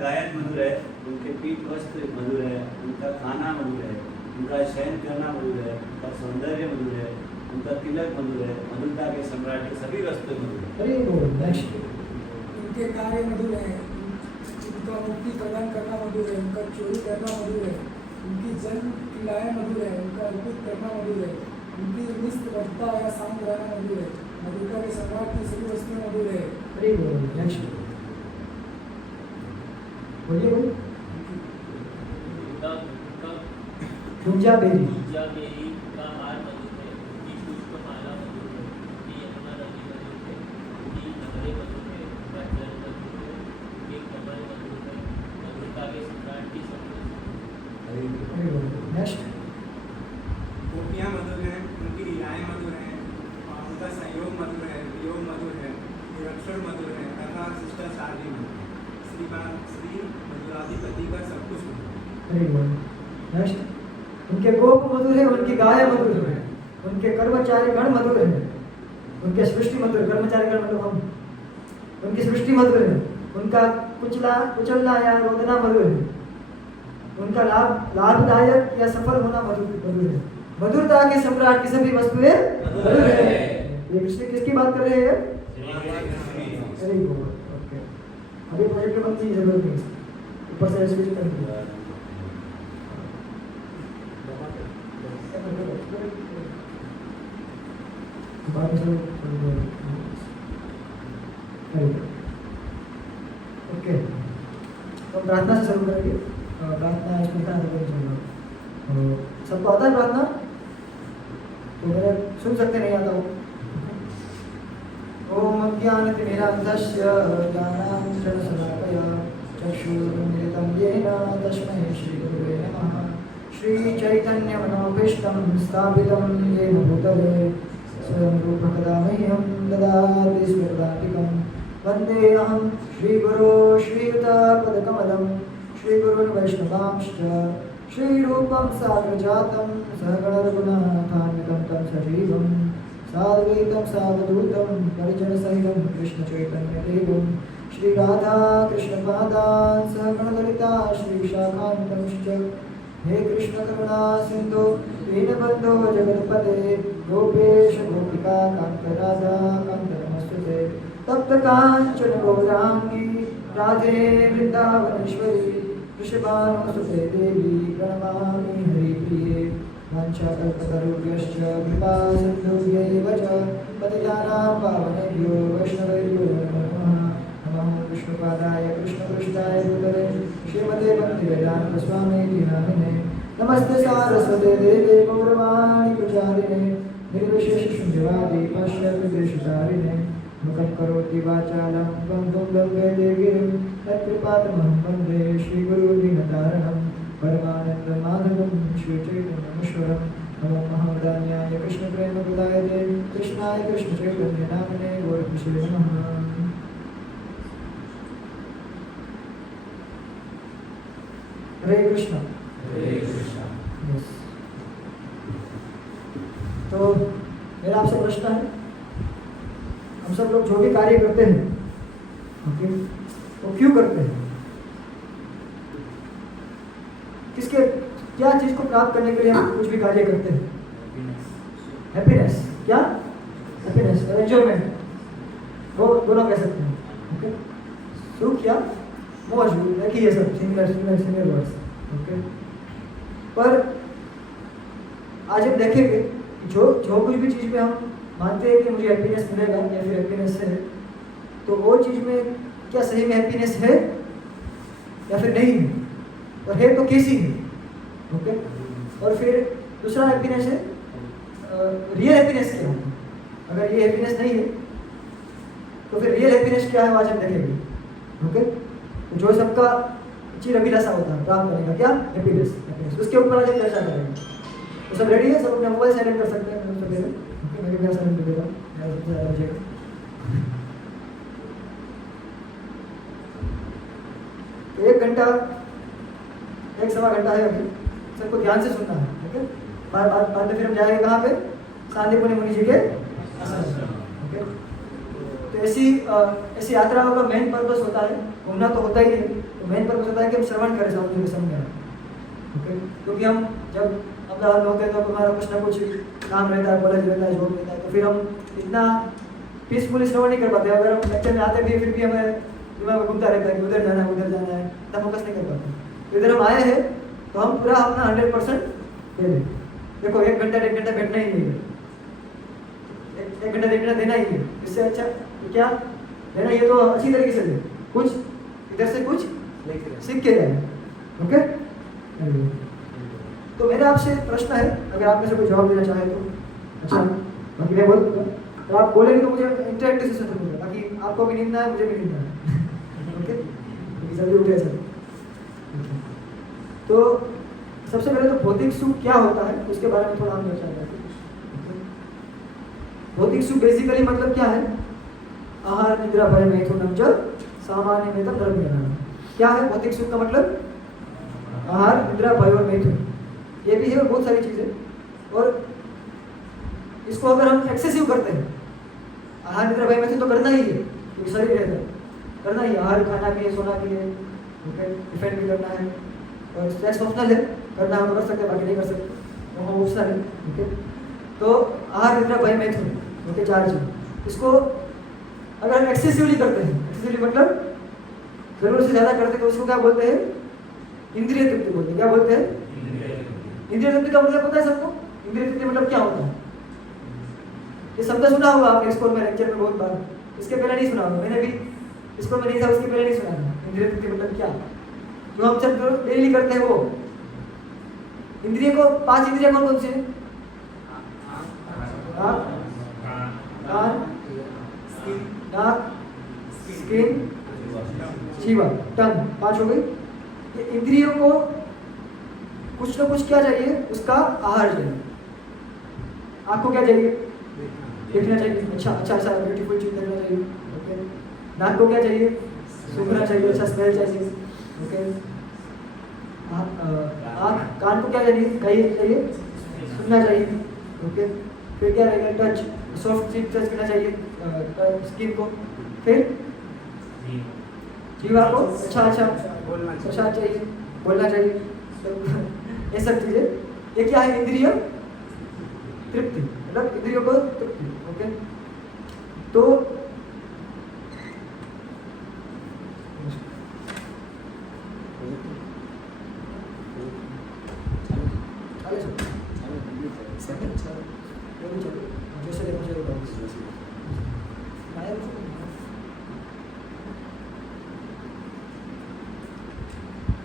गायन मधुर है, उनके पीठ वस्त्र मधुर है, उनका खाना मधुर है, उनका शयन करना मधुर है, उनका सौंदर्य मधुर है, उनका तिलक मधुर है, मधुरता के सम्राट के सभी वस्त्र मधुर है। अरे वो नेक्स्ट उनके कार्य मधुर है, उनका मुक्ति प्रदान करना मधुर है, उनका चोरी करना मधुर है, उनकी जन्म क्रियाएं मधुर है, उनका अर्पित करना मधुर है, उनकी निष्ठता या शांत रहना मधुर है, मधुरता के सम्राट की सभी वस्तुएं मधुर है। अरे वो नेक्स्ट बोलिए भाई। गुंजा बेरी का हार मधुर है, उनकी पुष्पमाला मधुर है, उनकी यमुना नदी मधुर है, उनकी नगरें मधुर है, उनका जल मधुर है, उनके कमल मधुर है, मधुरता के सम्राट की नेक्स्ट गोपियाँ मधुर हैं, उनकी लीलाएं मधुर हैं, उनका संयोग मधुर है, वियोग मधुर है, निरक्षर मधुर है तथा शिष्टाचार भी मधुर है। श्री मधुराधिपति का सब कुछ मधुर है। नेक्स्ट उनके गोप मधुर है, उनकी गाय मधुर है, उनके कर्मचारी गण मधुर है, उनके सृष्टि मधुर, कर्मचारी गण मतलब हम, उनकी सृष्टि मधुर है, उनका कुचलना या रोदना मधुर है, उनका लाभदायक या सफल होना मधुर है, मधुरता के सम्राट की सभी वस्तुएं मधुर है। ये कृष्ण किसकी बात कर रहे हैं? Very good, okay. अभी प्रोजेक्ट बनने की जरूरत नहीं, ऊपर से स्विच कर दिया। ओके, तो प्रार्थना से शुरू करेंगे। प्रार्थना सबको आता है प्रार्थना? तो मेरे सुन सकते नहीं आता हो। ओम अज्ञानतिमिरान्धस्य ज्ञानाञ्जनशलाकया चक्षुरुन्मिलितं येन तस्मै श्रीगुरुवे नमः। श्रीचैतन्यमनोभीष्टं स्थापितं येन भूतले स्वयं रूपकदा मह्यं ददाति स्वदातिकं। वन्देऽहं श्रीगुरो श्रीयुतपदकमलं श्रीगुरुन् वैष्णवांश्च श्रीरूपं साग्रजातं सहगणरघुनाथान्वितं तं सजीवं साद्वैतं सावधूतं परिजनसहितं कृष्णचैतन्यदेवं श्रीराधा कृष्णपादान् सहगणललिता श्रीशाखान्वितंश्च। हे कृष्ण करुणा सिंधु दीनबन्धो जगत्पते गोपेश गोपिका कान्त राधा कान्त नमस्तुते। तप्त कांचन गौरांगी राधे वृंदावनेश्वरी वृषभानुसुते देवी प्रणमामि हरिप्रिये। वाञ्छाकल्पतरुभ्यश्च कृपा सिन्धुभ्यैव च पतितानां पावनेभ्यो वैष्णवेभ्यो नमो नमः। नमः विष्णुपादाय कृष्णपृष्ठाय भूतले श्रीमते भक्तिवेदान्तस्वामिति नामिने। नमस्ते सारस्वते देवे गौरवाणी प्रचारिणे निर्विशेषशून्यवादी पाश्चात्यदेशतारिणे। मुखं करोति वाचालं बन्धुं लभ्यते गिरिं तत्कृपातमहं वन्दे श्रीगुरुदीनतारणं परमानन्दमाधवं श्रीचैतन्यमीश्वरं। नमो महावदान्याय कृष्णप्रेमप्रदायते कृष्णाय कृष्णचैतन्यनामिने गौरकृष्णे नमः। हरे कृष्ण। Yes. तो मेरा आपसे प्रश्न है, हम सब लोग जो भी कार्य करते हैं, ओके, वो क्यों करते हैं? किसके क्या चीज को प्राप्त करने के लिए हम कुछ भी कार्य करते हैं? हैप्पीनेस। क्या? हैप्पीनेस और एंजॉयमेंट, वो दोनों कह सकते हैं। ओके, सुख या मौज, एक ही है सब, सिमिलर वर्ड्स। ओके, पर आज हम देखेंगे जो कुछ भी चीज़ में हम मानते हैं कि मुझे हैप्पीनेस मिलेगा या फिर हैप्पीनेस है, तो वो चीज़ में क्या सही में हैप्पीनेस है या फिर नहीं है, और है तो कैसी है। ओके, और फिर दूसरा हैप्पीनेस है, रियल हैप्पीनेस क्या है। अगर ये हैप्पीनेस नहीं है तो फिर रियल हैप्पीनेस क्या है, आज हम देखेंगे। ओके, तो जो सबका चिर अभिलाषा होता है प्राप्त करने का, क्या? हैप्पीनेस। उसके ऊपर आज हम चर्चा करेंगे। तो सब रेडी है? सब अपना मोबाइल साइलेंट कर सकते हैं। मैं भी साइलेंट कर देता हूँ। तो 1 घंटा 1-1.25 घंटा है अभी, सबको ध्यान से सुनना है। ठीक है, बाद में फिर हम जाएंगे कहाँ पे? सांदीपनि मुनि जी के आश्रम। ओके, तो ऐसी यात्राओं का मेन पर्पस होता है, घूमना तो होता ही है, तो मेन पर्पस होता है कि हम श्रवण करें सामने के सामने, ओके। क्योंकि हम जब अहमदाबाद में होते हैं तो हमारा कुछ ना कुछ काम रहता है, कॉलेज रहता है, जॉब रहता है, तो फिर हम इतना पीसफुली श्रवण नहीं कर पाते। अगर हम लेक्चर में आते भी फिर भी हमें दिमाग में घूमता रहता है कि उधर जाना है उधर जाना है, इतना फोकस नहीं कर पाते। तो इधर हम आए हैं तो हम पूरा अपना 100% दे दें। देखो 1 घंटा 1.5 घंटा बैठना ही नहीं है, 1 घंटा 1.5 घंटा देना ही है। इससे अच्छा तो क्या देना, ये तो अच्छी तरीके से दे, कुछ इधर से कुछ सीख के जाए, ओके। तो मेरा आपसे प्रश्न है, अगर आप में से कोई जवाब देना चाहे तो अच्छा, बाकी मैं बोल दूंगा तो आप बोलेंगे तो मुझे इंटरेक्टिव सेशन होगा, ताकि आपको भी नींद ना है मुझे भी नींद ना है, ओके। जल्दी उठे सर। तो सबसे पहले तो भौतिक सुख क्या होता है उसके बारे में थोड़ा हम चर्चा करते हैं। भौतिक सुख बेसिकली मतलब क्या है? आहार निद्रा भय मैथुनम च सामान्य मेतम द्रव्यम। क्या है भौतिक सुख का मतलब? आहार निद्रा भय और मैथुन, ये भी है और बहुत सारी चीजें। और इसको अगर हम एक्सेसिव करते हैं, आहार निद्रा भय मैथुन तो करना ही है क्योंकि शरीर रहता है, करना ही। आहार खाना भी है, सोना भी है, डिफेंड भी करना है, और स्ट्रेस ऑप्शनल है, करना हम कर सकते हैं बाकी नहीं कर सकते, तो हम ऑप्शनल है, ओके। तो आहार निद्रा भय मैथुन, ओके, 4 चीज। इसको अगर हम एक्सेसिवली करते हैं, एक्सेसिवली मतलब जरूरत से ज्यादा करते हैं, तो उसको क्या बोलते हैं? इंद्रिय तृप्ति बोलते हैं। क्या बोलते हैं? इंद्रिय तृप्ति का मतलब पता है सबको? इंद्रिय तृप्ति मतलब क्या होता है? ये शब्द सुना होगा आपने स्कूल में, लेक्चर में बहुत बार। इसके पहले नहीं सुना होगा, मैंने भी स्कूल में नहीं था उसके पहले नहीं सुना था। इंद्रिय तृप्ति मतलब क्या, जो हम सब डेली करते हैं वो। इंद्रिय को 5 इंद्रिय कौन कौन से हैं? आँख, कान, नाक, स्किन, जीवा, टंग, 5 हो गई। ये इंद्रियों को कुछ ना कुछ क्या चाहिए? उसका आहार चाहिए। आँख को क्या चाहिए? देखना चाहिए, अच्छा अच्छा अच्छा ब्यूटीफुल चीज देखना चाहिए, ओके। नाक को क्या चाहिए? सूंघना चाहिए, अच्छा स्मेल चाहिए, ओके। कान को क्या चाहिए? सुनना चाहिए, ओके। फिर क्या रहेगा? टच, सॉफ्ट चीज टच करना चाहिए स्किन को। फिर जीवा को अच्छा अच्छा प्रसाद चाहिए, बोलना चाहिए, ये सब चीजें। ये क्या है? इंद्रिय तृप्ति, मतलब इंद्रियों को तृप्ति, ओके। तो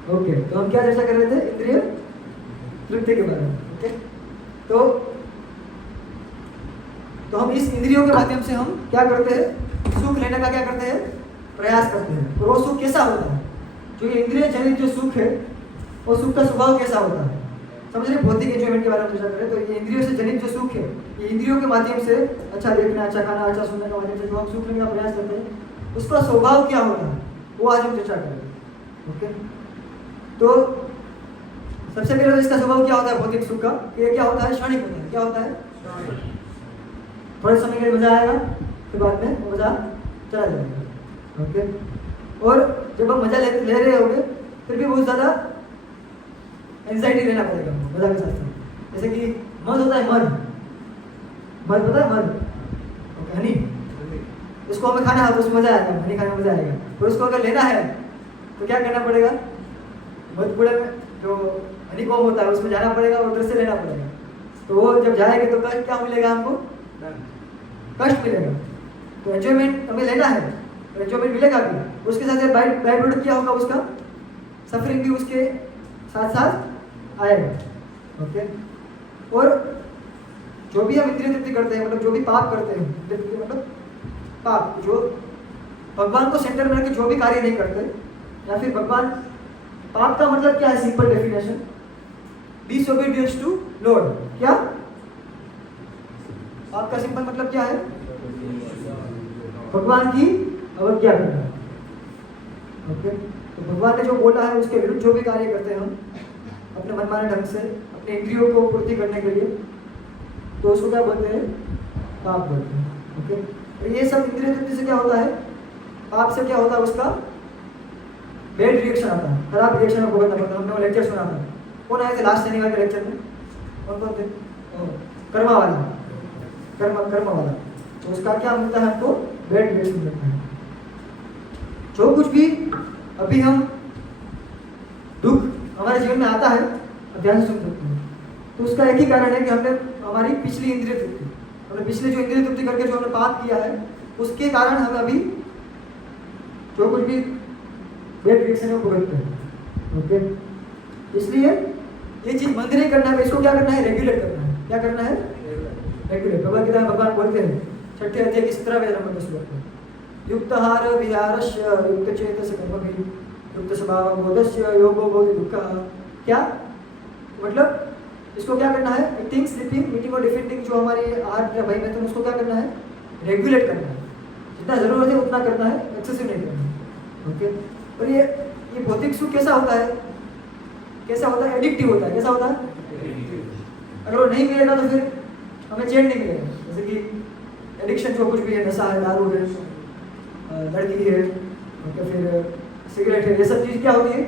ओके, तो हम क्या चर्चा कर रहे थे? इंद्रिय तृप्ति के बारे में, ओके। तो हम इस इंद्रियों के माध्यम से हम क्या करते हैं? सुख लेने का क्या करते हैं? प्रयास करते हैं। और वो सुख कैसा होता है? जो ये इंद्रिय जनित जो सुख है, वो सुख का स्वभाव कैसा होता है? समझ रहे? भौतिक एंजॉयमेंट के बारे में चर्चा करें तो ये इंद्रियों से जनित जो सुख है, ये इंद्रियों के माध्यम से अच्छा देखना, अच्छा खाना, अच्छा सुनने के माध्यम से जो हम सुख लेने का प्रयास करते हैं, उसका स्वभाव क्या होता है वो आज हम चर्चा करेंगे, ओके। तो सबसे पहले तो इसका स्वभाव क्या होता है भौतिक सुख का? ये क्या होता है? क्षणिक होता है। क्या होता है? थोड़े समय के लिए मजा आएगा, फिर बाद में वो मजा चला जाएगा, ओके। और जब हम मजा ले रहे होंगे फिर भी बहुत ज़्यादा एंजाइटी लेना पड़ेगा मजा के साथ। जैसे कि मध होता है, मध पता है? मध, ओके, हनी। उसको हमें खाना है तो उसमें मजा आएगा, हनी खाने में मजा आएगा। और उसको अगर लेना है तो क्या करना पड़ेगा? मधपुड़े में जो हनी कॉम होता है उसमें जाना पड़ेगा और उधर से लेना पड़ेगा। तो वो जब जाएंगे तो क्या मिलेगा हमको? कष्ट मिलेगा। तो एंजॉयमेंट हमें लेना है तो एंजॉयमेंट मिलेगा भी, उसके साथ बाई प्रोडक्ट क्या होगा? उसका सफरिंग भी उसके साथ साथ आएगा, ओके। और जो भी हम इंद्रिय तृप्ति करते हैं, मतलब जो भी पाप करते हैं, मतलब पाप जो भगवान को सेंटर में रख के जो भी कार्य नहीं करते, या फिर भगवान, पाप का मतलब क्या है? Simple definition, disobedience to lord. क्या पाप का सिंपल मतलब क्या है? भगवान की अवज्ञा करना, ओके। तो भगवान ने जो बोला है उसके विरुद्ध जो भी कार्य करते हैं हम अपने मनमाने ढंग से अपने इंद्रियों को पूर्ति करने के लिए, तो उसको क्या बोलते हैं? पाप बोलते हैं, ओके। तो ये सब इंद्रिय तृप्ति से क्या होता है? पाप से क्या होता है? उसका बैड रिएक्शन आता है, खराब रिएक्शन में भुगतना पड़ता है। हमने वो लेक्चर सुना था, कौन आए थे लास्ट शनिवार के लेक्चर में? कौन थे? कर्मा वाला, कर्म वाला। तो उसका क्या मिलता है हमको? बैड रिएक्शन मिलता है। जो कुछ भी अभी हम दुख हमारे जीवन में आता है, ध्यान से सुन सकते हैं, तो उसका एक ही कारण है कि हमने हमारी पिछली इंद्रिय तृप्ति, हमने पिछले जो इंद्रिय तृप्ति करके जो हमने पाप किया है, उसके कारण हम अभी जो कुछ भी बैड रिएक्शन है भुगतते हैं। ओके, इसलिए ये चीज बंद नहीं करना है, इसको क्या करना है? रेगुलेट करना है। क्या करना है? रेगुलेट। भगवद गीता में भगवान बोलते हैं 6ठे अध्याय की 17वें नंबर का श्लोक है, युक्तहार विहारस्य युक्त चेतस कर्मभिः युक्त स्वभाव बोधस्य योगो बोधि दुःखः। क्या मतलब इसको क्या करना है? ईटिंग, स्लीपिंग, मीटिंग और डिफेंडिंग जो हमारे आहार भाई में, तो उसको क्या करना है? रेगुलेट करना है। जितना जरूरत है उतना करना है, एक्सेसिव नहीं करना है। ओके, और ये भौतिक सुख कैसा होता है? कैसा होता है? एडिक्टिव होता है। कैसा होता है? अगर वो नहीं मिलेगा तो फिर हमें चैन नहीं मिलेगा। जैसे कि एडिक्शन जो कुछ भी है, नशा है, दारू है, लड़की है, तो फिर सिगरेट है, ये सब चीज़ क्या होती है?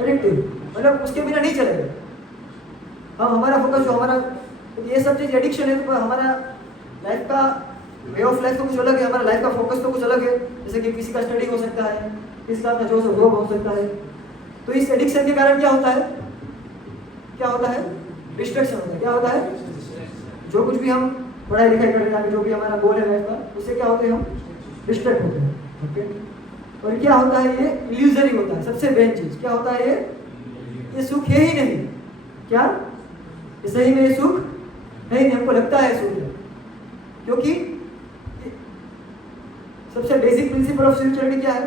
एडिक्टिव। मतलब उसके बिना नहीं चलेगा। हम हमारा फोकस जो हमारा, ये सब चीज़ एडिक्शन है, तो हमारा लाइफ का वे ऑफ लाइफ तो कुछ अलग है, हमारा लाइफ का फोकस तो कुछ अलग है। जैसे कि किसी का स्टडी हो सकता है, किसी का अपना जो जॉब हो सकता है। तो इस एडिक्शन के कारण क्या होता है? क्या होता है? डिस्ट्रैक्शन होता है। क्या होता है? जो कुछ भी हम पढ़ाई लिखाई कर रहे हैं, जो भी हमारा गोल है लाइफ का, उससे क्या होते हैं? हम डिस्ट्रैक्ट होते हैं। ओके, और क्या होता है? ये इल्यूजरी होता है। सबसे मेन चीज क्या होता है? ये सुख है ही नहीं। क्या ये सही में ये सुख है ही नहीं? हमको लगता है सुख है, क्योंकि सबसे बेसिक प्रिंसिपल ऑफ स्पिरिचुअलिटी क्या है?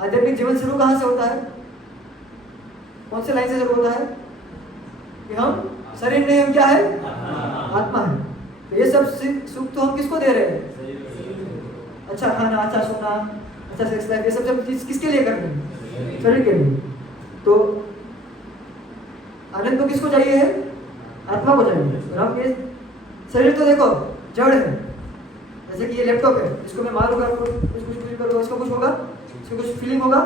आध्यात्मिक जीवन शुरू कहाँ से होता है? कौन से लाइन से शुरू होता है? कि हम शरीर नहीं, हम क्या है? आत्मा है। तो ये सब सुख तो हम किसको दे रहे हैं? अच्छा खाना, अच्छा सोना, अच्छा सेक्स लाइफ, ये सब चीज किसके लिए कर रहे हैं? शरीर के लिए। तो आनंद तो किसको चाहिए है? आत्मा को चाहिए। और हम ये शरीर तो देखो जड़ है। जैसे कि ये लैपटॉप है, इसको मैं मारूंगा, कुछ फील करूंगा, इसको कुछ होगा? इसको कुछ फीलिंग होगा?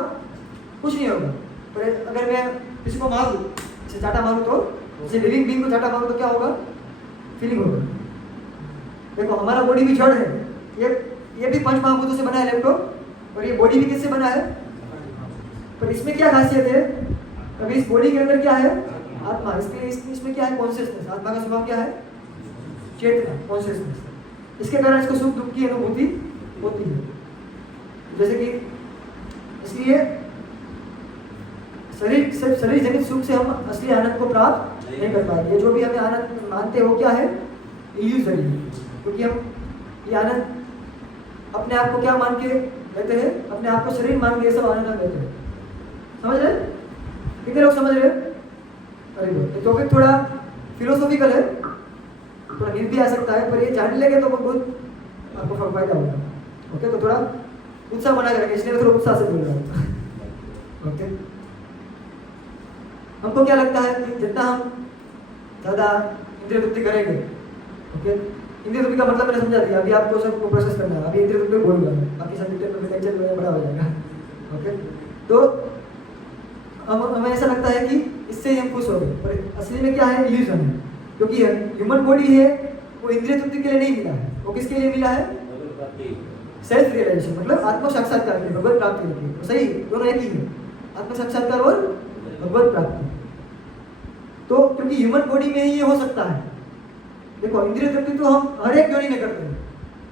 कुछ नहीं होगा। पर अगर मैं किसी को मारूं, इसे चाटा मारूं, तो जैसे लिविंग बीइंग को चाटा मारूं तो क्या होगा? फीलिंग होगा। देखो हमारा बॉडी भी जड़ है, ये भी पंच महाभूतों से बना है लैपटॉप, और ये बॉडी भी किससे बना है? पर इसमें क्या खासियत है? अभी इस बॉडी के अंदर क्या है? आत्मा। इसमें क्या है? कॉन्शियसनेस। आत्मा का स्वभाव क्या है? चेतना, कॉन्शियसनेस। इसके कारण इसको सुख दुख की अनुभूति होती है। जैसे कि इसलिए शरीर जनित सुख से हम असली आनंद को प्राप्त नहीं कर पाएंगे। जो भी हमें आनंद मानते हो क्या है? इल्यूजरी। क्योंकि हम ये आनंद अपने आप को क्या मान के लेते हैं? अपने आप को शरीर मान के ये सब आनंद लेते हैं। समझ रहे? कितने लोग समझ रहे? अरे ये टॉपिक थोड़ा फिलोसॉफिकल है, थोड़ा नींद भी आ सकता है, पर ये जान लेंगे तो बहुत आपको फायदा होगा। ओके, तो थोड़ा उत्साह बना के रखें, इसलिए थोड़ा उत्साह से बोल रहा हूँ। ओके, हमको क्या लगता है कि जितना हम ज़्यादा इंद्रिय तृप्ति करेंगे, ओके, इंद्रिय तृप्ति का मतलब मैंने समझा दिया। अभी आपको सबको प्रोसेस करना है। अभी इंद्रिय तृप्ति बोलूँगा मैं, बाकी सब डिटेल में लेक्चर में बड़ा हो जाएगा। ओके, तो हमें ऐसा लगता है कि इससे ही हम खुश हो गए, पर असली में क्या है? इल्यूजन है। क्योंकि ह्यूमन बॉडी है वो इंद्रिय तृप्ति के लिए नहीं मिला है, वो किसके लिए मिला है? सेल्फ रियलाइजेशन, मतलब आत्म साक्षात्कार के लिए, भगवत प्राप्ति के लिए। तो सही, दोनों एक ही है, आत्म साक्षात्कार और भगवत प्राप्ति। तो क्योंकि ह्यूमन बॉडी में ही ये हो सकता है। देखो इंद्रिय तृप्ति तो हम हर एक योनि में करते हैं।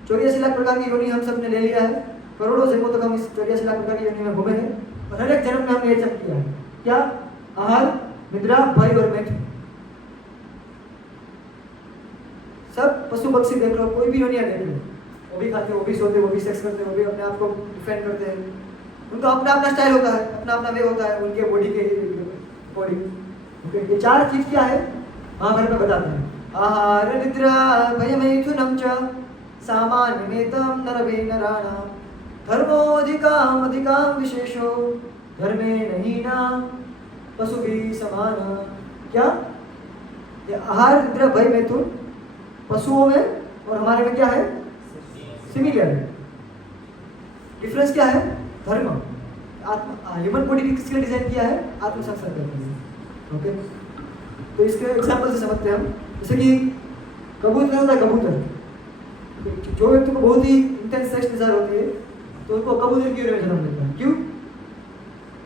84 लाख प्रकार की योनि हम सब ने ले लिया है, करोड़ों जन्मों तक हम इस 84 लाख प्रकार की योनि में घूमे हैं, और हर एक जन्म में हमने ये सब किया है। क्या? आहार, निद्रा, भय और मैथुन। सब पशु पक्षी देख लो, कोई भी योनियां देख लो, वो भी खाते, वो भी सोते, वो भी सेक्स करते, वो भी अपने आप को डिफेंड करते हैं। उनका अपना अपना स्टाइल होता है, अपना अपना वे होता है उनके बॉडी के बॉडी। ओके, ये चार चीज क्या है? महाभारत में बताते हैं। आहार, निद्रा, भय, मैथुनम च सामान्यमेतं नरवे नराणां धर्मोऽधिकाम् अधिकां विशेषो धर्मे नहीनां पशुभिः समानः। क्या? ये आहार, निद्रा, भय, मैथुन पशुओं में और हमारे में क्या है? सिमिलर है। डिफरेंस क्या है? धर्म। ह्यूमन बॉडी किसके लिए डिजाइन किया है? आत्म साक्षात्कार के लिए। ओके, तो इसके एग्जांपल से समझते हैं हम। जैसे कि कबूतर होता है, कबूतर जो व्यक्ति को बहुत ही इंटेंस सेक्स डिजायर होती है तो उसको कबूतर की योनि में जन्म लेता है। क्यों?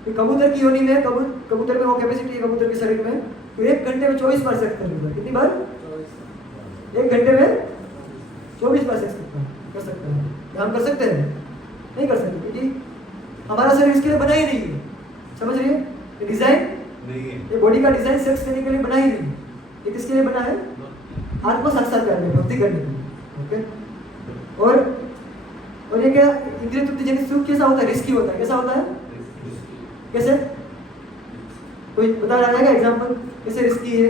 कि कबूतर की योनि में कबूतर में वो कैपेसिटी है कबूतर के शरीर में, तो 1 घंटे में 24 बार सेक्स कर लेता है। कितनी बार? 1 घंटे में 24 बार सेक्स कर सकता है। क्या हम कर सकते हैं? नहीं कर सकते, क्योंकि हमारा शरीर इसके लिए बना ही नहीं है। समझ रही है? ये डिजाइन नहीं है। ये बॉडी का डिजाइन सेक्स करने के लिए बना ही नहीं। ये किसके लिए बना है? आत्म साक्षात्कार करने, भक्ति करने के लिए। ओके, और ये क्या इंद्रिय तृप्ति जनित सुख कैसा होता है? रिस्की होता है। कैसा होता है? कैसे? कोई बता रहा है एग्जांपल कैसे रिस्की है?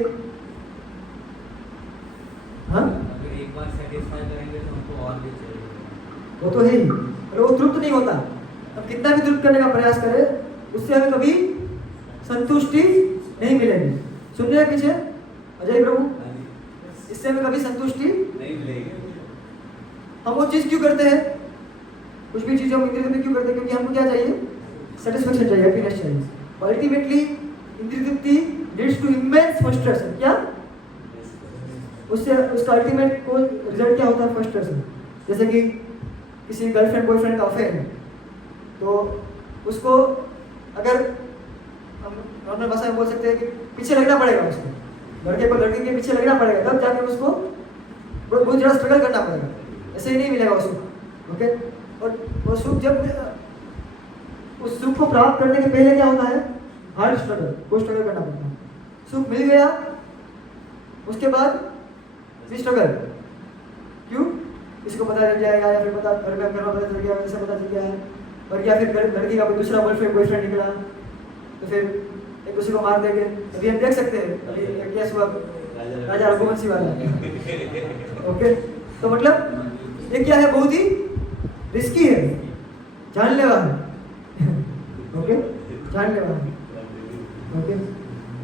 हाँ, अगर एक बार सेटिस्फाई करेंगे तो हमको और भी चाहिए। वो तो है ही, पर वो तृप्त नहीं होता। अब कितना भी तृप्त करने का प्रयास करे उससे हमें कभी संतुष्टि नहीं मिलेगी। सुन रहे हैं पीछे अजय प्रभु? इससे हमें कभी संतुष्टि नहीं मिलेगी। हम वो चीज क्यों करते हैं? कुछ भी चीजें हम इंद्रिय तृप्ति क्यों करते हैं? क्योंकि हमको क्या चाहिए? सेटिस्फेक्शन चाहिए, हैप्पीनेस चाहिए। अल्टीमेटली इंद्रिय तृप्ति लीड्स टू इमेंस फ्रस्ट्रेशन। क्या? उससे उसका अल्टीमेट को रिजल्ट क्या होता है? फ्रस्ट्रेशन। जैसे कि किसी गर्लफ्रेंड बॉयफ्रेंड का अफेयर है तो उसको अगर हम नॉर्मल भाषा में बोल सकते हैं कि पीछे लगना पड़ेगा उसको, लड़के को लड़के के पीछे लगना पड़ेगा, तब जाकर उसको बहुत ज़्यादा स्ट्रगल करना पड़ेगा। ऐसे ही नहीं मिलेगा वो सुख। ओके, और वो सुख जब उस सुख को प्राप्त करने के पहले क्या होता है? हार्ड स्ट्रगल, वो स्ट्रगल करना पड़ता है। सुख मिल गया उसके बाद भी स्ट्रगल। क्यों? किसी को पता चल जाएगा या फिर पता घर में पता चल गया, वैसे पता चल गया है, और या फिर लड़की का कोई दूसरा बॉयफ्रेंड निकला तो फिर एक दूसरे को मार देंगे। अभी हम देख सकते हैं, अभी एक केस हुआ राजा रघुवंशी वाला। ओके, तो मतलब ये क्या है? बहुत ही रिस्की है, जानलेवा है। ओके, जानलेवा है। ओके,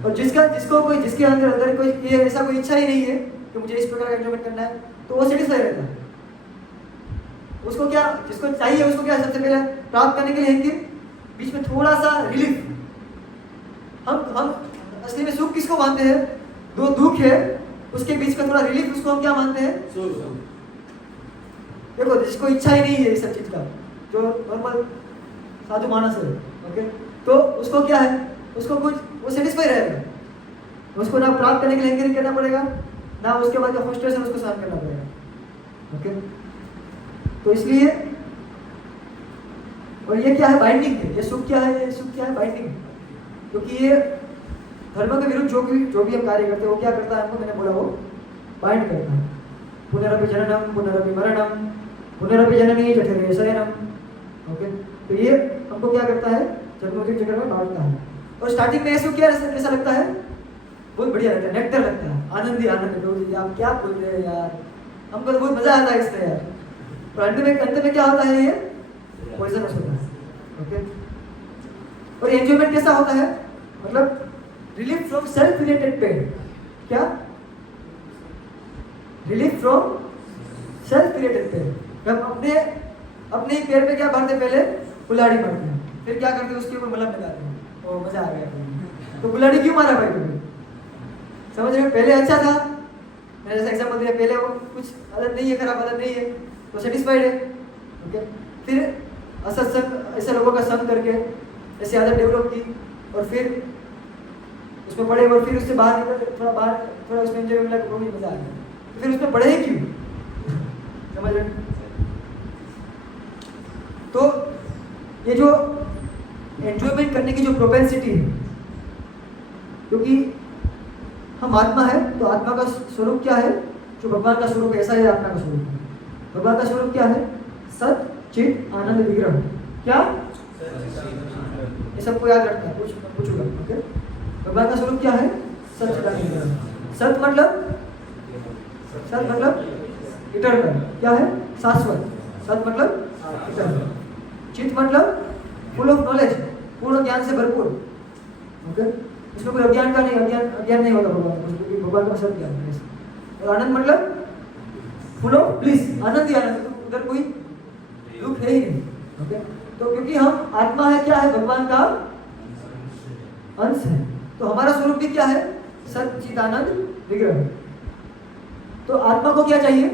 और जिसके अंदर कोई ये ऐसा कोई इच्छा ही नहीं है कि मुझे इस प्रकार का एंजॉयमेंट करना है, तो वो सेटिस्फाई रहता है। उसको क्या, जिसको चाहिए उसको क्या सबसे पहले प्राप्त करने के लिए है कि बीच में थोड़ा सा रिलीफ। हम असली में सुख किसको मानते हैं? दो दुख है उसके बीच में थोड़ा रिलीफ, उसको हम क्या मानते हैं? देखो, जिसको इच्छा ही नहीं है इस सब चीज का, जो नॉर्मल साधु मानस है, ओके, तो उसको क्या है? उसको कुछ वो सेटिस्फाई रहेगा। उसको ना प्राप्त करने के लिए एंकरिंग करना पड़ेगा, ना उसके बाद का फ्रस्ट्रेशन उसको सहन करना पड़ेगा। ओके, तो इसलिए, और ये क्या है? बाइंडिंग है। ये सुख क्या है? ये सुख क्या है? बाइंडिंग। क्योंकि ये धर्म के विरुद्ध जो भी हम कार्य करते हैं वो क्या करता है? हमको मैंने बोला वो बाइंड करता है। पुनरपि जननम पुनरपि मरणम पुनरपि जननी जठरे शयनम। ओके, तो ये हमको क्या करता है? जन्मों के चक्कर में बांटता है। और स्टार्टिंग में ये सुख क्या कैसा लगता है? बहुत बढ़िया लगता है, नेक्टर लगता है, आनंद ही आनंद। आप क्या बोल रहे हैं यार, हमको तो बहुत मजा आता है इससे यार। तो अंत में क्या होता है? ये पॉइजनस होता है। ओके, और एंजॉयमेंट कैसा होता है? मतलब relief from self related pain. क्या? Relief from self related pain. हम अपने ही पैर पे क्या मारते? पहले कुल्हाड़ी मारते हैं, फिर क्या करते हैं? उसके ऊपर मलहम लगाते हैं। ओ मजा आ गया। तो कुल्हाड़ी क्यों मारा भाई तुमने? समझ रहे हो? पहले अच्छा था, मैंने जैसा एग्जाम्पल दिया, पहले वो कुछ आदत नहीं है, खराब आदत नहीं है, तो सेटिस्फाइड है। ओके, फिर असत्संग ऐसे लोगों का संग करके ऐसी आदत डेवलप की, और फिर उसमें पढ़े, और फिर उससे बाहर निकल, थोड़ा उसमें एंजॉय मिला, वो भी मजा आ गया, तो फिर उसमें पढ़े ही क्यों? समझ रहे? तो ये जो एंजॉयमेंट करने की जो प्रोपेंसिटी है, क्योंकि हम आत्मा है, तो आत्मा का स्वरूप क्या है? जो भगवान का स्वरूप ऐसा ही आत्मा का स्वरूप है। भगवान का स्वरूप क्या है? सत चित आनंद विग्रह। क्या? ये सबको याद रखना है, पूछूंगा। ओके, भगवान का स्वरूप क्या है? सत चित आनंद विग्रह। सत मतलब इटर्नल। क्या है? शाश्वत। सत मतलब इटर्नल। चित मतलब फुल ऑफ नॉलेज, पूर्ण ज्ञान से भरपूर। ओके, इसमें कोई अज्ञान का नहीं, अज्ञान नहीं होता भगवान को, क्योंकि भगवान का सब ज्ञान है। और आनंद मतलब फुल ऑफ ब्लिस, आनंद ही आनंद, तो उधर कोई दुख है ही नहीं। ओके, तो क्योंकि हम आत्मा है, क्या है, भगवान का अंश है, तो हमारा स्वरूप भी क्या है, सच्चिदानंद विग्रह। तो आत्मा को क्या चाहिए,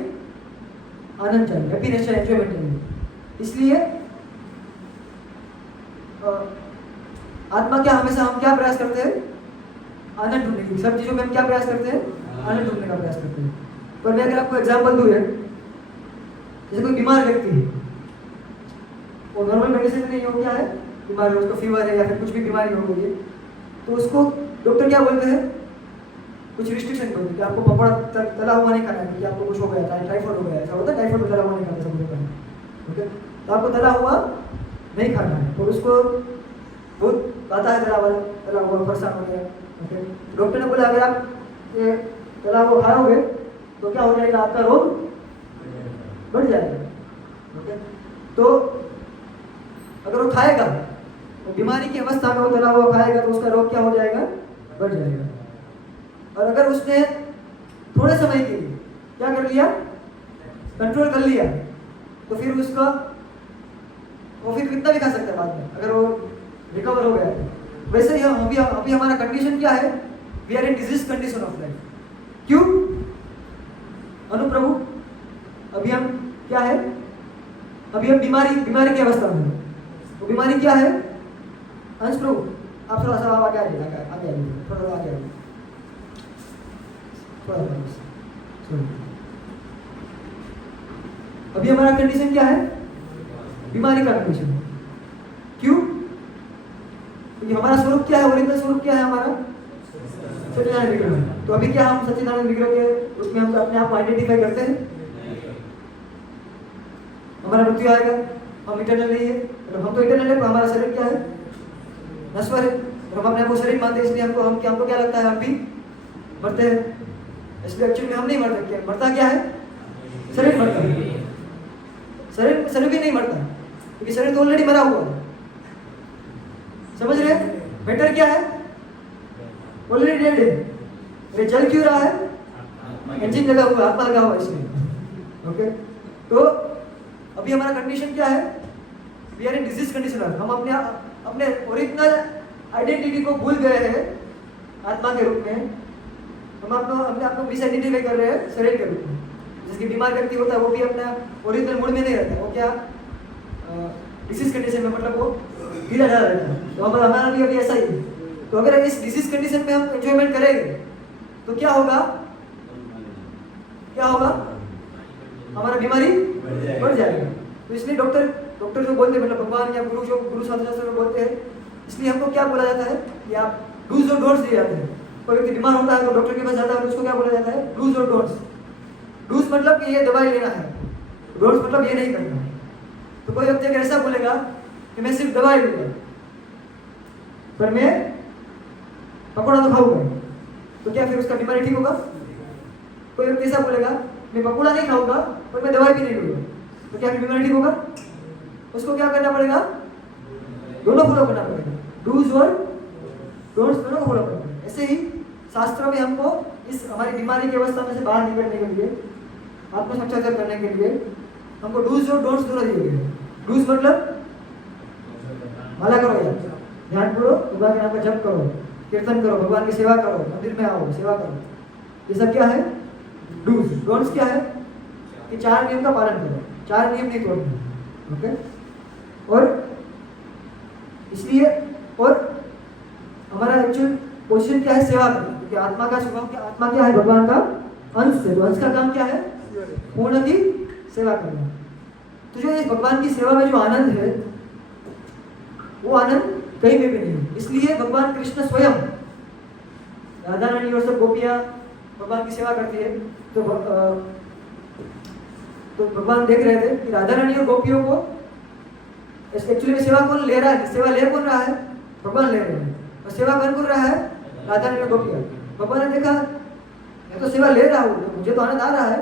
आनंद चाहिए, हैप्पीनेस चाहिए, एंजॉयमेंट चाहिए। इसलिए आत्मा क्या, हमेशा हम क्या प्रयास करते हैं, आनंद ढूंढने की। सब चीजों में हम क्या प्रयास करते हैं, आनंद ढूंढने का प्रयास करते हैं। पर मैं अगर आपको एग्जांपल दूं, जैसे कोई बीमार व्यक्ति है, वो नॉर्मल मेडिसिन नहीं हो, क्या है, बीमार है, उसको फीवर है या फिर कुछ भी बीमारी हो गई है, तो उसको डॉक्टर क्या बोलते हैं, कुछ रिस्ट्रिक्शन बोलते हैं कि आपको पकौड़ा तला हुआ नहीं खाना है, कि आपको कुछ हो गया था, टाइफाइड हो गया, ऐसा होता है, टाइफाइड में तला हुआ नहीं खाना सब लोग का, ओके, तो आपको तला हुआ नहीं खाना है। तो उसको बहुत आता है तला हुआ परेशान हो गया, ओके, डॉक्टर ने बोला अगर आप ये तला हुआ खाओगे तो क्या हो जाएगा, आपका रोग बढ़ जाएगा, ओके। तो अगर वो खाएगा, वो बीमारी की अवस्था में वो तला हुआ खाएगा, तो उसका रोग क्या हो जाएगा, बढ़ जाएगा। और अगर उसने थोड़े समय के लिए क्या कर लिया, कंट्रोल कर लिया, तो फिर उसका वो फिर कितना भी खा सकता है बाद में, अगर वो रिकवर हो गया है। वैसे ही अभी हमारा कंडीशन क्या है, we are in disease condition of life. क्यों अनुप्रभु, अभी हम क्या है, अभी हम बीमारी की अवस्था में हैं। तो बीमारी क्या है, अंश प्रभु आप थोड़ा सा आगे आइए, थोड़ा आगे आइए, अभी हमारा कंडीशन क्या है, बीमारी का कंडीशन है। क्यों, क्योंकि हमारा स्वरूप क्या है, ओरिजिनल स्वरूप क्या है हमारा, सच्चिदानंद विग्रह। तो अभी क्या हम सच्चिदानंद विग्रह के उसमें हम अपने आप को आइडेंटिफाई करते हैं, हमारा मृत्यु आएगा, हम इटर्नल नहीं है, हम तो इटर्नल है, पर हमारा शरीर क्या है, नश्वर है। हम अपने आप को शरीर मानते हैं, इसलिए हमको क्या लगता है, हम भी मरते हैं। इसलिए एक्चुअली में हम नहीं मरते, क्या मरता क्या है, शरीर मरता है, शरीर भी नहीं मरता, क्योंकि शरीर तो ऑलरेडी मरा हुआ है, समझ रहे हैं। बेटर क्या है, ऑलरेडी डेड है, ये जल क्यों रहा है, इंजन लगा हुआ, आत्मा लगा हुआ इसमें, ओके। तो अभी हमारा कंडीशन क्या है, we are in disease condition. हम अपने ओरिजिनल आइडेंटिटी को भूल गए हैं आत्मा के रूप में, हम अपने आप को मिस आइडेंटिफाई कर रहे हैं शरीर के रूप में। जिसकी बीमार व्यक्ति होता है वो भी अपना ओरिजिनल मूड में नहीं रहता, वो क्या डिसीज कंडीशन में, मतलब वो ढीला ढाला रहता है। तो हमारा भी अभी ऐसा ही है। तो अगर इस डिसीज कंडीशन में हम एंजॉयमेंट करेंगे तो क्या होगा, हमारा बीमारी बढ़ जाएगा। तो इसलिए डॉक्टर जो बोलते हैं, मतलब भगवान या गुरु शास्त्र में बोलते हैं, इसलिए हमको क्या बोला जाता है कि आप डूज और डोंट्स दिए जाते हैं। कोई व्यक्ति बीमार होता है तो डॉक्टर के पास जाता है, तो उसको क्या बोला जाता है, डूज और डोंट्स। डूज मतलब कि ये दवाई लेना है, डोंट्स मतलब ये नहीं करना है। तो कोई व्यक्ति अगर ऐसा बोलेगा कि मैं सिर्फ दवाई लूंगा पर मैं पकौड़ा तो खाऊंगा, तो क्या फिर उसका बीमारी ठीक होगा? कोई व्यक्ति ऐसा बोलेगा मैं पकौड़ा नहीं खाऊंगा पर मैं दवाई भी नहीं लूंगा, तो क्या फिर बीमारी ठीक होगा? उसको क्या करना पड़ेगा, दोनों फॉलो करना पड़ेगा, डूज और डोंट्स दोनों को फॉलो करना पड़ेगा। ऐसे ही शास्त्रों में हमको इस हमारी बीमारी की अवस्था में से बाहर निकलने के लिए, आत्म साक्षात्कार करने के लिए हमको डूज और डोंट्स दोनों दिए गए। डूज मतलब माला करो यार, ध्यान करो, भगवान के नाम का जप करो, कीर्तन करो, भगवान की सेवा करो, मंदिर में आओ, सेवा करो, ये सब क्या है डूज। डोंट्स क्या है कि 4 नियम का पालन करो, 4 नियम नहीं तोड़ना, ओके। और इसलिए और हमारा एक्चुअल पोजीशन क्या है, सेवा करना, क्योंकि आत्मा का स्वभाव क्या, आत्मा क्या है, भगवान का अंश है, तो अंश का काम क्या है, पूर्ण की सेवा करना। तो जो इस भगवान की सेवा में जो आनंद है वो आनंद कहीं में भी नहीं है। इसलिए भगवान कृष्ण स्वयं, राधा रानी और सब गोपियां भगवान की सेवा करती है, तो भगवान देख रहे थे कि राधा रानी और गोपियों को एक्चुअली में सेवा कौन ले रहा है, सेवा ले कौन रहा है, भगवान ले रहे हैं, और सेवा कौन रहा है, राधा रानी और गोपियां। भगवान ने देखा मैं तो सेवा ले रहा हूँ, मुझे तो आनंद आ रहा है,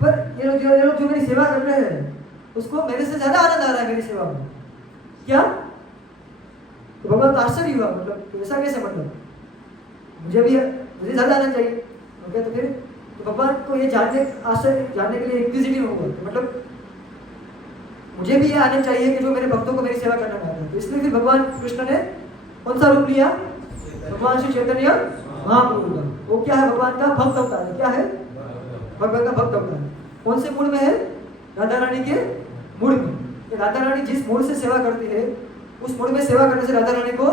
पर ये लोग जो मेरी सेवा कर रहे हैं उसको मेरे से ज्यादा आनंद आ रहा है मेरी सेवा में, क्या? तो भगवान तो आश्चर्य हुआ, मतलब ऐसा कैसे, मतलब मुझे ज्यादा आनंद चाहिए, ओके। तो फिर तो भगवान को ये जानने के लिए इंक्विजिटिव होगा, मतलब मुझे भी ये आने चाहिए कि जो मेरे भक्तों को मेरी सेवा करना चाहता है। तो इसलिए फिर भगवान कृष्ण ने कौन सा रूप लिया? भगवान श्री चैतन्य महाप्रभु का। वो क्या है? भगवान का भक्त अवतार है। क्या है? भगवान का भक्त अवतार। कौन से मूड में है? राधा रानी के मूड में। राधा रानी जिस मूड से सेवा करती है, उस मूड में सेवा करने से राधा रानी को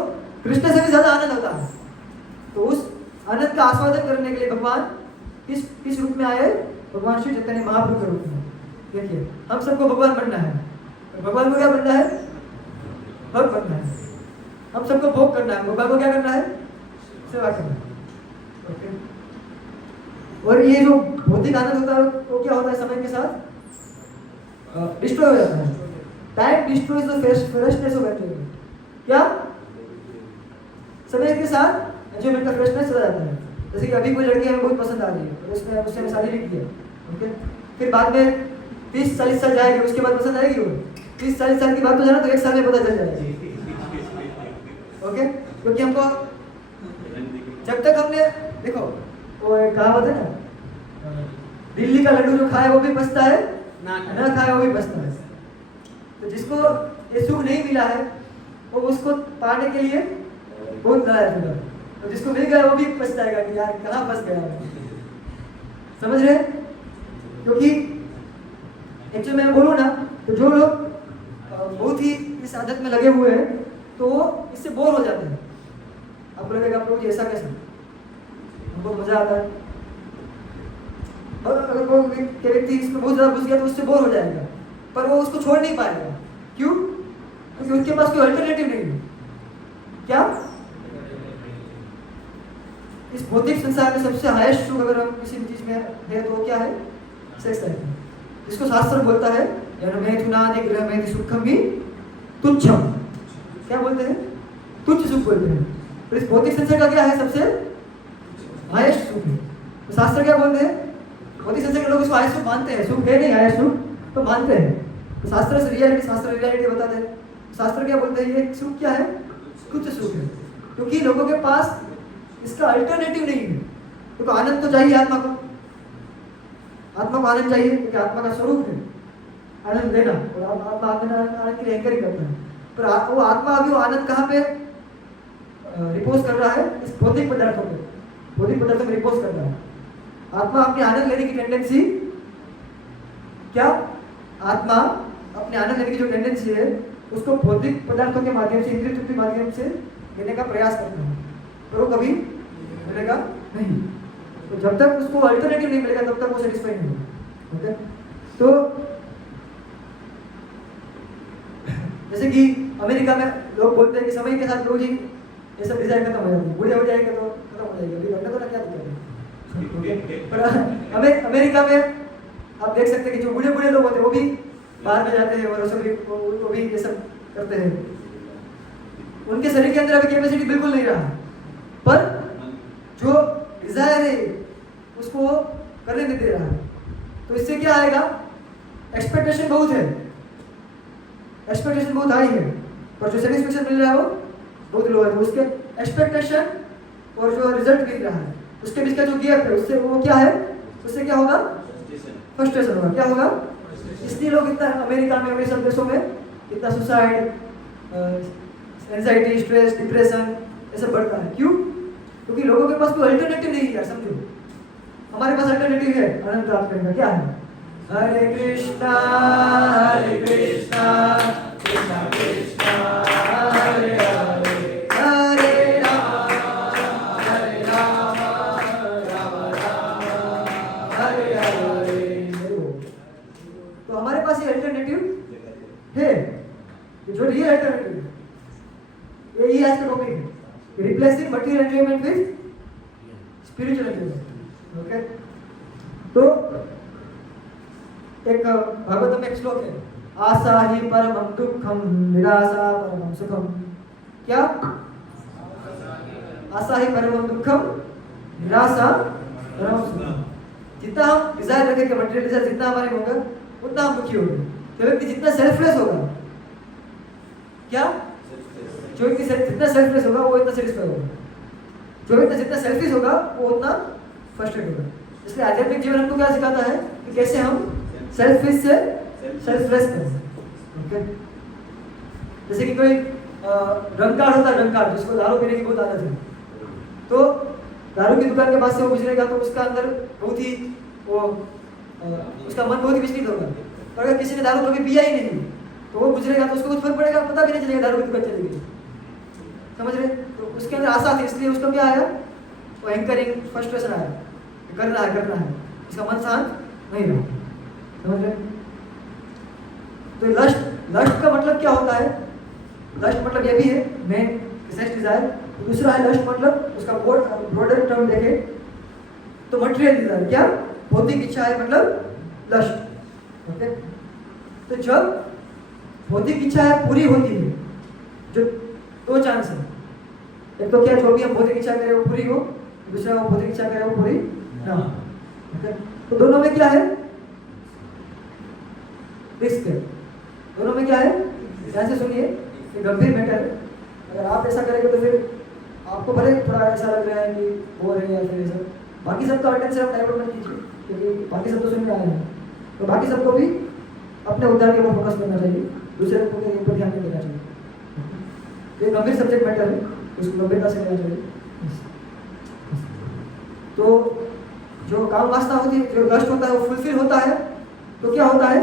कृष्ण से भी ज्यादा आनंद होता है। तो उस आनंद का आस्वादन करने के लिए भगवान किस रूप में आए? भगवान श्री चैतन्य महाप्रभु के रूप में। देखिए, हम सबको भगवान बनना है। भगवान को क्या बनना है? भक्त बनना है। हम सबको भोग करना है। भगवान को क्या करना है? सेवा करना है। ओके। और ये जो भौतिक आनंद होता है वो क्या होता है? समय के साथ डिस्ट्रॉय हो जाता है। Time destroys the freshness of enjoyment. क्या? समय के साथ एंजॉयमेंट का फ्रेशनेस चला जाता है। जैसे कि अभी कोई लड़की हमें बहुत पसंद आ रही है और उसने उससे हमें शादी भी की है। ओके। फिर बाद में 30-40 साल जाएगी, उसके बाद पसंद आएगी वो। 30-40 साल की बात तो जाना तो 1 साल में पता चल जाएगी। ओके। क्योंकि हमको जब तक हमने देखो वो एक कहावत है ना, दिल्ली का लड्डू जो खाए वो भी पछता है, ना खाए वो भी पछता है। तो जिसको ये सुख नहीं मिला है वो उसको पाने के लिए बहुत लड़ाई है। तो जिसको मिल गया वो भी पछताएगा कि यार कहाँ फंस गया। समझ रहे? क्योंकि एक्चुअली मैं बोलूँ ना, तो जो लोग बहुत ही इस आदत में लगे हुए हैं तो वो इससे बोर हो जाते हैं। आपको लगेगा प्रभु जी ऐसा कैसे? हमको मजा आता है। और अगर कोई व्यक्ति इसमें बहुत ज्यादा घुस गया तो उससे बोर हो जाएगा, पर वो उसको छोड़ नहीं पाएगा। क्यों? क्योंकि उसके पास कोई अल्टरनेटिव नहीं है। क्या? इस भौतिक संसार में सबसे हाईएस्ट सुख अगर हम किसी चीज में है तो क्या है? Sex life. जिसको शास्त्र बोलता है यनमेथुनादि गृहमेति सुखम भी तुच्छम। क्या बोलते हैं? तुच्छ सुख बोलते हैं। तो इस भौतिक संसार का क्या है? सबसे हाईएस्ट सुख है। तो शास्त्र क्या बोलते हैं? भौतिक संसार के लोग इसको हाईएस्ट सुख मानते हैं। सुख है नहीं, हाईएस्ट सुख तो मानते हैं। तो शास्त्र से रियलिटी, शास्त्र रियलिटी बताते हैं। शास्त्र क्या बोलते हैं? ये सुख क्या है? तुच्छ सुख है। क्योंकि लोगों के पास इसका अल्टरनेटिव नहीं है। क्योंकि आनंद तो चाहिए आत्मा को। आत्मा को आनंद चाहिए क्योंकि आत्मा का स्वरूप है आनंद देना, और आत्मा आनंद के लिए एंकरिंग करता है। पर वो आत्मा अभी वो आनंद कहाँ पे रिपोज कर रहा है? इस भौतिक पदार्थों पे। भौतिक पदार्थों में रिपोज कर रहा है। आत्मा अपनी आनंद लेने की टेंडेंसी क्या? आत्मा अपने आनंद लेने की जो टेंडेंसी है उसको भौतिक पदार्थों के माध्यम से, इंद्रिय तृप्ति माध्यम से लेने का प्रयास करता है, पर वो कभी मिलेगा नहीं। तो जब तक उसको अल्टरनेटिव नहीं मिलेगा तब तक वो सेटिस्फाई नहीं होगा। ओके। तो जैसे कि अमेरिका में लोग बोलते हैं कि समय के साथ प्रभु जी ये सब डिजाइन खत्म हो जाती है, बूढ़े हो जाएंगे तो खत्म हो जाएगी। अभी घटना तो ना क्या दिक्कत है। पर अमेरिका में आप देख सकते हैं कि जो बूढ़े बूढ़े लोग होते हैं वो भी बाहर में जाते हैं और वो भी ये सब करते हैं। उनके शरीर के अंदर अभी कैपेसिटी बिल्कुल नहीं रहा, पर जो डिजायर है उसको करने नहीं दे रहा है। तो इससे क्या आएगा? एक्सपेक्टेशन बहुत है, एक्सपेक्टेशन बहुत हाई है, पर जो सेटिस्फेक्शन मिल रहा है वो बहुत लो है। तो उसके एक्सपेक्टेशन और जो रिजल्ट मिल रहा है उसके बीच का जो गैप है उससे वो क्या है? उससे क्या होगा? फ्रस्ट्रेशन होगा। क्या होगा? इसलिए लोग इतना अमेरिका में और सब देशों में इतना सुसाइड, एंजाइटी, स्ट्रेस, डिप्रेशन ये सब बढ़ता है। क्यों? क्योंकि लोगों के पास कोई अल्टरनेटिव नहीं है। समझो, हमारे पास अल्टरनेटिव है आनंद प्राप्त करने का। क्या है? हरे कृष्णा कृष्णा कृष्णा हरे हरे, हरे राम राम राम हरे हरे। तो हमारे पास ये अल्टरनेटिव है, जो रियल अल्टरनेटिव है। यही आज का टॉपिक है, replacing material enjoyment with spiritual enjoyment. Okay. तो एक भागवत में एक श्लोक है, आशा ही परमं दुखम निराशा परमं सुखम। क्या? आशा ही परमं दुखम निराशा परमं सुखम। जितना हम डिजायर रखेंगे, मटेरियल डिजायर जितना हमारे होगा उतना हम दुखी होंगे। तो व्यक्ति जितना सेल्फलेस होगा, क्या? जो व्यक्ति जितना सेल्फलेस होगा वो इतना सेटिस्फाई होगा। जो व्यक्ति जितना सेल्फिश होगा वो उतना फ्रस्ट्रेट होगा। इसलिए आध्यात्मिक जीवन हमको क्या सिखाता है कि कैसे हम सेल्फिश से सेल्फलेस करें। ओके, जैसे कि कोई रंगकार होता है, रंगकार जिसको दारू पीने की बहुत आदत है, तो दारू की दुकान के पास से वो गुजरेगा तो उसका अंदर बहुत ही वो उसका मन बहुत ही विचलित होगा। तो अगर किसी ने दारू कभी पिया ही नहीं तो वो गुजरेगा तो उसको कुछ फर्क पड़ेगा, पता भी नहीं चलेगा दारू की दुकान चली गई, समझ रहे? तो उसके अंदर आशा थी, इसलिए उसको क्या आया, वो एंकरिंग फ्रस्ट्रेशन आया, करना है, इसका मन शांत नहीं रहा, समझ रहे? तो लस्ट का मतलब क्या होता है? लस्ट मतलब ये भी है मेन सेक्स डिजायर, दूसरा है लस्ट मतलब उसका ब्रॉडर टर्म देखे तो मटेरियल डिजायर, क्या भौतिक इच्छा है मतलब लस्ट। ओके, तो जब भौतिक इच्छा है पूरी होती है, जो दो चांस है, एक तो क्या जो भी हम भौतिक इच्छा करें वो पूरी हो, दूसरा वो भौतिक इच्छा करें वो पूरी ना हो। ओके, तो दोनों में क्या है रिस्क है, दोनों में क्या है, ध्यान से सुनिए, ये गंभीर मैटर है। अगर आप ऐसा करेंगे तो फिर आपको भले थोड़ा ऐसा लग रहा है कि वो है या फिर ऐसा, बाकी सब का अटेंशन आप डाइवर्ट मत कीजिए, क्योंकि बाकी सब तो सुन में आए हैं, तो बाकी सबको भी अपने उद्धार के ऊपर फोकस करना चाहिए, दूसरे लोगों के ऊपर ध्यान नहीं देना चाहिए। ये गंभीर सब्जेक्ट मैटर है, उसको गंभीरता से लेना चाहिए। तो जो काम वासना होती है, जो लस्ट होता है वो फुलफिल होता है तो क्या होता है,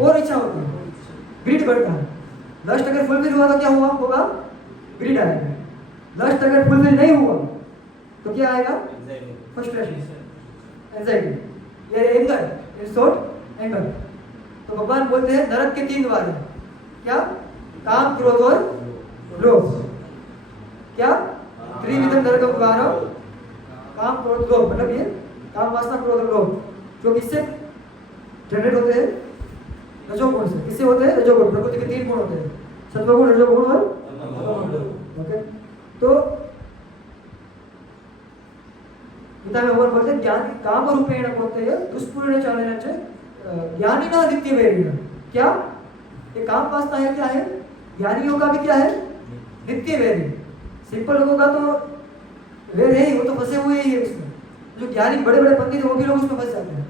और इच्छा होती है, ग्रीड बढ़ता है। लस्ट अगर फुलफिल हुआ तो क्या होगा, ग्रीड आएगा। लस्ट अगर फुलफिल नहीं हुआ तो क्या आएगा, फ्रस्ट्रेशन, एंजाइटी या एंगर, इन शॉर्ट एंगर। तो भगवान बोलते हैं नरक के 3 द्वार हैं, क्या, काम क्रोध और लोभ, क्या, त्रिविधम नरकम द्वारम, काम क्रोध लोभ, मतलब ये काम वासना क्रोध और लोभ जो किससे जनरेट होते हैं, रजोगुण से। किससे होते हैं, रजोगुण। प्रकृति के 3 गुण होते हैं, सत्वगुण, रजोगुण और तमोगुण। ओके, तो गीता में भगवान बोलते हैं ज्ञान काम रूपेण बोलते हैं दुष्पूर्ण चालेन च ज्ञानी ना नित्य वैरिण। क्या ये काम वासना है, क्या है, ज्ञानियों का भी क्या है, नित्य वैरी। सिंपल लोगों का तो वैर है ही, वो तो फंसे हुए ही है उसमें। जो ज्ञानी बड़े बड़े पंडित है वो भी लोग उसमें फंस जाते हैं।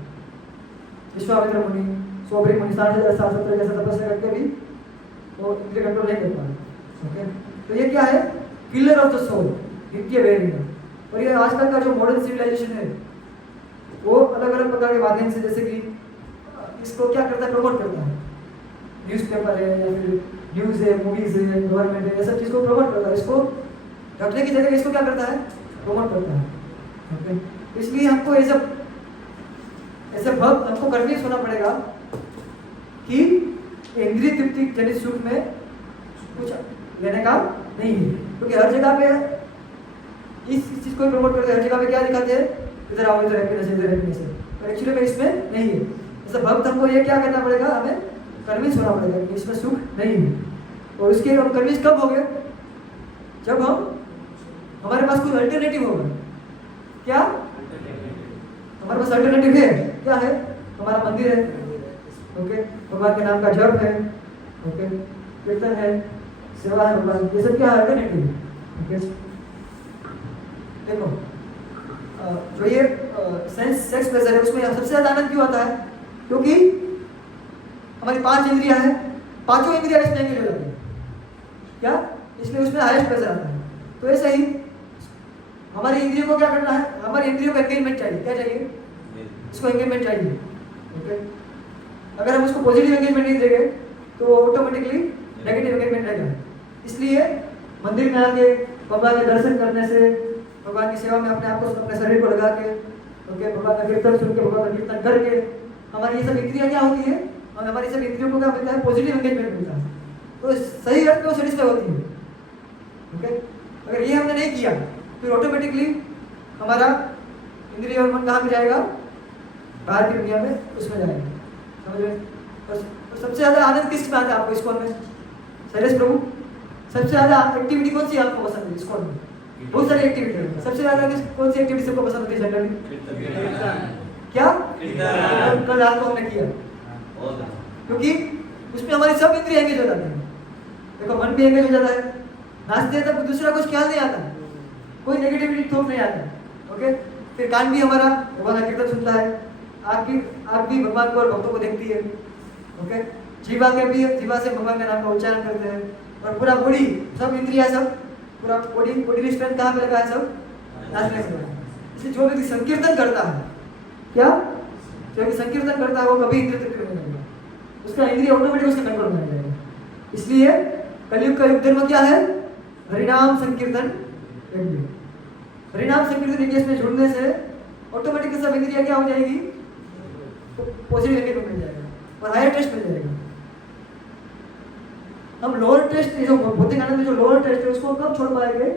विश्वामित्र मुनि, सोबरी मुनि 60,000 जैसा तपस्या करके भी वो इंद्रिय कंट्रोल नहीं कर पाए। ओके, तो ये क्या है, किलर ऑफ द सोल, नित्य वैरी। और ये आजकल का जो मॉडर्न सिविलाइजेशन है वो अलग अलग प्रकार के माध्यम से, जैसे कि इसको क्या करता है, प्रमोट करता है, न्यूज़पेपर है या फिर न्यूज़ है, मूवीज है, गवर्नमेंट है, ये सब चीज़ को प्रमोट करता है। इसको रखने की जगह इसको क्या करता है, प्रमोट करता है। ओके, इसलिए हमको ऐसे भक्त हमको कन्विंस होना पड़ेगा कि इंद्रिय तृप्ति जनित सुख में कुछ लेने का नहीं है, क्योंकि हर जगह पे इस चीज को प्रमोट करते हैं, हर जगह पे क्या दिखाते हैं, इधर आओ, इधर हैप्पीनेस, इधर हैप्पीनेस है, पर एक्चुअली में इसमें नहीं है। ऐसे भक्त हमको ये क्या करना पड़ेगा, हमें कन्विंस होना पड़ेगा कि इसमें सुख नहीं है। और इसके हम कन्विंस कब हो गए, जब हमारे पास कोई अल्टरनेटिव होगा। क्या हमारे पास अल्टरनेटिव है, क्या है, हमारा मंदिर है, ओके, भगवान के नाम का जप है, ओके, कीर्तन है, सेवा है भगवान, ये सब क्या है, अल्टरनेटिव। ओके, देखो जो ये सेक्स प्लेजर है उसमें सबसे ज्यादा आनंद क्यों आता है, क्योंकि हमारी 5 इंद्रियां हैं, पांचों इंद्रियां इसमें एंगेज हो जाती है, क्या, इसलिए उसमें हाईएस्ट प्लेजर आता है। तो ऐसे ही हमारी इंद्रियों को क्या करना है, हमारी इंद्रियों को एंगेजमेंट चाहिए, क्या चाहिए, इसको एंगेजमेंट चाहिए। ओके, अगर हम उसको पॉजिटिव एंगेजमेंट नहीं देंगे तो ऑटोमेटिकली नेगेटिव एंगेजमेंट रहेगा। इसलिए मंदिर में आके भगवान के दर्शन करने से, भगवान की सेवा में अपने आप को, अपने शरीर को लगा के, ओके, भगवान का कीर्तन सुन के, भगवान का कीर्तन करके हमारी ये सब इंद्रियां क्या होती है, और हमारी सब इंद्रियों को क्या मिलता है, पॉजिटिव एंगेजमेंट मिलता है, तो सही अर्थ में सेटिस्फाई होती है। ओके, अगर ये हमने नहीं किया फिर ऑटोमेटिकली हमारा इंद्रिय और मन कहाँ पे जाएगा, बाहर की दुनिया में, उसमें जाएगा, समझ रहे। और सबसे ज्यादा आनंद किस में आता है आपको इस्कॉन में, शैलेश प्रभु, सबसे ज्यादा एक्टिविटी कौन सी आपको पसंद है इस्कॉन में, बहुत सारी एक्टिविटी है, सबसे ज्यादा कौन सी एक्टिविटी सबको पसंद होती है जनरली, क्या, कल रात को हमने किया, क्योंकि उसमें हमारी सब इंद्रिय एंगेज हो जाती है। देखो मन भी एंगेज हो जाता है, नाचते हैं तब दूसरा कुछ ख्याल नहीं आता, कोई नेगेटिविटी थॉट नहीं आता। ओके, फिर कान भी हमारा भगवान का कीर्तन सुनता है, आँख भी भगवान को और भक्तों को देखती है। ओके, जीवा से भगवान के नाम का उच्चारण करते हैं। और पूरा बॉडी, सब इंद्रिया, सब पूरा बॉडी स्ट्रेंथ कहाँ पे लगा है? सब नाचने से लगा है। इसलिए जो व्यक्ति संकीर्तन करता है, क्या जो व्यक्ति संकीर्तन करता है वो कभी इंद्रिय तृप्ति नहीं लगेगा, उसका इंद्रिय ऑटोमेटिक उसके कंट्रोल में आ जाएगा। इसलिए कलयुग का युग धर्म क्या है? हरिनाम संकीर्तन यज्ञ। हरिनाम संकीर्तन यज्ञ में जुड़ने से ऑटोमेटिक सब इंद्रिया क्या हो जाएगी? पॉजिटिव एंगेजमेंट मिल जाएगा और हायर टेस्ट मिल जाएगा। हम लोअर टेस्ट, जो भौतिक आनंद में जो लोअर टेस्ट है उसको कब छोड़ पाएंगे?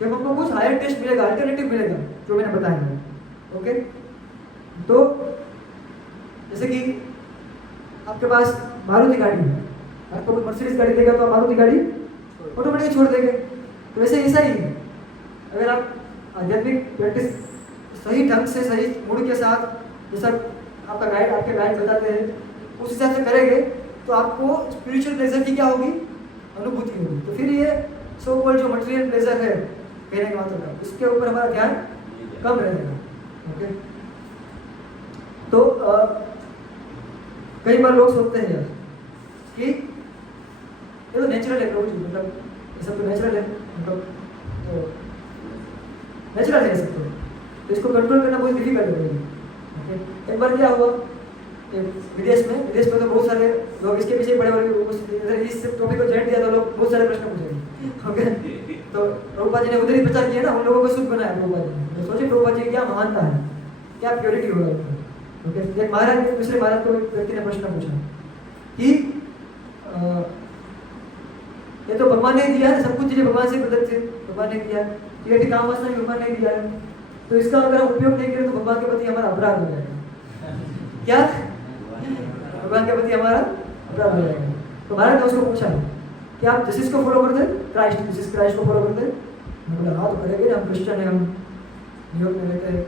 जब हमको कुछ हायर टेस्ट मिलेगा, अल्टरनेटिव मिलेगा, जो मैंने बताया। ओके, तो जैसे कि आपके पास मारुति गाड़ी है, आपको कोई मर्सिडीज गाड़ी देगा तो आप मारुति गाड़ी ऑटोमेटिक छोड़ देंगे। तो वैसे ऐसा ही है, अगर आप आध्यात्मिक प्रैक्टिस सही ढंग से, सही मूड के साथ, जैसा आपका गाइड, आपके गाइड बताते हैं, उस हिसाब से करेंगे तो आपको स्पिरिचुअल प्लेजर की क्या होगी? अनुभूति होगी। तो फिर ये सो कॉल्ड जो मटेरियल प्लेजर है कहने का मतलब, इसके ऊपर हमारा ध्यान कम रहेगा। ओके, तो कई बार लोग सोचते हैं यार कि ये तो नेचुरल है प्रभु जी, मतलब ये सब तो नेचुरल है, मतलब तो नेचुरल है सब तो इसको कंट्रोल करना बहुत डिफिकल्ट है। एक बार क्या हुआ, विदेश में तो बहुत सारे लोग इसके पीछे बड़े बड़े, इस टॉपिक को जॉइन दिया तो लोग बहुत सारे प्रश्न पूछेंगे। ओके, तो प्रभुपाद जी ने उधर ही प्रचार किया ना, उन लोगों को शुद्ध बनाया प्रभुपाद जी ने। तो सोचिए प्रभुपाद जी की क्या महानता है, क्या प्योरिटी होगा उनका। ओके, एक महाराज ने दूसरे महाराज को एक व्यक्ति ने प्रश्न पूछा कि ये तो भगवान ने दिया है, सब कुछ चीजें भगवान से प्रदत्त है, भगवान ने दिया, ये भी काम वासना भी भगवान ने दिया है, तो इसका अगर हम उपयोग नहीं करें तो भगवान के प्रति हमारा अपराध हो जाएगा। क्या? भगवान के प्रति हमारा अपराध हो जाएगा। तो महाराज ने उसको पूछा कि आप जिस को फॉलो करते हैं? क्राइस्ट, जिस क्राइस्ट को फॉलो करते हैं? मैं बोला हाँ तो करेंगे, हम क्रिश्चियन हैं, हम न्यूयॉर्क में रहते हैं।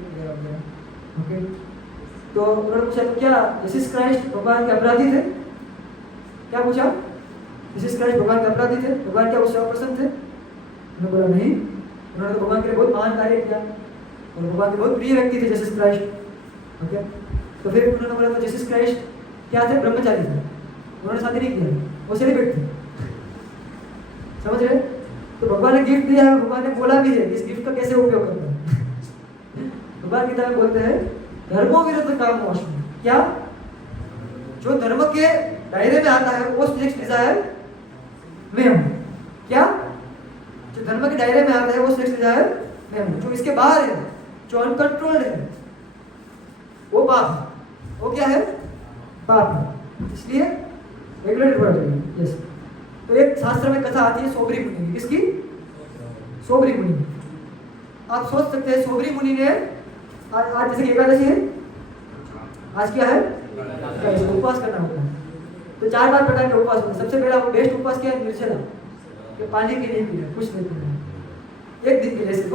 ओके, तो उन्होंने पूछा तो क्या जीसस क्राइस्ट भगवान के अपराधी थे? क्या पूछा? जीसस क्राइस्ट भगवान के अपराधी थे? भगवान क्या उससे अप्रसन्न थे? उन्होंने बोला नहीं, उन्होंने तो भगवान के लिए बहुत महान कार्य किया और भगवान के बहुत प्रिय व्यक्ति थे जीसस क्राइस्ट। ओके, तो फिर उन्होंने बोला तो जीसस क्राइस्ट क्या थे? ब्रह्मचारी थे, उन्होंने शादी नहीं किया, वो सेलिब्रेट थे। समझ रहे? तो भगवान ने गिफ्ट दिया है, भगवान ने बोला भी है इस गिफ्ट का कैसे उपयोग करना है। भगवान गीता में बोलते हैं धर्मो विरुद्ध काम मोक्ष। क्या? जो धर्म के दायरे में आता है वो नेक्स्ट डिजायर में हूं। क्या? जो धर्म के दायरे में आता है वो नेक्स्ट डिजायर में हूं। जो इसके बाहर है, जो अनकंट्रोल्ड है, वो पाप है। वो क्या है? पाप है। इसलिए रेगुलेटेड वर्ड है। यस, तो एक शास्त्र में कथा आती है सोबरी मुनि की। किसकी? सोबरी मुनि। आप सोच सकते हैं सोबरी मुनि ने आज जैसे एकादशी है, आज क्या है? उपवास करना होता है। तो 4 प्रकार के उपवास होते हैं। सबसे पहला बेस्ट उपवास क्या है? निर्जला, कि पानी की नहीं पीना, कुछ नहीं पीना, एक दिन के लिए सिर्फ।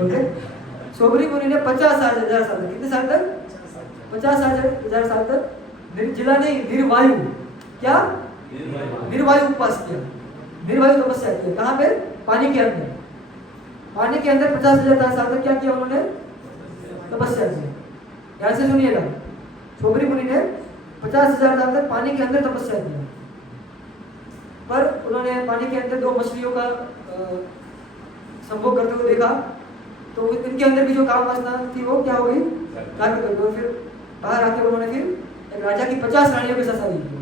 ओके, सोबरी मुनि ने 50,000 साल तक, कितने साल तक? 50,000 साल तक निर्जला नहीं, निर्वायु। क्या? निर्वायु उपवास किया, निर्वायु तपस्या किया। कहाँ पे? पानी के अंदर। पानी के अंदर 50,000 साल तक क्या किया उन्होंने? तपस्या की। ध्यान से सुनिएगा, सोबरी मुनि ने 50,000 साल तक पानी के अंदर तपस्या किया, पर उन्होंने पानी के अंदर 2 मछलियों का संभोग करते हुए देखा, तो इनके अंदर भी जो काम वासना थी वो क्या हो गई? गायब कर गई। फिर बाहर आके उन्होंने फिर एक राजा की 50 रानियों के साथ शादी की।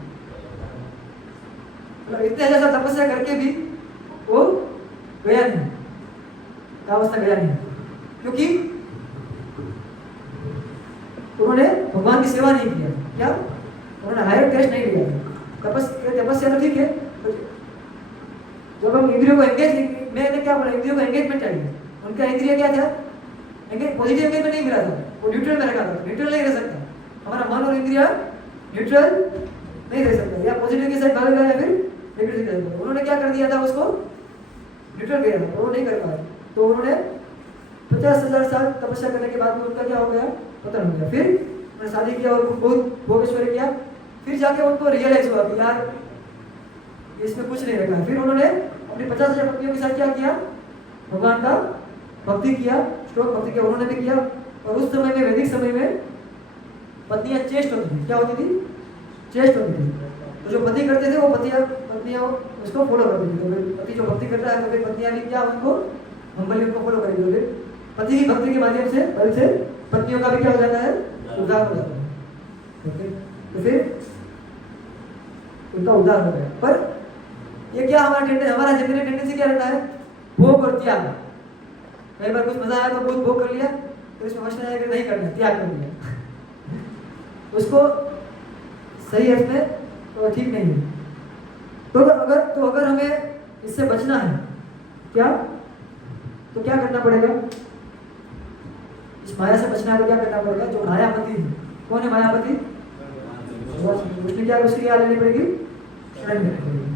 मतलब इतने जैसा तपस्या करके भी वो गया नहीं, कामावस्था गया नहीं, क्योंकि उन्होंने भगवान की सेवा नहीं किया। क्या? उन्होंने हायर टेस्ट नहीं लिया। तपस्या तो ठीक है, जब हम इंद्रियों को एंगेज, मैंने क्या बोला, इंद्रियों को एंगेजमेंट चाहिए। उनका इंद्रिय क्या था? पॉजिटिव एंगेजमेंट नहीं मिला था, वो न्यूट्रल में रखा था। न्यूट्रल नहीं रह सकता, हमारा मन और इंद्रिय न्यूट्रल नहीं रह सकता, या पॉजिटिव की साइड भागेगा या फिर नेगेटिव की साइड। उन्होंने क्या कर दिया था? उसको न्यूट्रल किया था, वो नहीं कर पाया। तो उन्होंने 50,000 साल तपस्या करने के बाद में उनका क्या हो गया? पतन हो गया। फिर उन्होंने शादी किया और बहुत भोगेश्वरी किया। फिर जाके उनको रियलाइज हुआ कि यार इसमें कुछ नहीं रखा। फिर उन्होंने अपनी 50,000 पत्नियों के साथ क्या किया? भगवान का भक्ति किया, श्लोक भक्ति किया, उन्होंने भी किया। और उस समय में, वैदिक समय में, पत्नियां चेष्ट होती थी। क्या होती थी? चेष्ट होती थी। तो जो पति करते थे वो पत्नियां उसको फॉलो करती थी। तो फिर पति जो भक्ति करता है तो फिर पत्नियां भी क्या उनको हम्बली उनको फॉलो करेगी। तो फिर पति की भक्ति के माध्यम से बल से पत्नियों का भी क्या हो जाता है? उद्धार हो जाता है। ओके, तो फिर उनका उद्धार हो गया। पर ये क्या हमारा जनरल टेंडेंसी क्या रहता है? भोग और त्याग। कई बार कुछ मजा आया तो बहुत भोग कर लिया, तो इसमें समझना है कि नहीं करना, त्याग कर दिया उसको सही अर्थ में तो ठीक नहीं है। तो अगर हमें इससे बचना है क्या, तो क्या करना पड़ेगा? इस माया से बचना है तो क्या करना पड़ेगा? जो मायापति है, कौन है मायापति? उसने क्या उसकी क्या लेनी पड़ेगी? शरण लेनी पड़ेगी।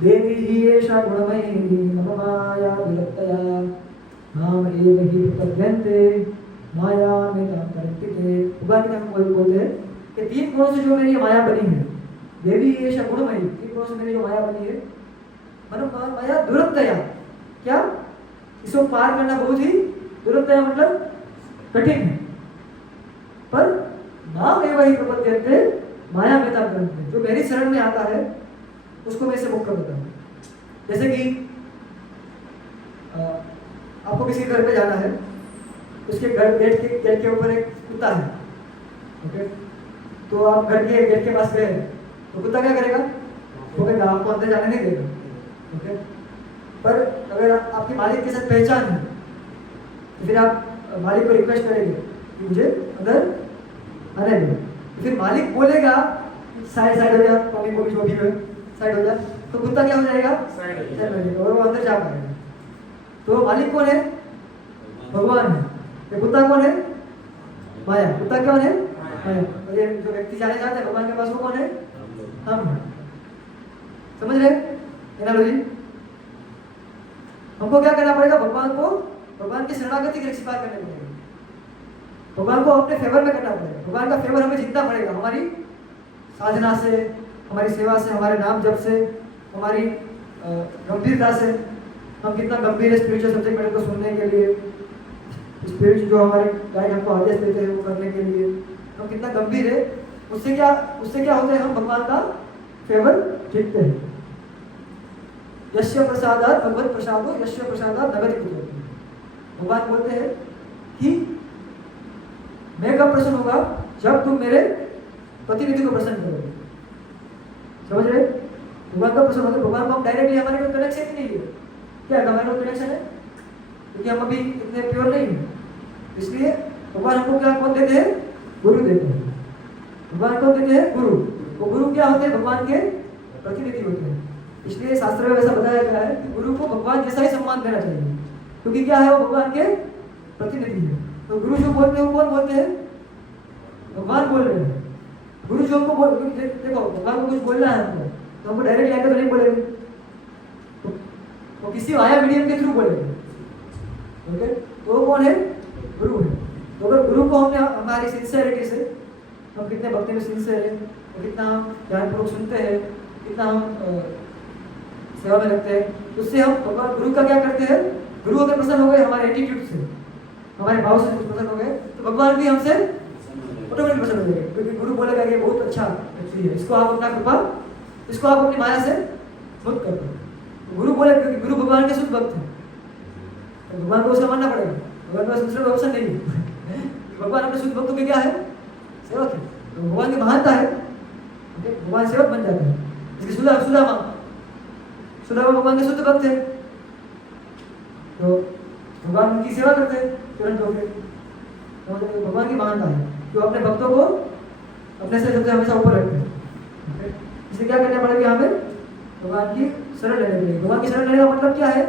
देवी ही एषा गुणमयी मम माया विरक्तया नाम एव हि प्रपद्यन्ते माया में करंतिते। भगवान के हम बोलते हैं कि तीन गुणों से जो मेरी माया बनी है, देवी एषा गुणमयी, तीन गुणों से मेरी जो माया बनी है, मतलब माया दुरत्तया, क्या इसको पार करना बहुत ही दुरत्तया मतलब कठिन है। पर नाम एव हि प्रपद्यन्ते माया में करंतिते, जो मेरी शरण में आता है उसको मैं इससे मुक्त कर देता हूँ। जैसे कि आपको किसी घर पे जाना है, उसके घर गेट के ऊपर एक कुत्ता है। ओके, तो आप घर के गेट के पास गए तो कुत्ता क्या करेगा? वो कहेगा आपको अंदर जाने नहीं देगा। ओके, पर अगर आपके मालिक के साथ पहचान है तो फिर आप मालिक को रिक्वेस्ट करेंगे कि मुझे अंदर आने दो। फिर मालिक बोलेगा साइड हो जा, मम्मी को भी जो भी है साइड हो जा, तो कुत्ता क्या हो जाएगा? साइड हो जाएगा और वो अंदर जा पाएगा। तो मालिक कौन है? भगवान है। ये कुत्ता कौन है? माया। कुत्ता कौन है? माया। और ये जो व्यक्ति जाने जाते हैं भगवान के पास, वो कौन है? हम हैं। समझ रहे एनालॉजी? हमको क्या करना पड़ेगा? भगवान की शरणागति के स्वीकार करने पड़ेगा। भगवान को अपने फेवर में करना पड़ेगा। भगवान का फेवर हमें जीतना पड़ेगा, हमारी साधना से, हमारी सेवा से, हमारे नाम जप से, हमारी गंभीरता से। हम कितना गंभीर है स्पिरिचुअल सब्जेक्ट मैटर को सुनने के लिए, स्पिरिचुअल जो हमारे गाइड हमको आदेश देते हैं वो करने के लिए हम कितना गंभीर है। उससे क्या होता है? हम भगवान का फेवर जीतते हैं। यस्य प्रसादात् भगवत प्रसादो यस्य प्रसादात् नगति कुतो। भगवान बोलते हैं कि मैं कब प्रसन्न होगा? जब तुम मेरे प्रतिनिधि को प्रसन्न करोगे। समझ रहे? भगवान का प्रसन्न होगा। भगवान को हम डायरेक्टली, हमारे कोई कनेक्शन ही नहीं है। क्या हमारे कोई कनेक्शन है? क्योंकि हम अभी इतने प्योर नहीं हैं, इसलिए भगवान हमको क्या कौन देते हैं? गुरु देते हैं। भगवान कौन देते हैं? गुरु। वो गुरु क्या होते हैं? भगवान के प्रतिनिधि होते हैं। इसलिए शास्त्र में वैसा बताया गया है कि गुरु को भगवान जैसा ही सम्मान देना चाहिए, क्योंकि क्या है? वो भगवान के प्रतिनिधि है। तो गुरु जो बोलते हैं वो कौन बोलते हैं? भगवान बोल रहे हैं। गुरु जो हमको देखो भगवान को कुछ बोलना है हमको, तो हमको डायरेक्ट आकर तो नहीं बोलेंगे, तो किसी आया मीडियम के थ्रू बोलेंगे। ओके, तो वो कौन है? गुरु है। तो अगर गुरु को हमने हमारी सिंसियरिटी से, हम कितने भक्ति में सिंसियर है, कितना हम ध्यानपूर्वक सुनते हैं, कितना हम सेवा में लगते हैं, उससे हम भगवान गुरु का क्या करते हैं? गुरु अगर प्रसन्न हो गए हमारे एटीट्यूड से, हमारे भाव से प्रसन्न हो गए, तो भगवान भी हमसे ऑटोमेटिक प्रसन्न हो जाएगा। क्योंकि गुरु बोलेगा ये बहुत अच्छा व्यक्ति है, इसको आप अपना कृपा, इसको आप अपनी माया से मुक्त कर दो। गुरु बोले, क्योंकि गुरु भगवान के शुद्ध भक्त है, तो भगवान को उसका मानना पड़ेगा। भगवान का दूसरा ऑप्शन नहीं है। भगवान अपने शुद्ध भक्तों के क्या है? सेवक है। तो भगवान की महानता है, भगवान सेवक बन जाता है। इसकी सुदामा भगवान के शुद्ध भक्त है, तो भगवान उनकी सेवा करते हैं तुरंत होकर। तो भगवान की महानता है जो अपने भक्तों को अपने से सबसे हमेशा ऊपर रखते हैं। इसलिए क्या करना पड़ेगा? हमें भगवान की शरण लेने के लिए। भगवान की शरण लेने का मतलब क्या है?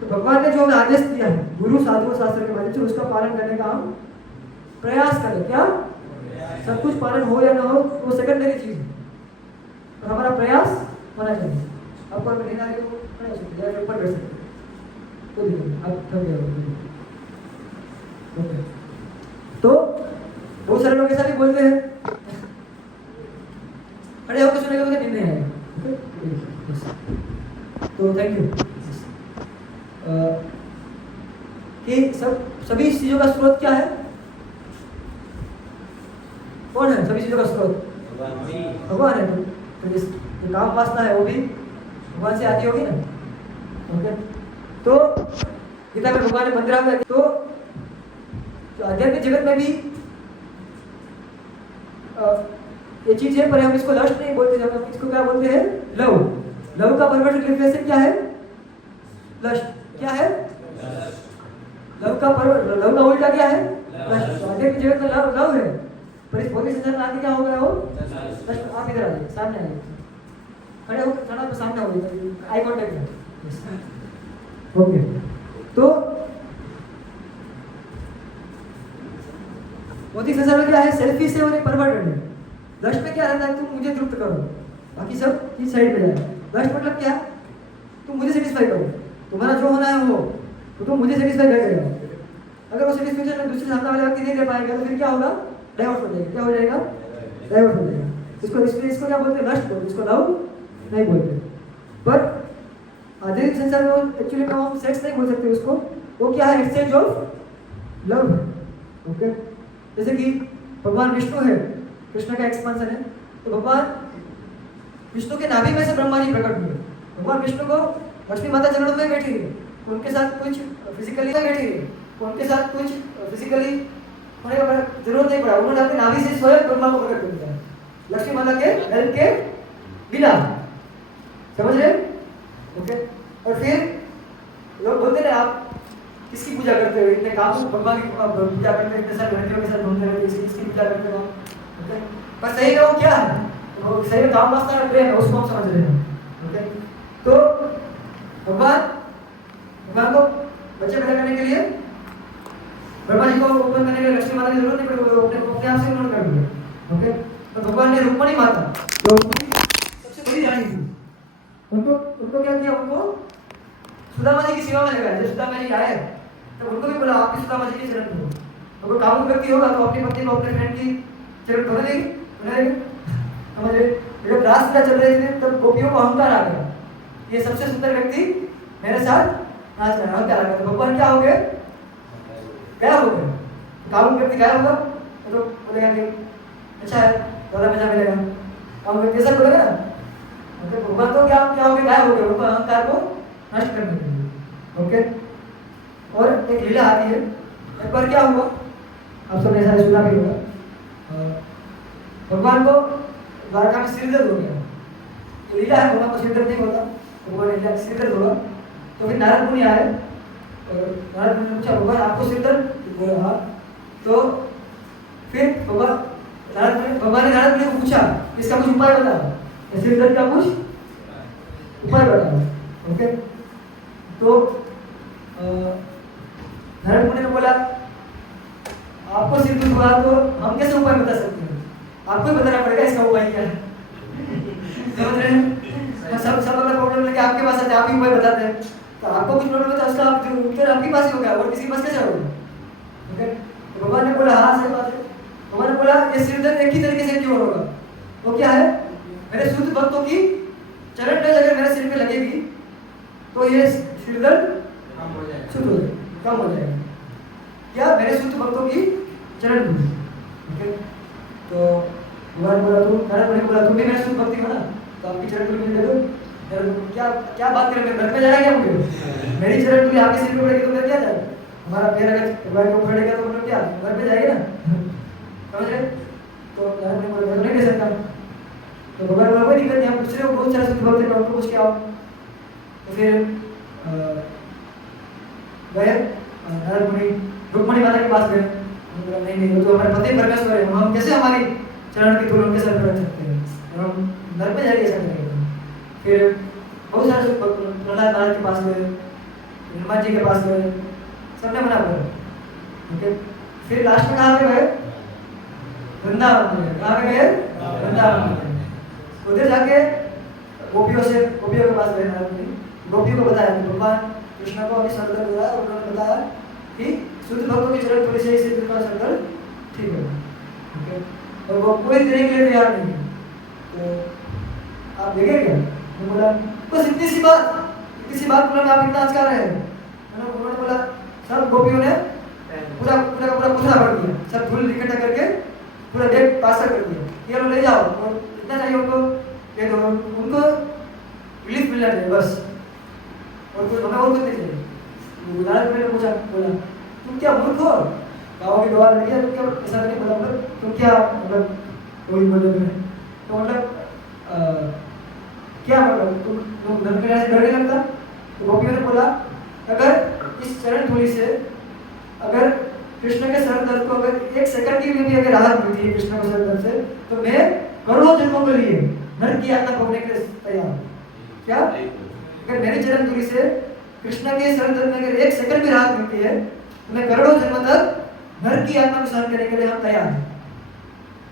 तो भगवान ने जो हमें आदेश दिया है गुरु साधु शास्त्र के माध्यम से, उसका पालन करने का हम प्रयास करें। क्या सब कुछ पालन हो या ना हो वो सेकेंडरी चीज है, और हमारा प्रयास होना चाहिए। आपको अगर नहीं आ रही तो खड़े हो सकते हैं, ऊपर बैठ सकते हैं, तो देखिए आप थक गए। ओके, तो बहुत सारे लोग ऐसा भी बोलते हैं खड़े होकर सुने के बाद नींद नहीं आएगी। तो थैंक यू। कि सभी चीजों का स्रोत क्या है? कौन है सभी चीज़ों का स्रोत? भगवान भगवान है। तो जिस जो काम वासना है वो भी भगवान से आती होगी ना। ओके, तो गीता में भगवान ने मंदिर में तो आध्यात्मिक जगत में भी ये चीज है, पर हम इसको लस्ट नहीं बोलते, जब हम इसको क्या बोलते हैं? लव। लव का परवर्ट रिफ्लेक्शन क्या है? लस्ट। क्या है? लव का उल्टा क्या है? लस्ट। तो आध्यात्मिक जगत में लव है, पर इस भौतिक संसार में आके क्या हो गया हो? लस्ट। आप इधर आइए, सामने आइए, खड़े हो, थोड़ा सामने हो जाइए, आई कांटेक्ट में। ओके, तो भौतिक संसार में क्या है? सेल्फी से और एक परवर्टेड है। लस्ट में क्या रहता है? तुम मुझे तृप्त करो, बाकी सब चीज साइड पे जाए। लस्ट मतलब क्या? तुम मुझे सेटिस्फाई करो, तुम्हारा जो होना है वो, तो तुम मुझे सेटिस्फाई कर देगा। अगर वो सेटिस्फेक्शन में दूसरे सामने वाले व्यक्ति नहीं दे पाएगा तो फिर क्या होगा? डाइवोर्स हो जाएगा। क्या हो जाएगा? डाइवोर्स हो जाएगा। इसको क्या बोलते हैं? लस्ट बोलते हैं, इसको लव नहीं बोलते। पर आधुनिक संसार में एक्चुअली में हम सेक्स नहीं बोल सकते उसको, वो क्या है? एक्सचेंज ऑफ लव है। ओके, जैसे कि भगवान विष्णु है, कृष्ण का एक्सपांशन है, तो भगवान विष्णु के नाभि में से ब्रह्मा जी प्रकट हुए। भगवान विष्णु को लक्ष्मी माता चरणों में बैठी है, उनके साथ कुछ फिजिकली बैठी है, उनके साथ कुछ फिजिकली होने का जरूरत नहीं पड़ा, उन्होंने अपनी नाभि से स्वयं ब्रह्मा को प्रकट कर दिया, लक्ष्मी माता के हेल्प के बिना। समझ रहे? ओके, और फिर लोग बोलते हैं आप किसकी पूजा करते हो? इतने काम भगवान की पूजा करते हो, इतने सारे लड़कियों के साथ घूमते रहते हो, इसकी पूजा करते हो। ओके, पर सही में वो क्या है? वो सही में काम वास्ता में प्रेम है, उसको हम समझ रहे हैं। ओके, तो भगवान को बच्चे पैदा करने के लिए ब्रह्मा जी को उत्पन्न करने के लिए लक्ष्मी माता की जरूरत नहीं पड़ी, वो अपने आप से उन्होंने कर दिया। ओके, तो भगवान ने रुक्मिणी माता जो सबसे बड़ी रानी थी, उनको क्या किया? उनको सुदामा जी की सेवा में लगाया। जब सुदामा जी आए तब उनको भी बोला आप भी सुदामा जी के चरण धो। अगर काम व्यक्ति होगा तो अपनी पत्नी को अपने फ्रेंड की चरण धोने देगी? समझ रहे? जब रासलीला चल रही थी तब गोपियों को अहंकार आ गया, ये सबसे सुंदर व्यक्ति मेरे साथ नाच रहा है, अहंकार आ गया। तो भगवान क्या हो गए? गायब हो गए। काम व्यक्ति गायब होगा तो बोलेगा कि अच्छा है, ज्यादा मजा मिलेगा, काम व्यक्ति ऐसा बोलेगा ना। भगवान तो क्या हो गए? गायब हो गए, उनको अहंकार को नष्ट करने के लिए। ओके, और एक लीला आती है। एक बार क्या हुआ, आप सबने ऐसा सुना भी होगा, भगवान को द्वारका में सिर दर्द हो गया। तो लीला है, भगवान को सिर दर्द नहीं होता, भगवान ने सिर दर्द होगा। तो फिर नारद मुनि आए और नारद मुनि ने पूछा भगवान आपको सिर दर्द? बोला हाँ। तो फिर भगवान ने नारद मुनि को पूछा इसका कुछ उपाय बताओ, सिर दर्द का कुछ उपाय बताओ। ओके, तो नारद मुनि ने बोला आपको सिर दर्द हुआ तो हम कैसे उपाय बता सकते हैं, आपको ही बताना पड़ेगा इसका उपाय क्या है। समझ रहे हैं? सब अगर प्रॉब्लम लेके आपके पास आते आप ही उपाय बताते हैं, तो आपको कुछ प्रॉब्लम है तो उसका उत्तर आपके पास ही होगा, और किसी के पास कैसे होगा? ओके, तो भगवान ने बोला हाँ सही बात है। भगवान ने बोला ये सिर दर्द एक ही तरीके से क्यों होगा? वो क्या है? मेरे शुद्ध भक्तों की चरण में अगर मेरे सिर पे लगेगी तो ये सिर दर्द शुद्ध हो जाएगा, कम हो जाएगा। क्या? मेरे शुद्ध भक्तों की चरण धूल। ओके, तो भगवान बोला तुम भी मेरे शुद्ध भक्ति हो ना, तो आपकी चरण धूल मुझे दे दो। क्या बात करें, मेरे घर पे जाएगा क्या मुझे? मेरी चरण धूल आपके सिर पे पड़ेगी तो मेरा क्या जाएगा? हमारा पैर अगर भगवान के ऊपर पड़ेगा तो मतलब क्या घर पे जाएगा ना। समझ रहे? तो मैं नहीं दे सकता। तो भगवान बोला कोई दिक्कत नहीं, हम दूसरे को बहुत सारे शुद्ध भक्त हैं, उनको पूछ के आओ। तो फिर गए नारद मुनि रुक्मिणी माता के पास गए। नहीं तो हमारे पति परमेश्वर है, हम कैसे हमारी चरण की धूल उनके सर पर रख सकते हैं, और हम घर पे जाके ऐसा करेंगे। फिर बहुत सारे प्रहलाद महाराज के पास गए, हनुमान जी के पास गए, सबने मना करा। ओके, फिर लास्ट में कहाँ पे गए? वृंदावन में। कहाँ पे गए? वृंदावन में। उधर जाके गोपियों के पास गए नारद मुनि, गोपियों को बताया कि भगवान कृष्ण को अभी संदर्भ दिया और उन्होंने बताया कि शुद्ध भक्तों की चरण धूल से इससे का संदर्भ ठीक है। ओके, और वो कोई देने के लिए तैयार नहीं है। तो आप देखें क्या? मैं बोला बस इतनी सी बात बोला, आप इतना आज कर रहे हैं। उन्होंने बोला सब गोपियों ने पूरा पुतला भर दिया, सब धूल इकट्ठा करके पूरा डेट पास कर दिया, ये लोग ले जाओ और इतना चाहिए उनको दे दो, उनको रिलीफ मिलना चाहिए बस, और कुछ हमें और कुछ नहीं चाहिए। उदाहरण मैंने पूछा, बोला तुम क्या मूर्ख हो, गाँव की दवा नहीं है, तुम क्या ऐसा नहीं बोला, मतलब तुम क्या मतलब कोई बोले तो मतलब क्या मतलब तुम धन के से डर नहीं लगता। तो गोपियों ने बोला अगर इस चरण धूलि से अगर कृष्ण के सर दर्द को अगर एक सेकंड की भी अगर राहत मिलती है कृष्ण के सर दर्द से, तो मैं करोड़ों जन्मों के लिए नरक की यातना भोगने के लिए तैयार हूँ। क्या अगर मेरी चरण धूलि से कृष्ण के सर दर्द में अगर एक सेकंड भी राहत मिलती है तो मैं करोड़ों जन्म तक नरक की यातना को सहन करने के लिए हम तैयार हैं।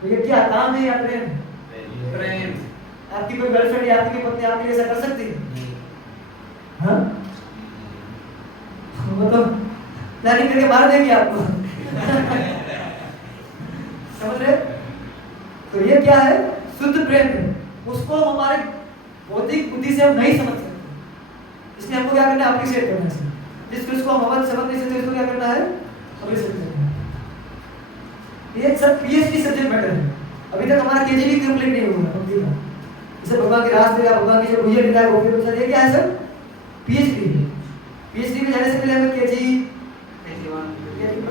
तो ये क्या काम है या प्रेम? प्रेम। आपकी कोई गर्लफ्रेंड या आपकी पत्नी आपके लिए ऐसा कर सकती है? हाँ? वो तो प्लानिंग करके मार देगी आपको। समझ रहे? तो ये क्या है? शुद्ध प्रेम है। उसको हमारे बौद्धिक बुद्धि से हम नहीं समझ सकते, इसलिए हमको क्या करना है? अप्रिशिएट करना है। जिस चीज को हम अवध समझ नहीं सकते उसको क्या करना है? अप्रिशिएट करना है। ये सब पीएचडी सब्जेक्ट मैटर है। अभी तक हमारा केजीबी कंप्लीट नहीं हुआ भक्ति का। जैसे भगवान की रास लीला, भगवान की जो भुजय लीला, गोपियों के साथ, ये क्या है सर? पीएचडी। पीएचडी में जाने से पहले हमें केजी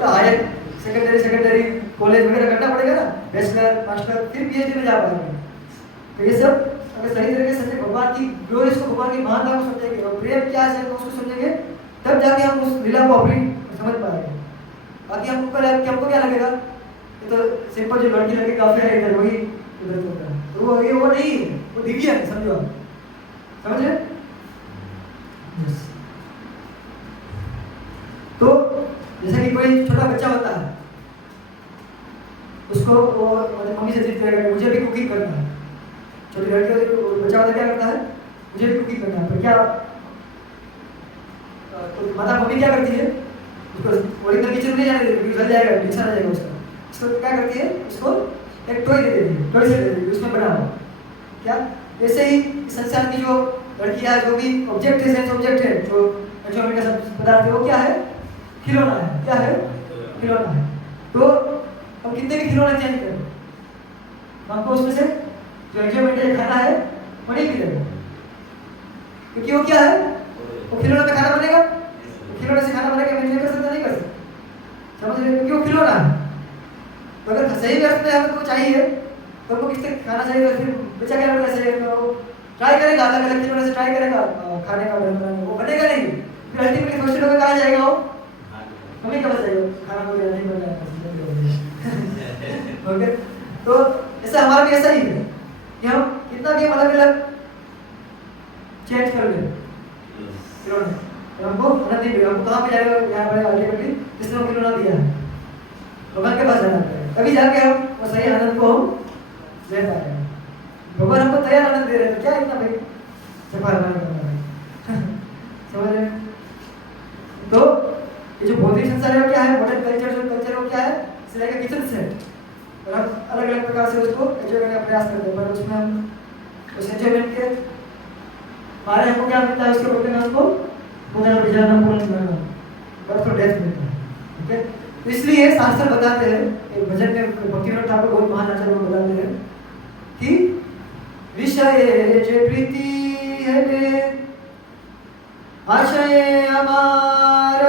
हायर सेकेंडरी कॉलेज वगैरह करना पड़ेगा ना, बैचलर मास्टर, फिर पीएचडी में जा पाएंगे। तो ये सब अगर सही तरीके से भगवान की ग्लोरीज को, भगवान की महानता को समझेंगे और प्रेम क्या है उसको समझेंगे, तब जाके हम उस लीला को अपनी समझ पाएंगे। बाकी हमको क्या लगेगा? ये तो सिंपल जो लड़की लड़के काफी है इधर, वही उधर होता है, तो वो ये वो नहीं है, वो दिव्य है। समझो आप, समझ रहे? यस। तो जैसे कि कोई छोटा बच्चा होता है, उसको वो मम्मी से जिद करेगा मुझे भी कुकिंग करना है। छोटी लड़की बच्चा होता क्या करता है? मुझे भी कुकिंग करना है। तो क्या तो माता मम्मी क्या करती है? उसको ओरिजिनल किचन नहीं जाने देती, जल जाएगा, नुकसान आ जाएगा उसका। उसको क्या करती है? उसको एक टॉय दे देती है, टॉय से दे देती है, उसमें बना हो। क्या ऐसे ही संसार की जो लड़कियां, जो भी ऑब्जेक्ट है, सेंस ऑब्जेक्ट है, जो एंजॉयमेंट का सब पदार्थ है, वो क्या है? खिलौना है। क्या है? खिलौना है। तो हम कितने भी खिलौना चेंज करें, हमको उसमें से जो एंजॉयमेंट है, खाना है, वो नहीं मिलेगा, क्योंकि वो क्या है? वो खिलौना पे खाना बनेगा, खिलौने से खाना बनेगा, मैं एंजॉय कर सकता नहीं कर सकता। समझ रहे? क्योंकि वो खिलौना है। तो अगर सही अर्थ में हमें को चाहिए तो हमको किससे खाना चाहिए, तो फिर बच्चा क्या करना चाहिए? तो ट्राई करेगा, अलग अलग खिलौने से ट्राई करेगा खाने का, वो बनेगा नहीं, फिर अल्टीमेटली क्वेश्चन होगा कहाँ जाएगा वो? हमें क्या बताइए? खाना को नहीं बन जाएगा। ओके, तो ऐसा हमारा भी ऐसा ही है कि हम कितना भी अलग अलग चेंज कर ले खिलौने, तो हमको आनंद नहीं मिलेगा। हमको कहाँ पे जाएगा? यहाँ पर अल्टीमेटली जिसने वो खिलौना दिया है भगवान के पास जाना पड़ेगा, तभी जाके हम वो सही आनंद को हम ले पाएंगे। भगवान हमको तैयार आनंद दे रहे हैं, क्या इतना भाई चपा समझ रहे? तो ये जो भौतिक संसार है वो क्या है? मॉडर्न कल्चर जो कल्चर है वो क्या है? सिलाई का किचन सेट, और हम अलग अलग प्रकार से उसको एंजॉय करने का प्रयास करते हैं, पर उसमें हम उस एंजॉयमेंट के बारे हमको क्या मिलता है? उसके बदले में हमको पुनः विजाना बर्थ और डेथ मिलता है। ठीक है, तो इसलिए शास्त्र बताते हैं, एक भजन में भक्तिविनोद ठाकुर बहुत महान आचार्य बताते हैं कि विषय जे प्रीति है आशय अमार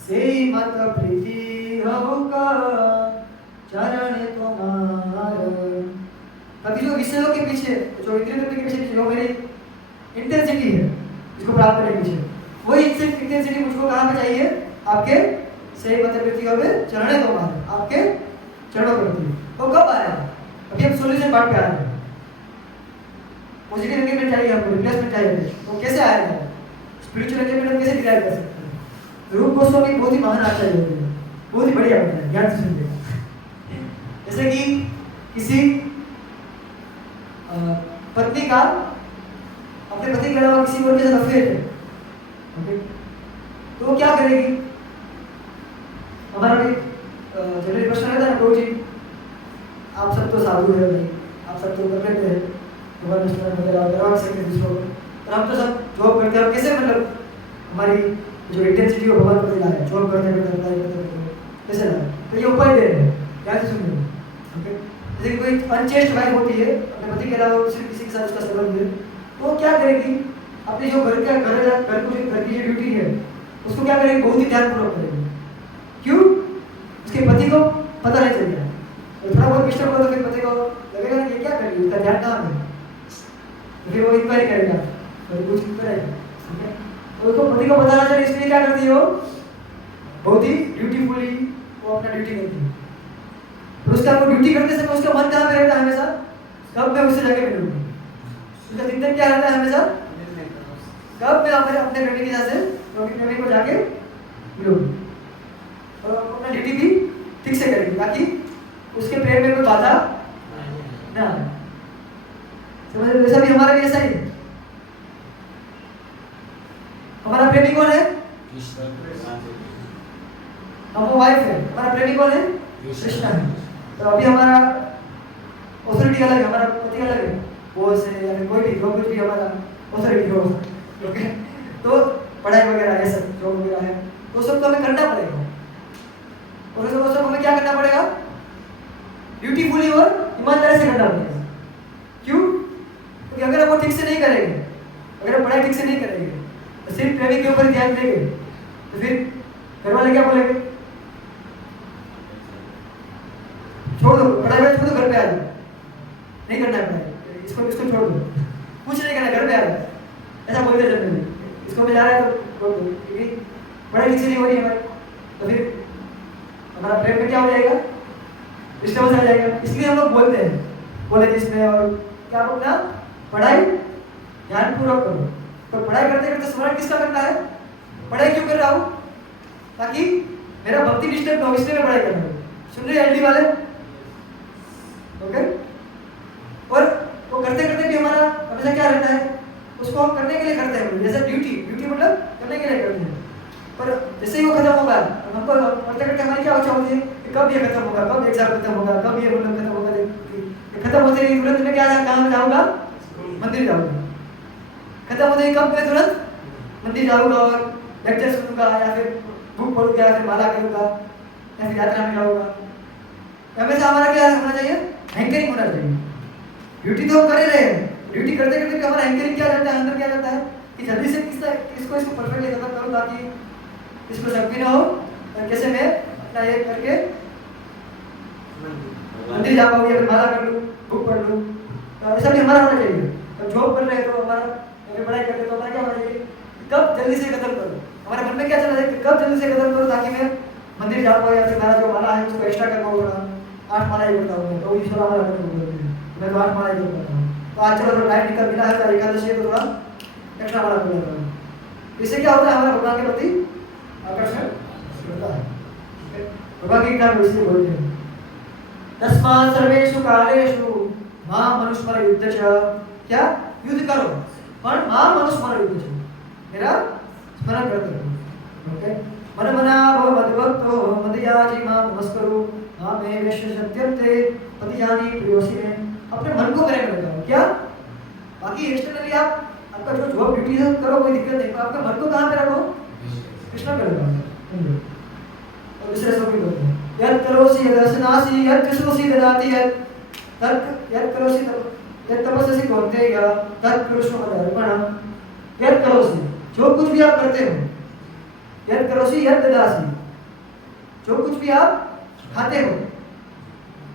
से मत प्रीति होगा चरण तुम्हार। कभी जो विषयों के पीछे, जो इंद्रियों के पीछे जो मेरी इंटेंसिटी है इसको प्राप्त करने के पीछे, वही इंटेंसिटी मुझको कहाँ पे चाहिए? आपके सही मत प्रीति होवे चरण तुम्हार, आपके चरणों पर होती है। वो कब आया? अभी हम सॉल्यूशन पार्ट पे आ रहे हैं। पॉजिटिव एंगेजमेंट चाहिए हमको, रिप्लेसमेंट चाहिए, तो कैसे आएगा? स्पिरिचुअल एंगेजमेंट हम कैसे डिराइव कर सकते हैं? रूप गोस्वामी बहुत ही महान आचार्य होते हैं, बहुत ही बढ़िया होता है, ध्यान से सुनिए। जैसे कि किसी पत्नी का अपने पति के अलावा किसी और के साथ अफेयर है, ओके, तो वो क्या करेगी? हमारा भी जनरल प्रश्न रहता है ना, प्रभु जी आप सब तो साधु है भाई, आप सब तो कर लेते हैं भगवान विष्णु वगैरह करवा सकते हैं दूसरों को, पर हम तो सब जॉब करते हैं, कैसे मतलब हमारी जो इंटेंसिटी को भगवान को दिला है, जॉब करते करते कैसे लाए? तो ये उपाय दे रहे हैं, ध्यान से सुनिए, ओके? जैसे कि कोई अनचेस्ट वाइफ होती है, अपने पति के अलावा सिर्फ किसी के साथ उसका संबंध है, तो वो क्या करेगी? अपनी जो घर की जो ड्यूटी है, उसको क्या करेगी? बहुत ही ध्यानपूर्वक करेगी। क्यों? उसके पति को पता नहीं चलेगा। तो थोड़ा बहुत डिस्टर्ब करो तो फिर पति को लगेगा ना ये क्या कर रही है, उसका ध्यान कहाँ है? तो फिर वो इंक्वायरी करेगा और कुछ करेगा, ठीक है? तो उसको पति को पता ना चले इसलिए क्या करती है वो? बहुत ही ड्यूटीफुली वो अपना ड्यूटी करती है। तो उसका वो ड्यूटी करते समय उसका मन कहाँ पे रहता है हमेशा? कब मैं उससे जाके मिलूंगी? उसका चिंतन क्या रहता है हमेशा? कब मैं अपने प्रेमी के साथ प्रेमी को जाके मिलूंगी और अपना ड्यूटी भी ठीक से करेंगे ताकि उसके प्रेम में कोई बाधा ना आए। समझ रहे? वैसा भी हमारा भी ऐसा ही। हमारा प्रेमी कौन है? हम वाइफ है, हमारा प्रेमी कौन है? कृष्णा है। तो अभी हमारा ऑथोरिटी अलग है, हमारा पति अलग है, बॉस है या कोई भी जो कुछ भी हमारा ऑथोरिटी हो, ओके? तो पढ़ाई वगैरह ये सब जो वगैरह है तो सब तो हमें करना पड़ेगा। और वो सब हमें क्या करना पड़ेगा? ब्यूटीफुली और ईमानदारी से करना पड़ेगा। क्यों? क्योंकि अगर वो ठीक से नहीं करेंगे, अगर पढ़ाई ठीक से नहीं करेंगे, तो सिर्फ प्रेमी के ऊपर ध्यान देंगे, तो फिर घर वाले क्या बोलेंगे? छोड़ दो पढ़ाई, छोड़ दो, घर पे आ जाओ, नहीं करना है पढ़ाई, इसको छोड़ दो, कुछ नहीं करना, घर पे आ जाओ, ऐसा बोलते जनरली। इसको मिला रहा है तो बोल दो, क्योंकि पढ़ाई ठीक से नहीं हो रही है हमारी, तो फिर हमारा प्रेम में क्या हो जाएगा? डिस्टर्बेंस आ जाएगा। इसलिए हम लोग बोलते हैं कॉलेज में और क्या बोलना, पढ़ाई ध्यानपूर्वक करो। तो पढ़ाई करते करते स्मरण किसका करना है? पढ़ाई क्यों कर रहा हूँ? ताकि मेरा भक्ति डिस्टर्ब हो, इसलिए मैं पढ़ाई कर रहा हूँ। सुन रहे एलडी वाले? ओके? और वो करते करते भी हमारा हमेशा क्या रहता है? उसको हम करने के लिए करते हैं, जैसे ड्यूटी मतलब करने के लिए करते हैं। पर जैसे ही वो खत्म होगा, हमको पढ़ते करते हमारी क्या इच्छा होती है कि कब ये खत्म होगा, कब एग्जाम खत्म होगा, कब ये खत्म होगा। खत्म होते ही तुरंत मैं क्या कहाँ जाऊँगा? मंदिर जाऊँगा। खत्म होते ही कब मैं तुरंत मंदिर जाऊँगा और लेक्चर सुनूंगा या फिर बुक पढ़ूंगा या फिर माला करूँगा या फिर यात्रा में जाऊँगा। हमेशा हमारा क्या होना चाहिए? एंकरिंग होना चाहिए। ड्यूटी तो हम कर ही रहे हैं, ड्यूटी करते करते हमारा एंकरिंग क्या रहता है, अंदर क्या रहता है कि जल्दी से इसको परफेक्टली खत्म करूँ ताकि इसको शक भी ना हो और कैसे मैं अपना ये करके मंदिर जा पाऊँ या फिर माला कर लूँ, बुक पढ़ लूँ। तो ऐसा भी हमारा होना चाहिए। और जॉब कर रहे हैं तो हमारा पढ़ाई करते तो हमारा क्या होना चाहिए? कब जल्दी से खत्म करूँ। हमारे मन में क्या चलना चाहिए? कब जल्दी से खत्म करूँ ताकि मैं मंदिर जा पाऊँ या फिर मेरा जो माला है उसको एक्स्ट्रा कर पाऊँ। 8 माला ही करता हूँ, तो ईश्वर माला करता हूँ, मैं तो 8 माला ही करता हूँ। तो आज चलो टाइम निकल मिला है, एकादशी है तो थोड़ा एक्स्ट्रा माला कर लेता हूँ। इससे क्या होता है? हमारा भगवान के प्रति आकर्षण बढ़ता है। भगवान के नाम इसलिए बोलते हैं तस्मात् सर्वेषु कालेषु मां मनुस्मर युद्ध च। क्या? युद्ध करो पर मां मनुस्मर युद्ध च, मेरा स्मरण करते रहो। ओके? मन मना भव मद्भक्तो मदयाजी मां नमस्करो मां मे वैश्य सत्यन्ते पतिजानी प्रियोसी में। अपने मन को प्रेम लगाओ। क्या? बाकी एक्सटर्नली आपका जो जॉब ड्यूटी है करो, कोई दिक्कत नहीं, पर आपका मन को कहाँ पे रखो? कृष्ण पे लगाओ। और दूसरे सब भी बोलते हैं यत् करोसि यदर्शनासि यत् कृष्णोसि ददाति यत् करोसि यत् तपस्सि कौन्तेय तत् कृष्ण मदर्पणम्। यत् करोसि, जो कुछ भी आप करते हो, यत् करोसि यत् ददासि, जो कुछ भी आप खाते हो,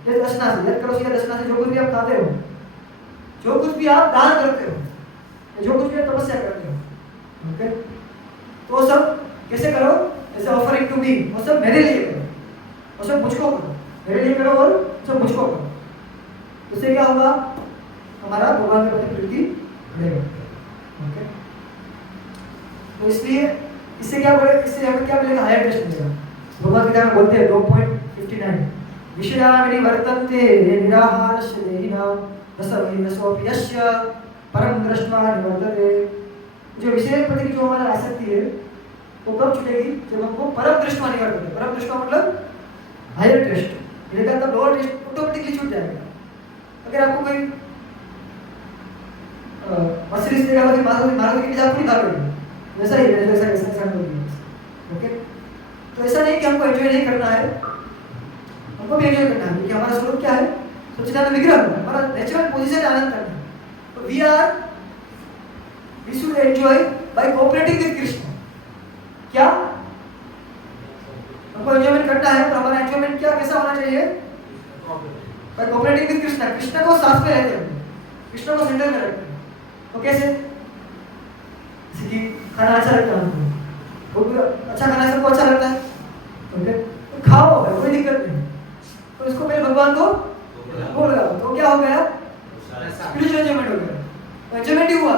यत् दर्शनासि यत् करोसि यत् दर्शनासि, जो कुछ भी आप खाते हो, जो कुछ भी आप दान करते हो, जो कुछ भी आप तपस्या करते हो, ओके? तो सब कैसे करो? ऐसे ऑफरिंग टू मी, वो सब मेरे लिए करो, वो सब मुझको करो, मेरे लिए करो और सब मुझको करो। उससे क्या होगा? हमारा भगवान के प्रति प्रीति बढ़ेगा। ओके? तो इसलिए इससे क्या बोले? इससे हमें क्या मिलेगा? हायर टेस्ट मिलेगा। भगवान गीता में बोलते हैं 2.59 विषयानि वर्तन्ते निराहारस्य देहिनां रसोऽपि यस्य परं दृष्ट्वा निवर्तते। जो विषय के प्रति जो हमारा आसक्ति है वो कब छूटेगी? जब हमको परम दृष्टि निवर्तते। परम दृष्टि मतलब हायर टेस्ट मिलेगा, तब लोअर टेस्ट ऑटोमेटिकली छूट जाएगा। अगर आपको कोई मर्सिडीज देगा तो मारुति की आप पूरी भागोगे, वैसा ही है, जैसा ओके? तो ऐसा नहीं कि हमको एंजॉय नहीं करना है, हमको भी एंजॉय करना है क्योंकि हमारा स्वरूप क्या है, सच्चिदानंद विग्रह है, हमारा नेचुरल पोजीशन है आनंद करना। तो we should enjoy by cooperating with Krishna. क्या हमको एंजॉयमेंट करना है, तो हमारा एंजॉयमेंट क्या कैसा होना चाहिए, by cooperating with Krishna. Krishna को साथ में रहते हैं, कृष्ण को सेंटर में रखते हैं। तो कैसे, जैसे कि खाना अच्छा लगता है हमको, अच्छा खाना सबको अच्छा लगता है, ओके तो खाओ भाई, कोई दिक्कत नहीं। तो इसको पहले भगवान को बोल रहा, तो क्या हो गया, स्पिरिचुअल एंजॉयमेंट हो गया, तो एंजॉयमेंट ही हुआ।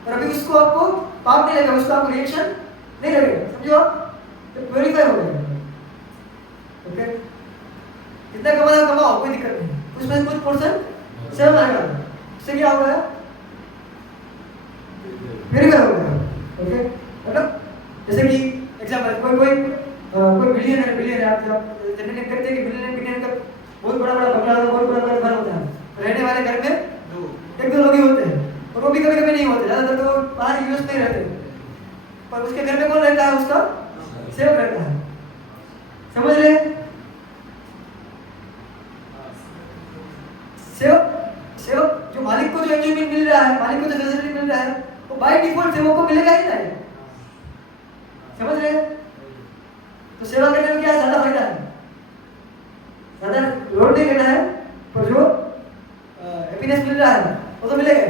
और अभी उसको आपको पाप नहीं लगेगा, उसको आपको रिएक्शन नहीं लगेगा, समझो आप, तो प्योरीफाई हो गया। ओके जितना कमाना कमाओ, कोई दिक्कत नहीं, उसमें कुछ पोर्शन सेव आएगा, इससे क्या हो गया, प्योरीफाई हो गया। ओके मतलब जैसे कि एग्जांपल कोई बिलियनर आप जनरेट करते हैं कि बिलियनर का बहुत बड़ा बड़ा बंगला होता है, बहुत बड़ा बड़ा घर होता है, रहने वाले घर में एक दो लोग ही होते हैं, और वो भी कभी कभी नहीं होते, ज़्यादातर तो बाहर यूएस में ही रहते हैं, पर उसके घर में कौन रहता है, उसका सेवक रहता है, समझ रहे हैं? सेवक जो मालिक को जो एंजॉयमेंट मिल रहा है, मालिक को जो फैसिलिटी मिल रहा है, वो बाय डिफॉल्ट सेवक को मिलेगा ही नहीं, समझ रहे हैं? तो सेवा करने में क्या ज्यादा फायदा है, ज्यादा लोड नहीं लेना है, पर जो हैप्पीनेस मिल रहा है वो तो मिलेगा।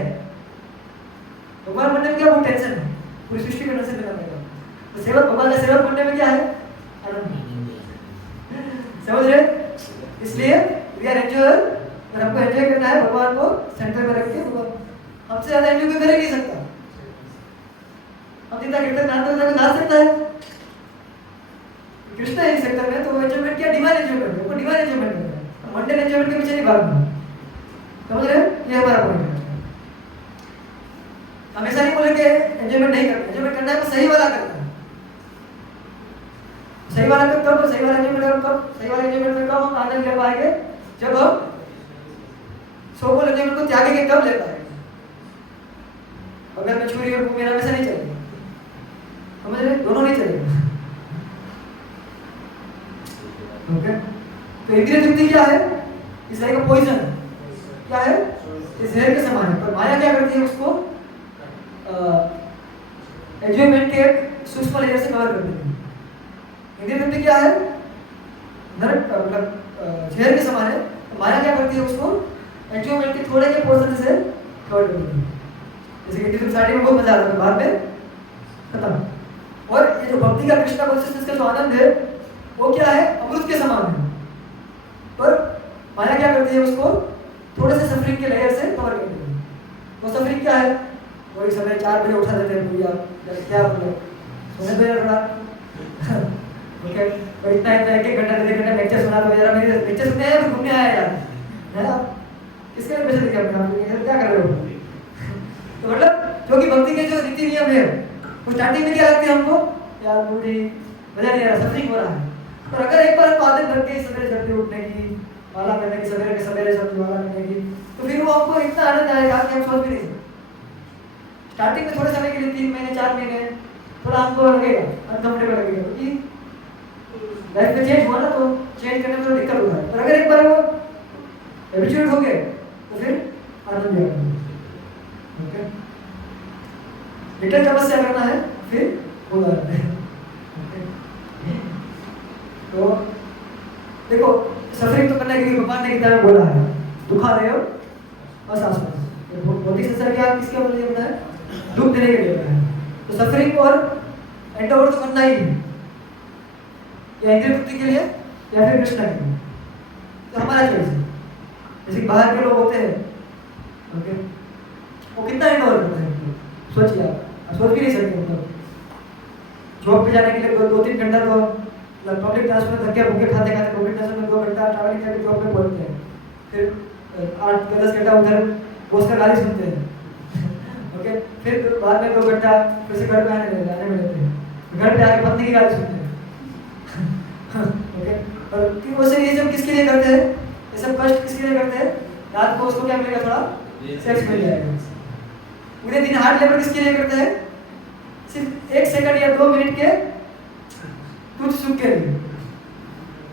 भगवान बनने में क्या बहुत टेंशन है, पूरी सृष्टि को टेंशन देना पड़ेगा। तो सेवक, भगवान का सेवक बनने में क्या है, आनंद, समझ रहे? इसलिए वी आर एंजॉयर, और हमको एंजॉय करना है, भगवान को सेंटर में रख के। हमसे ज्यादा एंजॉय कोई कर ही नहीं सकता, हम जितना कीर्तन गाते हैं गा सकता है, कृष्ण इस सेक्टर में, तो एंजॉयमेंट क्या, डिवाइन एंजॉयमेंट है, वो डिवाइन एंजॉयमेंट है, मंडल एंजॉयमेंट के पीछे नहीं भागना, समझ रहे? ये हमारा पॉइंट है। हमेशा नहीं बोले कि एंजॉयमेंट नहीं करना, एंजॉयमेंट करना है तो सही वाला करना है, सही वाला कब, सही वाला एंजॉयमेंट कब, सही वाला एंजॉयमेंट में कब हम आनंद ले पाएंगे, जब हम सोबल एंजॉयमेंट को त्यागेंगे, कब ले पाएंगे। अगर मैं छुरी और मेरा वैसा नहीं चलेगा, समझ रहे? दोनों नहीं चलेगा। ओके तो इंद्रिय तृप्ति क्या है, इस लाइक पॉइजन, क्या है, इस जहर के समान है, पर माया क्या करती है, उसको एंजॉयमेंट के एक सूक्ष्म लेयर से कवर कर देती है। इंद्रिय तृप्ति क्या है, नरक मतलब जहर के समान है, तो माया क्या करती है, उसको एंजॉयमेंट के थोड़े के पोर्शन से कवर कर देती है। जैसे कि इंद्रिय स्टार्टिंग में बहुत मजा आता है, बाद में खत्म। और ये जो भक्ति का कृष्णा कॉन्शियसनेस का जो आनंद है, वो क्या है, अमृत के समान है, पर माया क्या करती है, उसको थोड़े से सफरिंग के लेयर से कवर कर देती है। वो सफरिंग क्या है, वही समय 4 बजे उठा देते हैं भैया, क्या बोले सोने दो यार थोड़ा, ओके और इतना एक घंटा 2 घंटा लेक्चर सुना दो यार, मेरे लेक्चर सुनने आए, घूमने आया यार, है ना, किसके लिए पैसे देंगे आप, क्या कर रहे हो? तो मतलब जो कि भक्ति के जो रीति नियम है, वो स्टार्टिंग में क्या लगती है हमको, यार मुझे मजा नहीं आ रहा, सफरिंग हो रहा है, पर अगर एक बार आदत लग गई सवेरे जल्दी उठने की, माला करने की, सवेरे के सवेरे जल्दी माला करने की, तो फिर वो आपको इतना आनंद आएगा कि हम सोच भी नहीं सकते। स्टार्टिंग में थोड़े समय के लिए 3 महीने 4 महीने थोड़ा हमको लगेगा, अनकंफर्टेबल लगेगा, क्योंकि लाइफ में चेंज हुआ ना, तो चेंज करने में थोड़ा दिक्कत होता है, पर अगर एक बार वो हैबिचुएट हो गए तो फिर आनंद आएगा। ओके लिटिल तपस्या करना है, फिर हो जाता है। तो देखो सफरिंग तो करना है, क्योंकि भगवान ने गीता में बोला है, दुखा रहे हो अशाश्वत, भौतिक संसार क्या किसके लिए बना है, दुख देने के लिए बना है। तो सफरिंग और एंडोवर तो करना ही है, या इंद्रिय तृप्ति के लिए या फिर कृष्ण के लिए, तो हमारा चॉइस है। जैसे बाहर के लोग होते हैं, ओके वो कितना एंडोवर करते हैं, सोचिए आप सोच भी नहीं सकते, मतलब जॉब पे जाने के लिए 2-3 घंटा तो पब्लिक ट्रांसपोर्ट में धक्के भूखे खाते खाते पब्लिक ट्रांसपोर्ट में 2 घंटा ट्रैवलिंग करके जॉब पे पहुंचते हैं, फिर 8-10 घंटा उधर बॉस का गाली सुनते हैं, ओके फिर बाद में 2 घंटा फिर से घर पे आने में लेते हैं, घर पे आके पत्नी की गाली सुनते हैं, ओके और फिर वैसे ये सब किसके लिए करते हैं, ये सब कष्ट किसके लिए करते हैं, रात को उसको क्या मिलेगा, थोड़ा सेक्स मिल जाएगा। पूरे दिन हार्ड लेबर किसके लिए करते हैं, सिर्फ 1 सेकंड या 2 मिनट के कुछ सुख के लिए,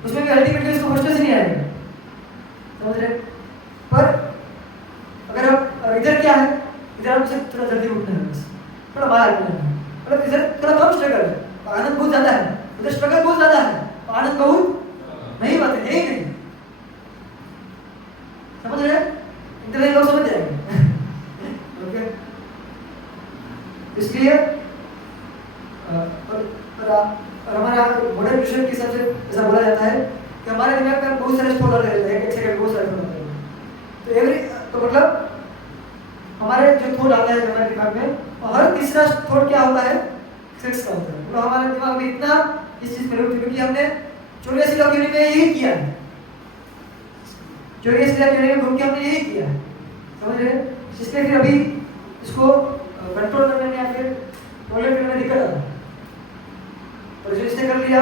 उसमें भी अल्टीमेटली उसको फ्रस्ट्रेशन नहीं आएगा, समझ रहे? पर अगर आप इधर क्या है, इधर आपसे थोड़ा जल्दी उठना है, बस थोड़ा बाहर निकलना है, मतलब इधर थोड़ा कम स्ट्रगल है, आनंद बहुत ज्यादा है, उधर स्ट्रगल बहुत ज्यादा है, आनंद बहुत नहीं बात है, यही नहीं। समझ रहे? इंटरनेट लोग समझ जाएंगे। ओके, इसलिए और हमारा मॉडर्न विजन के हिसाब से ऐसा बोला जाता है कि हमारे दिमाग में बहुत सारे थॉट आते रहते हैं, एक सेकंड बहुत सारे थॉट आते हैं, तो मतलब हमारे जो थॉट आता है हमारे दिमाग में, हर तीसरा थॉट क्या होता है, सेक्स का होता है। तो हमारे दिमाग में इतना इस चीज में रुक, क्योंकि हमने 84 लाख यूनिट में यही किया है, 84 लाख यूनिट में घूम के हमने यही किया है, समझ रहे? इसलिए फिर अभी इसको कंट्रोल करने में या फिर टॉलरेट करने में दिक्कत आता है। और जो इसने कर लिया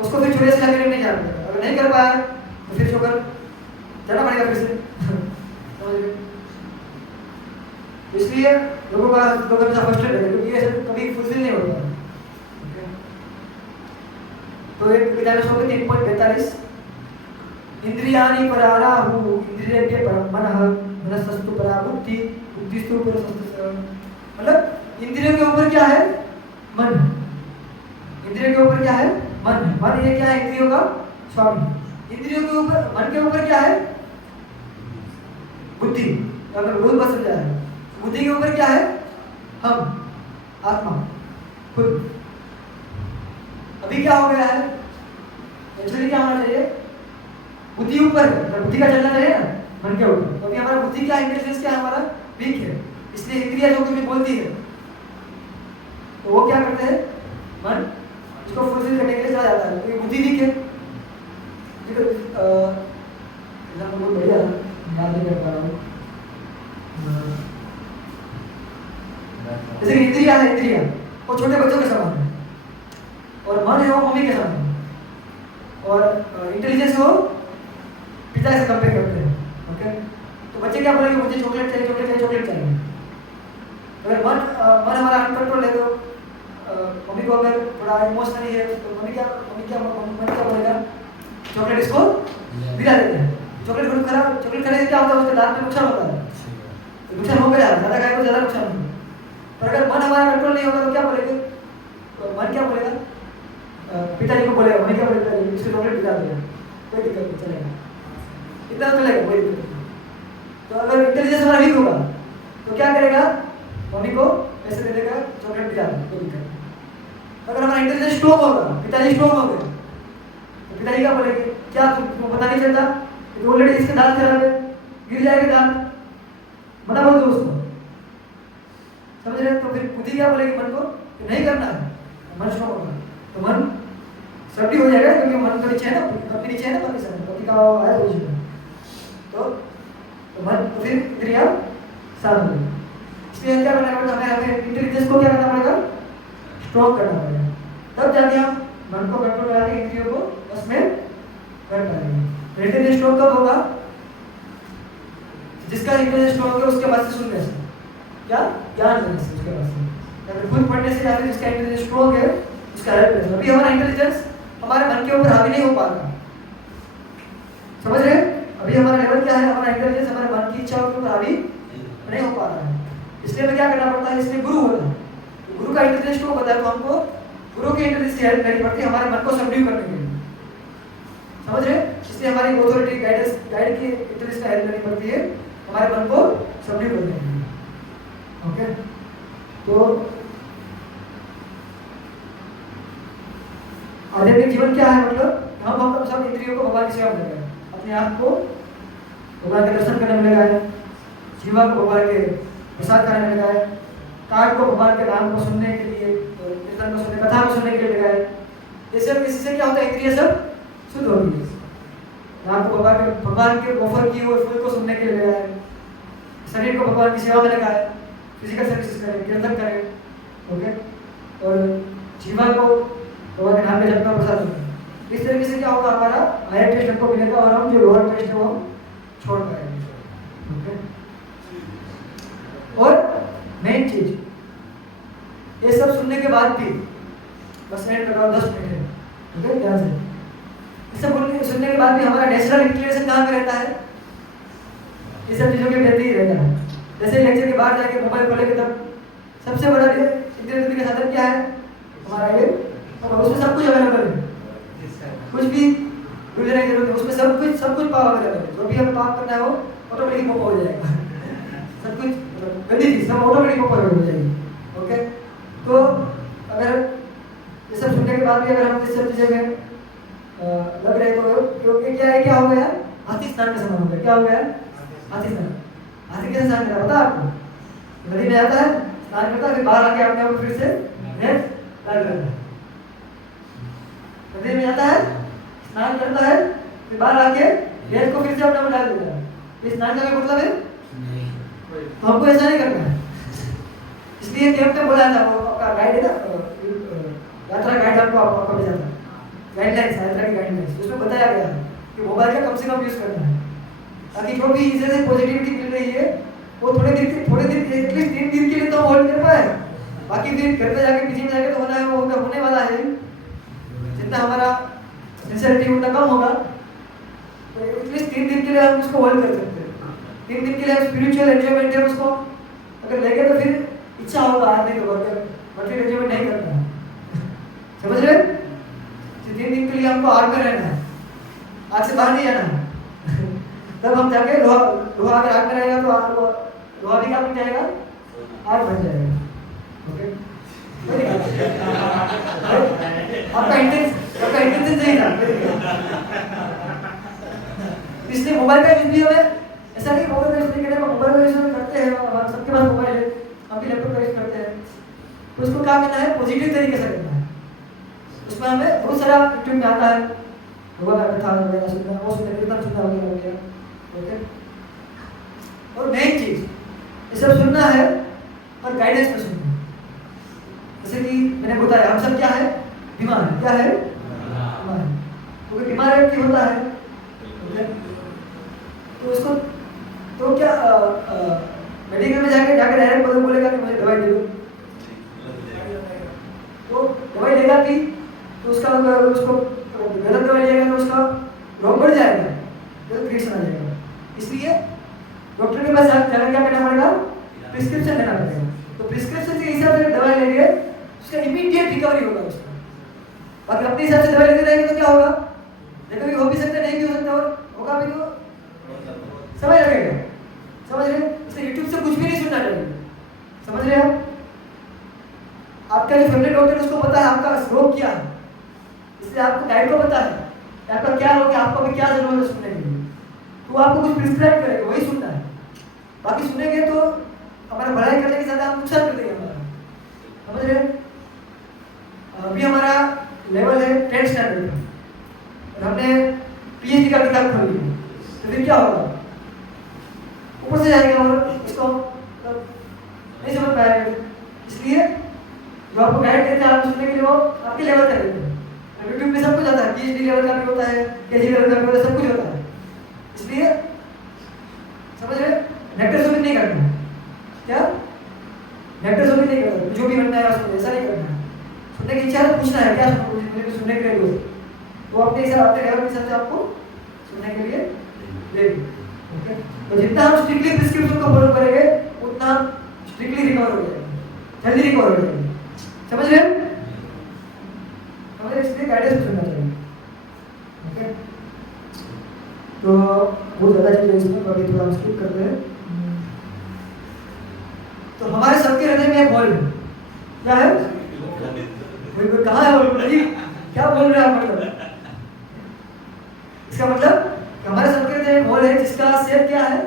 उसको फिर 84 लाख यूनिट नहीं जाना पड़ेगा, अगर नहीं कर पाया तो फिर छोकर जाना पड़ेगा फिर से। समझ रहे? इसलिए लोगों का फ्रस्ट्रेट है, क्योंकि ये सब कभी फुलफिल नहीं होता। तो एक विधान श्लोक 3.42, इंद्रियाणि पराराहु इंद्रियेभ्यः परं मनः मनसस्तु परा बुद्धि बुद्धिस्तु परस्तु, मतलब इंद्रियों के ऊपर क्या है, मन। इंद्रियों के ऊपर क्या है, मन। मन ये क्या है, इंद्रियों का स्वामी। इंद्रियों के ऊपर, मन के ऊपर क्या है, बुद्धि, अगर बहुत बस समझा है। बुद्धि के ऊपर क्या है, हम, आत्मा, खुद। अभी क्या हो गया है, एक्चुअली क्या होना चाहिए, बुद्धि ऊपर है, बुद्धि का चलना चाहिए ना मन के ऊपर। तो अभी हमारा बुद्धि क्या, इंटेलिजेंस क्या है हमारा, वीक है, इसलिए इंद्रियां जो कुछ बोलती है तो वो क्या करते हैं, मन इसको फुलफिल करने के लिए चला जाता है, क्योंकि बुद्धि वीक है। बहुत बढ़िया याद नहीं कर पा रहा हूँ, जैसे कि इंद्रिया है, इंद्रिया वो छोटे बच्चों के समान है, और मन है वो मम्मी के समान है, और इंटेलिजेंस वो पिता से कंपेयर करते हैं। ओके, तो बच्चे क्या बोलेंगे, मुझे चॉकलेट चाहिए, चॉकलेट चाहिए, चॉकलेट चाहिए। अगर मन हमारा अनकंट्रोल है तो मम्मी को अगर थोड़ा इमोशनली है तो मन क्या बोलेगा, चॉकलेट इसको दिला देते हैं। चॉकलेट खाने से क्या होता है, उसके दांत में नुकसान होता है, तो नुकसान हो गया, ज्यादा खाए तो ज्यादा नुकसान होगा। पर अगर मन हमारा कंट्रोल नहीं होगा तो क्या बोलेगा, तो मन क्या बोलेगा, पिताजी को बोलेगा, मम्मी क्या बोलेगा, इसको चॉकलेट दिला देगा, कोई दिक्कत नहीं, चलेगा, इतना चलेगा, कोई दिक्कत नहीं। तो अगर इंटेलिजेंस हमारा वीक होगा तो क्या करेगा, मम्मी को पैसे दे देगा, चॉकलेट दिला देगा, कोई दिक्कत नहीं। अगर हमारा इंटेलिजेंस स्ट्रॉन्ग होगा, पिताजी स्ट्रॉन्ग हो गए, तो पिताजी क्या बोलेंगे, क्या तुमको पता नहीं चलता, ऑलरेडी इसके दांत खराब है, गिर जाएगा दांत, मना बोल दो उसको। समझ रहे? तो फिर बुद्धि क्या बोलेगी मन को कि नहीं करना है, मन स्ट्रॉन्ग होगा, तो मन सब्डी हो जाएगा, क्योंकि मन तो नीचे है ना, पति नीचे है ना, पति का आया पोजीशन में, तो मन तो फिर इंद्रिया शांत हो जाएगी। इसलिए क्या करना पड़ेगा, हमें इंटेलिजेंस को क्या करना पड़ेगा, स्ट्रॉन्ग करना पड़ेगा, तब जाके हम मन को कंट्रोल करा के इंद्रियों को बस में कर पाएंगे। इंटेलिजेंस स्ट्रॉन्ग कब होगा, जिसका इंटेलिजेंस स्ट्रॉन्ग है उसके पास से सुनने से, क्या ज्ञान लेने से, उसके पास से, या फिर खुद पढ़ने से, या फिर जिसका इंटेलिजेंस स्ट्रॉन्ग है उसका हेल्प लेने से। अभी हमारा इंटेलिजेंस हमारे मन के ऊपर हावी नहीं हो पा रहा, समझ रहे? अभी हमारा लेवल क्या है, हमारा इंटेलिजेंस हमारे मन की इच्छाओं के ऊपर हावी नहीं हो पा रहा है, इसलिए हमें क्या करना पड़ता है, इसलिए गुरु होता है। तो गुरु का इंटेलिजेंस स्ट्रॉन्ग होता है, तो हमको गुरु के इंटेलिजेंस की हेल्प लेनी पड़ती है हमारे मन को सबड्यू करने के लिए, समझ रहे? इसलिए हमारी ऑथोरिटी गाइड की इंटेलिजेंस का हेल्प लेनी पड़ती है हमारे मन को सबड्यू करने के लिए। ओके, तो आध्यात्मिक जीवन क्या है, मतलब हम सब इंद्रियों को भगवान की सेवा में लगाए, अपने आप को भगवान के दर्शन करने में लगाए, जीवा को भगवान के प्रसाद खाने में लगाए, कान को भगवान के नाम को सुनने के लिए, कीर्तन को सुनने, कथा को सुनने के लिए लगाए। ये सब इससे क्या होता है, इंद्रिय सब शुद्ध होती है। नाम को भगवान के ऑफर किए हुए फूल को सुनने के लिए लगाए, शरीर को भगवान की सेवा में लगाए, फिजिकल सर्विसेज करें, कीर्तन करें, ओके, और जीवा को भगवान के नाम में जपना, प्रसाद सुनना। इस तरीके से क्या होगा, हमारा हायर टेस्ट हमको मिलेगा और हम जो लोअर टेस्ट है वो छोड़ पाएंगे। ओके, और मेन चीज, ये सब सुनने के बाद भी बस एंड लगाओ 10 मिनट है, ठीक है, ध्यान से सब सुनने के बाद भी हमारा नेचुरल इंक्लिनेशन कहाँ पे रहता है? ये सब चीज़ों के प्रति ही रहता है। जैसे लेक्चर के बाद जाके मोबाइल खोलेंगे तब सबसे बड़ा इंटरनेट का साधन क्या है हमारा ये, और उसमें सब कुछ अवेलेबल है, कुछ भी ढूंढने की जरूरत है, उसमें सब कुछ पावर अवेलेबल है। जो भी हमें पाप करना है वो ऑटोमेटिक पॉप हो जाएगा। सब कुछ गंदी चीज सब ऑटोमेटिक पॉप हो जाएगी। ओके, तो अगर ये सब सुनने के बाद भी अगर हम इस सब चीजें में लग रहे तो क्योंकि क्या हो गया? हाथी स्नान का समय हो गया। क्या हो गया? हाथी स्नान। हाथी कैसे स्नान करता है पता है आपको? नदी में आता है, स्नान करता है, फिर बाहर आके अपने आप फिर से डाल करता है। नदी में आता है, स्नान करता है, फिर बाहर आके रेत को फिर से अपने आप डाल देता है। इस स्नान का मतलब है तो हमको ऐसा नहीं करना है। इसलिए देव ने बोला था, वो आपका गाइड है ना, यात्रा गाइड आपको भेजा था, गाइडलाइंस, यात्रा की गाइडलाइंस, उसमें बताया गया है कि मोबाइल का कम से कम यूज करना है, ताकि जो भी इससे पॉजिटिविटी मिल रही है वो थोड़े दिन एटलीस्ट 3 दिन के लिए तो होल्ड कर पाए। बाकी फिर घर पे जाके पीछे में जाके तो होने वाला है। जितना हमारा सिंसियरिटी उतना कम होगा, तो एटलीस्ट 3 दिन के लिए हम उसको होल्ड कर सकते हैं। 3 दिन के लिए स्पिरिचुअल एंजॉयमेंट है उसको अगर लेंगे तो फिर इच्छा होगा आदमी को मटेरियल एंजॉयमेंट नहीं करना है। समझ रहे? 3 दिन के लिए हमको आग में रहना है, आग से बाहर नहीं जाना है। तब हम जाके लोहा अगर आग में रहेगा तो लोहा भी क्या बन जाएगा? आग बन जाएगा। ओके, आपका इंटेंशन सही था। इसलिए मोबाइल का यूज भी हमें ऐसा नहीं, मोबाइल का यूज नहीं करने, मोबाइल का यूज करते हैं, सबके पास मोबाइल है, हम भी लैपटॉप का यूज करते हैं, तो उसको क्या करना है? पॉजिटिव तरीके से करना है। उसमें हमें बहुत सारा यूट्यूब में आता है, भगवान का कथा वगैरह सुनना, वो सुनना, कीर्तन सुनना वगैरह हो गया। ओके, और मेन चीज ये सब सुनना है और गाइडेंस में सुनना है। जैसे कि मैंने बताया हम सब क्या है? बीमार है। क्या है? बीमार है। क्योंकि बीमार व्यक्ति होता है तो उसको तो क्या मेडिकल में जाके डायरेक्ट बोलेगा कि मुझे दवाई दे दो, तो दवाई लेगा कि तो उसको गलत दवाई लेगा तो उसका रोग बढ़ जाएगा, गलत रिएक्शन आ जाएगा। इसलिए डॉक्टर के पास जाकर क्या करना पड़ेगा? प्रिस्क्रिप्शन लेना पड़ेगा। तो प्रिस्क्रिप्शन के हिसाब से दवाई लेंगे उसका इमीडिएट रिकवरी होगा उसका। बाकी अपने हिसाब से दवाई लेते रहेंगे तो क्या होगा? रिकवरी हो भी सकता है, नहीं भी हो सकता, और होगा भी तो समय लगेगा। समझ रहे? इसलिए यूट्यूब से कुछ भी नहीं सुनना चाहिए। समझ रहे आप? आपका जो फैमिली डॉक्टर उसको पता है आपका रोग क्या है, इसलिए आपको डाइट को पता है आपका क्या रोग है, आपको अभी क्या जरूरत है सुनने के लिए, तो आपको कुछ प्रिस्क्राइब करेगा, वही सुनना है। बाकी सुनेंगे तो हमारा भलाई करने के साथ हम नुकसान कर देंगे हमारा। समझ रहे? अभी हमारा लेवल है 10th स्टैंडर्ड का और हमने पीएचडी का किताब खोल ली, तो फिर क्या होगा? ऊपर से जाएंगे और इसको नहीं समझ पाएंगे। इसलिए जो आपको गाइड देते हैं आपको सुनने के लिए वो आपके लेवल का देते हैं। यूट्यूब में सब कुछ आता है, पीएचडी लेवल का भी होता है, केजी लेवल का भी होता है, सब कुछ होता है। इसलिए समझ रहे? नेक्टर शॉपिंग नहीं करना है। क्या? नेक्टर शॉपिंग नहीं करना, जो भी बनना है ऐसा नहीं करना है। सुनने की इच्छा है तो पूछना है क्या मुझे सुनने के लिए दो, वो अपने हिसाब अपने लेवल के हिसाब से आपको सुनने के लिए देंगे। ओके, तो जितना हम स्ट्रिक्टली प्रिस्क्रिप्शन को फॉलो करेंगे उतना स्ट्रिक्टली रिकवर हो जाएगा, जल्दी रिकवर हो जाएगा। समझ रहे? समझ रहे? इसलिए गाइडेंस सुनना चाहिए। ओके, तो बहुत ज़्यादा चीज़ें इसमें अभी थोड़ा हम स्किप करते हैं। तो हमारे सबके हृदय में एक होल है। क्या है? कोई कहाँ है होल? क्या बोल रहे हैं आप? मतलब इसका मतलब हमारे सबके हृदय में एक होल है जिसका शेप क्या है?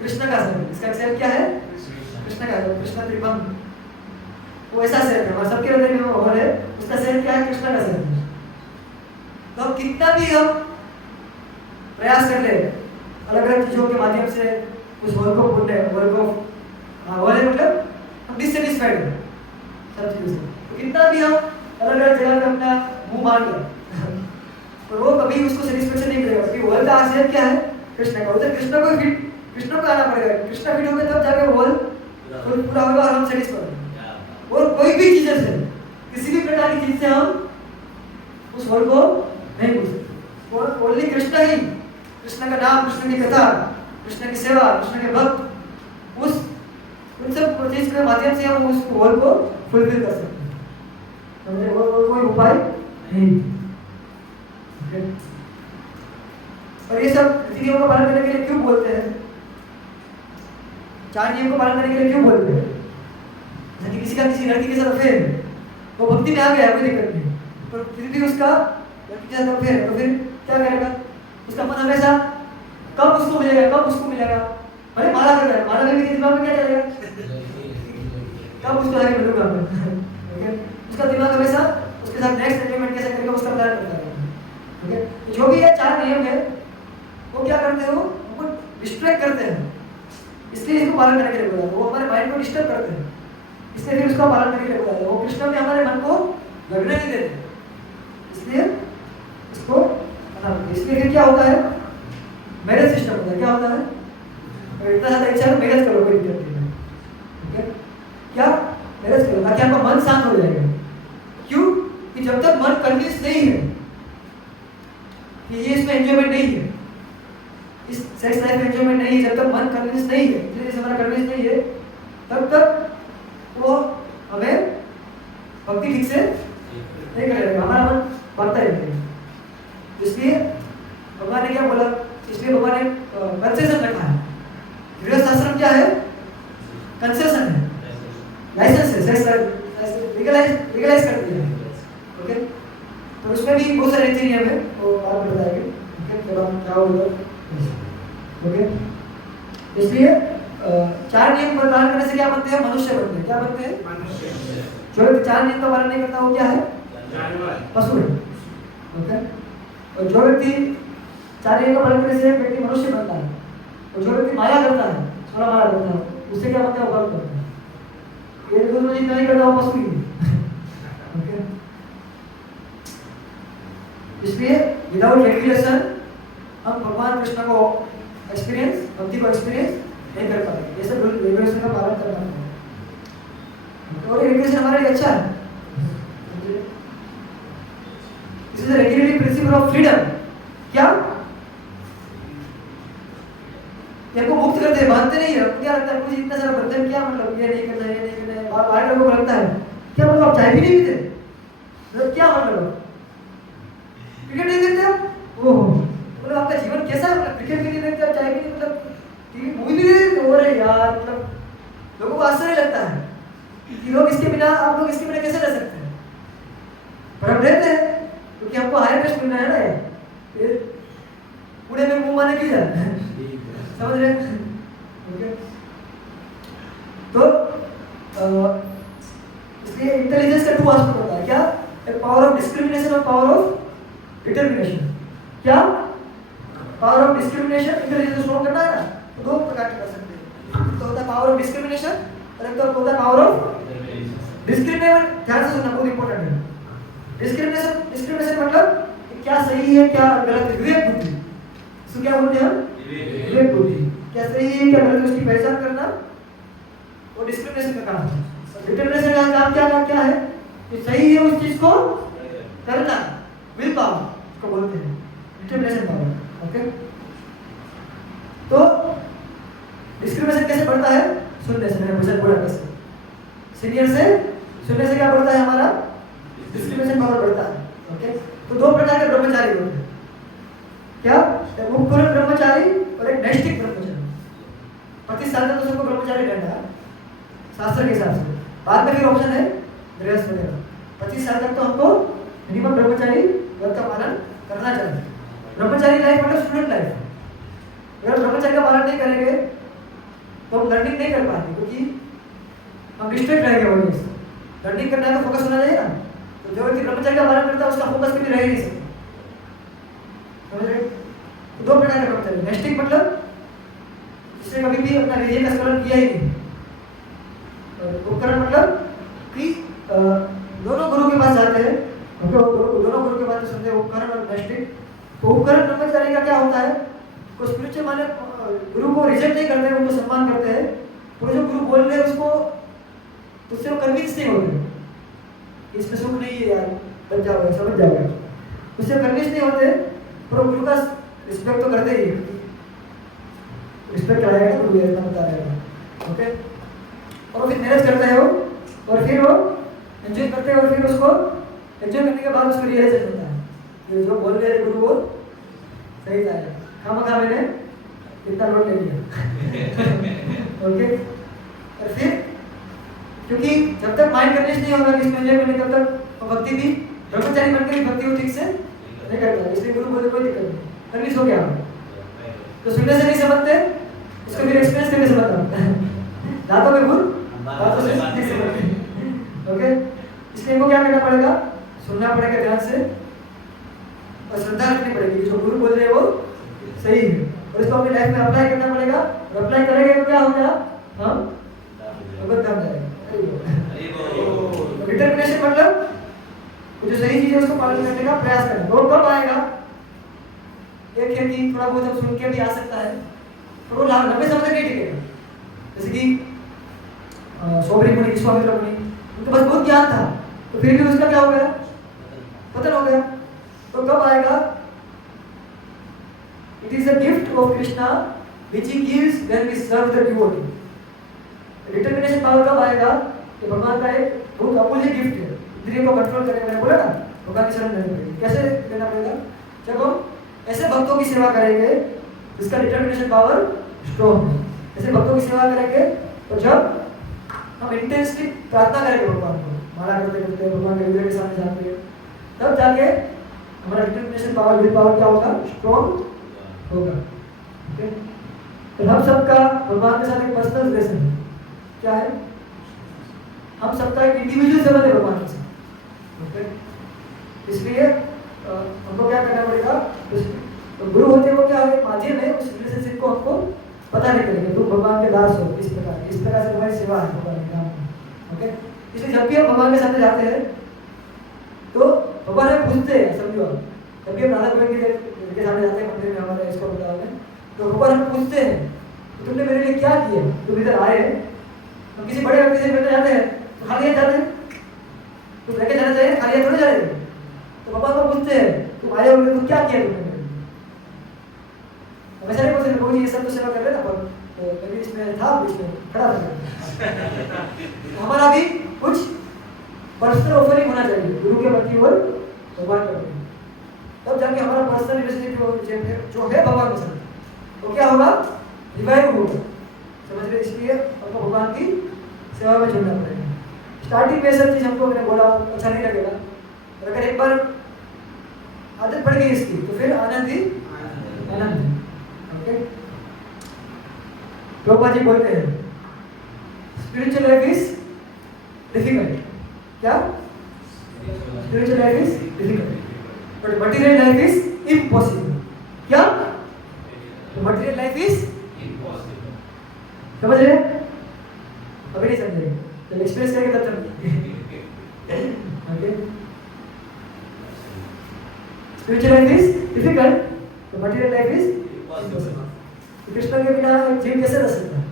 कृष्ण का शेप। इसका शेप क्या है? कृष्ण का, कृष्ण त्रिभुवन, वो ऐसा शेप है। हमारे सबके हृदय में वो होल है, उसका शेप क्या है? कृष्ण का शेप। तो कितना भी हम प्रयास कर ले अलग अलग चीजों के माध्यम से उस होल को पूर्ण होल को होल मतलब हम डिससेटिस्फाइड हैं सब चीजों से। तो कितना भी हम अलग अलग जगह पे अपना मुंह मार ले तो वो कभी उसको सेटिस्फेक्शन नहीं करेगा, क्योंकि होल का आशय क्या है? कृष्ण का। उधर कृष्ण को आना पड़ेगा, कृष्ण फिट होगा तब जाके होल पूरा होगा और हम सेटिस्फाइड होंगे। और कोई भी चीज से, किसी भी प्रकार की चीज से हम उस होल को नहीं पूछ सकते। ओनली कृष्ण ही, कृष्ण का नाम, कृष्ण की कथा, कृष्ण की सेवा, कृष्ण के भक्त, उन सब चीज के माध्यम से हम उस गोल को फुलफिल कर सकते हैं। समझे? वो कोई उपाय नहीं। और ये सब नीति नियमों का पालन करने के लिए क्यों बोलते हैं? 4 नियम को पालन करने के लिए क्यों बोलते हैं? यदि किसी का किसी लड़की के साथ अफेयर है, वो भक्ति में आ गया, कोई दिक्कत नहीं, पर फिर भी उसका लड़की के साथ अफेयर है, तो फिर क्या करेगा? उसका मन हमेशा कब उसको मिलेगा, कब उसको मिलेगा, अरे माला कर रहा है, माला करके दिमाग में क्या चलेगा? कब उसको आगे मिलूंगा मैं। उसका दिमाग हमेशा उसके साथ नेक्स्ट एंटरटेनमेंट कैसे करेगा उसका प्लान करता है। ठीक है, जो भी ये 4 नियम है वो क्या करते हैं? वो डिस्ट्रैक्ट करते हैं, इसलिए इसको पालन करने के लिए बोला। वो हमारे माइंड को डिस्टर्ब करते हैं, इसलिए फिर उसका पालन करने के लिए बोला। वो कृष्ण में हमारे मन को लगने नहीं देते, इसलिए इसको इसलिए फिर क्या होता है? मैरिज सिस्टम होता है। क्या होता है? इतना ज्यादा इच्छा है मैरिज करो, कोई दिक्कत नहीं है। ठीक है, क्या मैरिज करो ताकि आपका मन शांत हो जाएगा। क्यों? कि जब तक मन कन्विंस नहीं है कि ये इसमें एंजॉयमेंट नहीं है, इस सेक्स लाइफ में एंजॉयमेंट नहीं है, जब तक मन कन्विंस नहीं है, जैसे हमारा कन्विंस नहीं है, तब तक वो हमें भक्ति ठीक से नहीं करेगा, हमारा मन बढ़ता ही रहेगा। इसलिए भगवान ने क्या बोला? इसलिए भगवान ने कंसेशन रखा है। गृहस्थ आश्रम क्या है? कंसेशन है, लाइसेंस है, सेक्स लीगलाइज कर दिया है। ओके, तो उसमें भी बहुत सारे नीति नियम है, वो आप बताएंगे। ओके, जब हम क्या होगा। ओके, इसलिए 4 नियम का पालन करने से क्या बनते हैं? मनुष्य बनते हैं। क्या बनते हैं? मनुष्य। जो 4 नियम का पालन नहीं करता वो क्या है? जानवर। पशु है। ओके, और जो व्यक्ति 4 नियम का पालन करने से व्यक्ति मनुष्य बनता है, और जो व्यक्ति माया करता है, सोना माया करता है, उससे क्या बनता है? वो गलत बनता है। ये दोनों चीज नहीं करता वो पशु ही है। ओके, इसलिए विदाउट रेगुलेशन हम भगवान कृष्ण को एक्सपीरियंस, भक्ति को एक्सपीरियंस नहीं कर पाते। ये सब रेगुलेशन का पालन करना है, और रेगुलेशन हमारे लिए अच्छा है। This is the regulatory principle of freedom. क्या? हमको मुक्त करते हैं, बांधते नहीं है। क्या लगता है? मुझे इतना सारा बंधन, क्या मतलब? ये नहीं करना, ये नहीं करना। बाहर लोगों को लगता है क्या मतलब आप चाय भी नहीं पीते? मतलब क्या मतलब? क्रिकेट नहीं देखते आप? ओहो, मतलब आपका जीवन कैसा है? क्रिकेट भी नहीं देखते आप, चाय भी नहीं, मतलब टीवी मूवी भी नहीं देखते? अरे यार, मतलब लोगों को आश्चर्य लगता है कि लोग इसके बिना, आप लोग इसके बिना कैसे रह सकते हैं? पर हम रहते हैं क्योंकि हमको हायर टेस्ट मिलना है ना। ये पुणे में मुंह माने क्यों जाते हैं? समझ रहे हैं? ओके, तो इसलिए इंटेलिजेंस का 2 एस्पेक्ट होता है। क्या? पावर ऑफ डिस्क्रिमिनेशन और पावर ऑफ डिटर्मिनेशन। क्या? Power of discrimination, intelligence show करना है ना, तो 2 प्रकार के कर सकते हैं। तो होता है पावर ऑफ डिस्क्रिमिनेशन, और एक तो होता है पावर ऑफ डिस्क्रिमिनेशन। ध्यान से सुनना, बहुत इंपॉर्टेंट है। डिस्क्रिमिनेशन मतलब क्या सही है, क्या गलत है, विवेक बुद्धि। इसको क्या बोलते हैं? विवेक बुद्धि। क्या सही है, क्या गलत है, उसकी पहचान करना, वो डिस्क्रिमिनेशन का काम है। डिटर्मिनेशन का काम क्या है? कि सही है उस चीज को करना, विल पावर को बोलते हैं, डिटर्मिनेशन पावर। ओके, तो डिस्क्रिमिनेशन कैसे बढ़ता है? सुनने से। मैंने क्वेश्चन बोला कैसे? सीनियर से सुनने से क्या बढ़ता है? हमारा डिस्क्रिमिनेशन पावर बढ़ता है। ओके, तो 2 प्रकार के ब्रह्मचारी होते हैं। क्या? एक मुक्कुर ब्रह्मचारी और एक नैष्ठिक ब्रह्मचारी। 25 साल तक तो सबको ब्रह्मचारी रहना है शास्त्र के हिसाब से। बाद में भी ऑप्शन है गृहस्थ वगैरह। 25 साल तक तो हमको मिनिमम ब्रह्मचारी व्रत का पालन करना चाहिए। ब्रह्मचारी लाइफ मतलब स्टूडेंट लाइफ। अगर ब्रह्मचारी का पालन नहीं करेंगे तो हम लर्निंग नहीं कर पाएंगे, क्योंकि हम डिस्ट्रैक्ट रहेंगे वजह से। लर्निंग करना है तो फोकस होना चाहिए ना। तो जो व्यक्ति ब्रह्मचर्य का पालन करता है उसका फोकस कभी रह ही नहीं सकता। समझ रहे? 2 प्रकार के ब्रह्मचर्य। नैष्ठिक मतलब जिसने कभी भी अपना विजय का स्मरण किया ही नहीं। उपकरण मतलब कि दोनों गुरु के पास जाते हैं। दोनों गुरु के पास समझे उपकरण और नैष्ठिक। तो उपकरण ब्रह्मचारी का क्या होता है? को स्पिरिचुअल माने गुरु को रिजेक्ट नहीं करते, उनको सम्मान करते हैं। तो जो गुरु बोल रहे हैं उसको, उससे वो कन्विंस नहीं होते, इसमें सुख नहीं है यार, बच जाओगे, समझ जाओगे, उससे कन्विंस नहीं होते। पर गुरु का रिस्पेक्ट तो करते ही है, रिस्पेक्ट कराएगा तो गुरु इतना बता रहेगा। ओके, और फिर मैनेज करते हैं वो, और फिर वो एंजॉय करते हैं, और फिर उसको एंजॉय करने के बाद उसको रियलाइज होता है ये जो बोल रहे गुरु वो सही था, खामखा मैंने इतना लोड ले लिया। ओके, और फिर क्योंकि जब तक माइंड कन्विंस नहीं होगा इसमें एंजॉय करने, तब तक भक्ति भी ब्रह्मचारी बनकर भी भक्ति वो ठीक से नहीं करता, इसलिए गुरु बोले कोई दिक्कत नहीं, कन्विंस हो गया तो सुनने से नहीं समझते, इसको फिर एक्सपीरियंस करके समझता दांतों पे गुरु बातों से नहीं समझते। ओके, इसलिए इनको क्या करना पड़ेगा, सुनना पड़ेगा ध्यान से और श्रद्धा रखनी पड़ेगी जो गुरु बोल रहे हैं वो सही है, और इसको अपनी लाइफ में अप्लाई करना पड़ेगा, और अप्लाई करेंगे तो क्या हो गया, हम भगवत धाम जाएंगे। डिटर्मिनेशन मतलब जो सही चीज है उसको पालन करने का प्रयास करना, वो कब आएगा, एक है कि थोड़ा बहुत हम सुन के भी आ सकता है, पर वो लंबे समय तक नहीं टिकेगा। जैसे कि सोबरी मुनि, विश्वामित्र मुनि, उनके पास बहुत ज्ञान था, तो फिर भी उसका क्या हो गया, पतन हो गया। तो कब आएगा, it is a gift of Krishna which he gives when we serve the devotee. Determination power कब आएगा, कि भगवान का एक बहुत अमूल्य गिफ्ट है, इंद्रियों को कंट्रोल करने, मैंने बोला ना भगवान की शरण लेनी पड़ेगी। कैसे लेना पड़ेगा, जब हम ऐसे भक्तों की सेवा करेंगे जिसका डिटर्मिनेशन पावर स्ट्रॉन्ग है, ऐसे भक्तों की सेवा करेंगे, तो जब हम इंटेंसली प्रार्थना करेंगे भगवान को, माला करते करते भगवान के हृदय के सामने जाते हैं, तब जाके हमारा डिटर्मिनेशन पावर, विल पावर क्या होगा, स्ट्रॉन्ग होगा। ओके, तो हम सबका भगवान के साथ एक पर्सनल रिलेशन है, क्या है, हम सबका एक इंडिविजुअल संबंध है भगवान के साथ। ओके, इसलिए हमको क्या करना पड़ेगा, तो गुरु होते वो क्या है, माध्यम है, उस रिलेशनशिप को हमको पता नहीं करेंगे, तुम भगवान के दास हो, इस तरह से तुम्हारी सेवा है भगवान के नाम में। ओके, इसलिए जब भी हम भगवान के सामने जाते हैं तो भगवान हमें पूछते हैं, समझो आप, जब भी हम राधा गोविंद के सामने जाते हैं मंदिर में, हमारे इसको बताओ में, तो भगवान हमें पूछते हैं तुमने मेरे लिए क्या किया, तुम इधर आए हैं, हम किसी बड़े व्यक्ति से मिलने जाते हैं तो खाली हाथ जाते हैं, तुम लेके जाना चाहिए, खाली हाथ थोड़ी जाएंगे, तो भगवान को पूछते हैं तुम आए हो तो क्या किया तुमने, वैसा नहीं बोलते प्रभु जी ये सब तो सेवा कर रहे ना, पर कभी इसमें था, इसमें खड़ा था। हमारा भी कुछ पर्सनल ऑफरिंग होना चाहिए गुरु के प्रति और भगवान के प्रति, तब जाके हमारा पर्सनल रिलेशनशिप जो है भगवान के साथ वो क्या होगा, रिवाइव होगा। समझ रहे, इसलिए हमको भगवान की सेवा में जुड़ना पड़ेगा। स्टार्टिंग में सब चीज हमको मैंने बोला अच्छा नहीं लगेगा, और अगर एक बार आदत पड़ गई इसकी तो फिर आनंद ही आनंद है। ओके, प्रभुपाद जी बोलते हैं स्पिरिचुअल लाइफ इज डिफिकल्ट, क्या spiritual life is difficult but material life is impossible, क्या मटेरियल लाइफ इज समझ रहे, अभी नहीं समझे, जब एक्सपीरियंस करेंगे तब समझेंगे। Okay, spiritual life is difficult तो material life is impossible. Krishna के बिना जीव कैसे रह सकता है,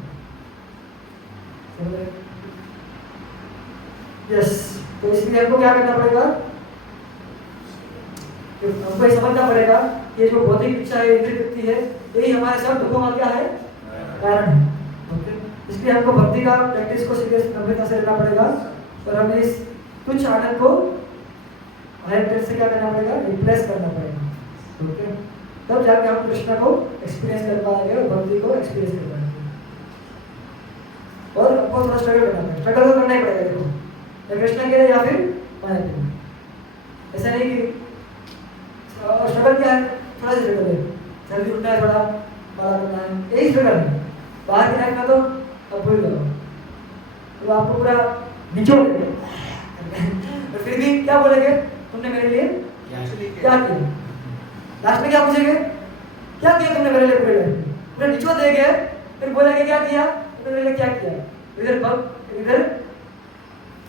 यस, तो इसलिए हमको क्या करना पड़ेगा, हमको ये समझना पड़ेगा ये जो भौतिक इच्छा है, इंद्रिय तृप्ति है, यही हमारे सब दुखों का क्या है, कारण है। ओके, इसलिए हमको भक्ति का प्रैक्टिस को सीरियस गंभीरता से लेना पड़ेगा, और हमें इस तुच्छ आनंद को हायर से क्या करना पड़ेगा, रिप्लेस करना पड़ेगा। ओके, तब जाके हम कृष्ण को एक्सपीरियंस कर पाएंगे और भक्ति को एक्सपीरियंस कर पाएंगे, और हमको थोड़ा स्ट्रगल करना पड़ेगा, स्ट्रगल तो करना ही पड़ेगा, देखो या कृष्ण के लिए या फिर माया के लिए, ऐसा नहीं कि स्ट्रगल क्या है, थोड़ा सा स्ट्रगल है, जल्दी उठना है, थोड़ा माला करना है, यही स्ट्रगल है। बाहर की लाइफ में तो अब भूल जाओ, तो आपको पूरा निचोड़ देंगे तो फिर भी क्या बोलेंगे, तुमने मेरे लिए क्या किया, लास्ट में क्या पूछेंगे, क्या किया तुमने मेरे लिए पूरे लाइफ में, पूरा निचोड़ देंगे, फिर बोलेंगे क्या किया तुमने मेरे लिए, क्या किया, इधर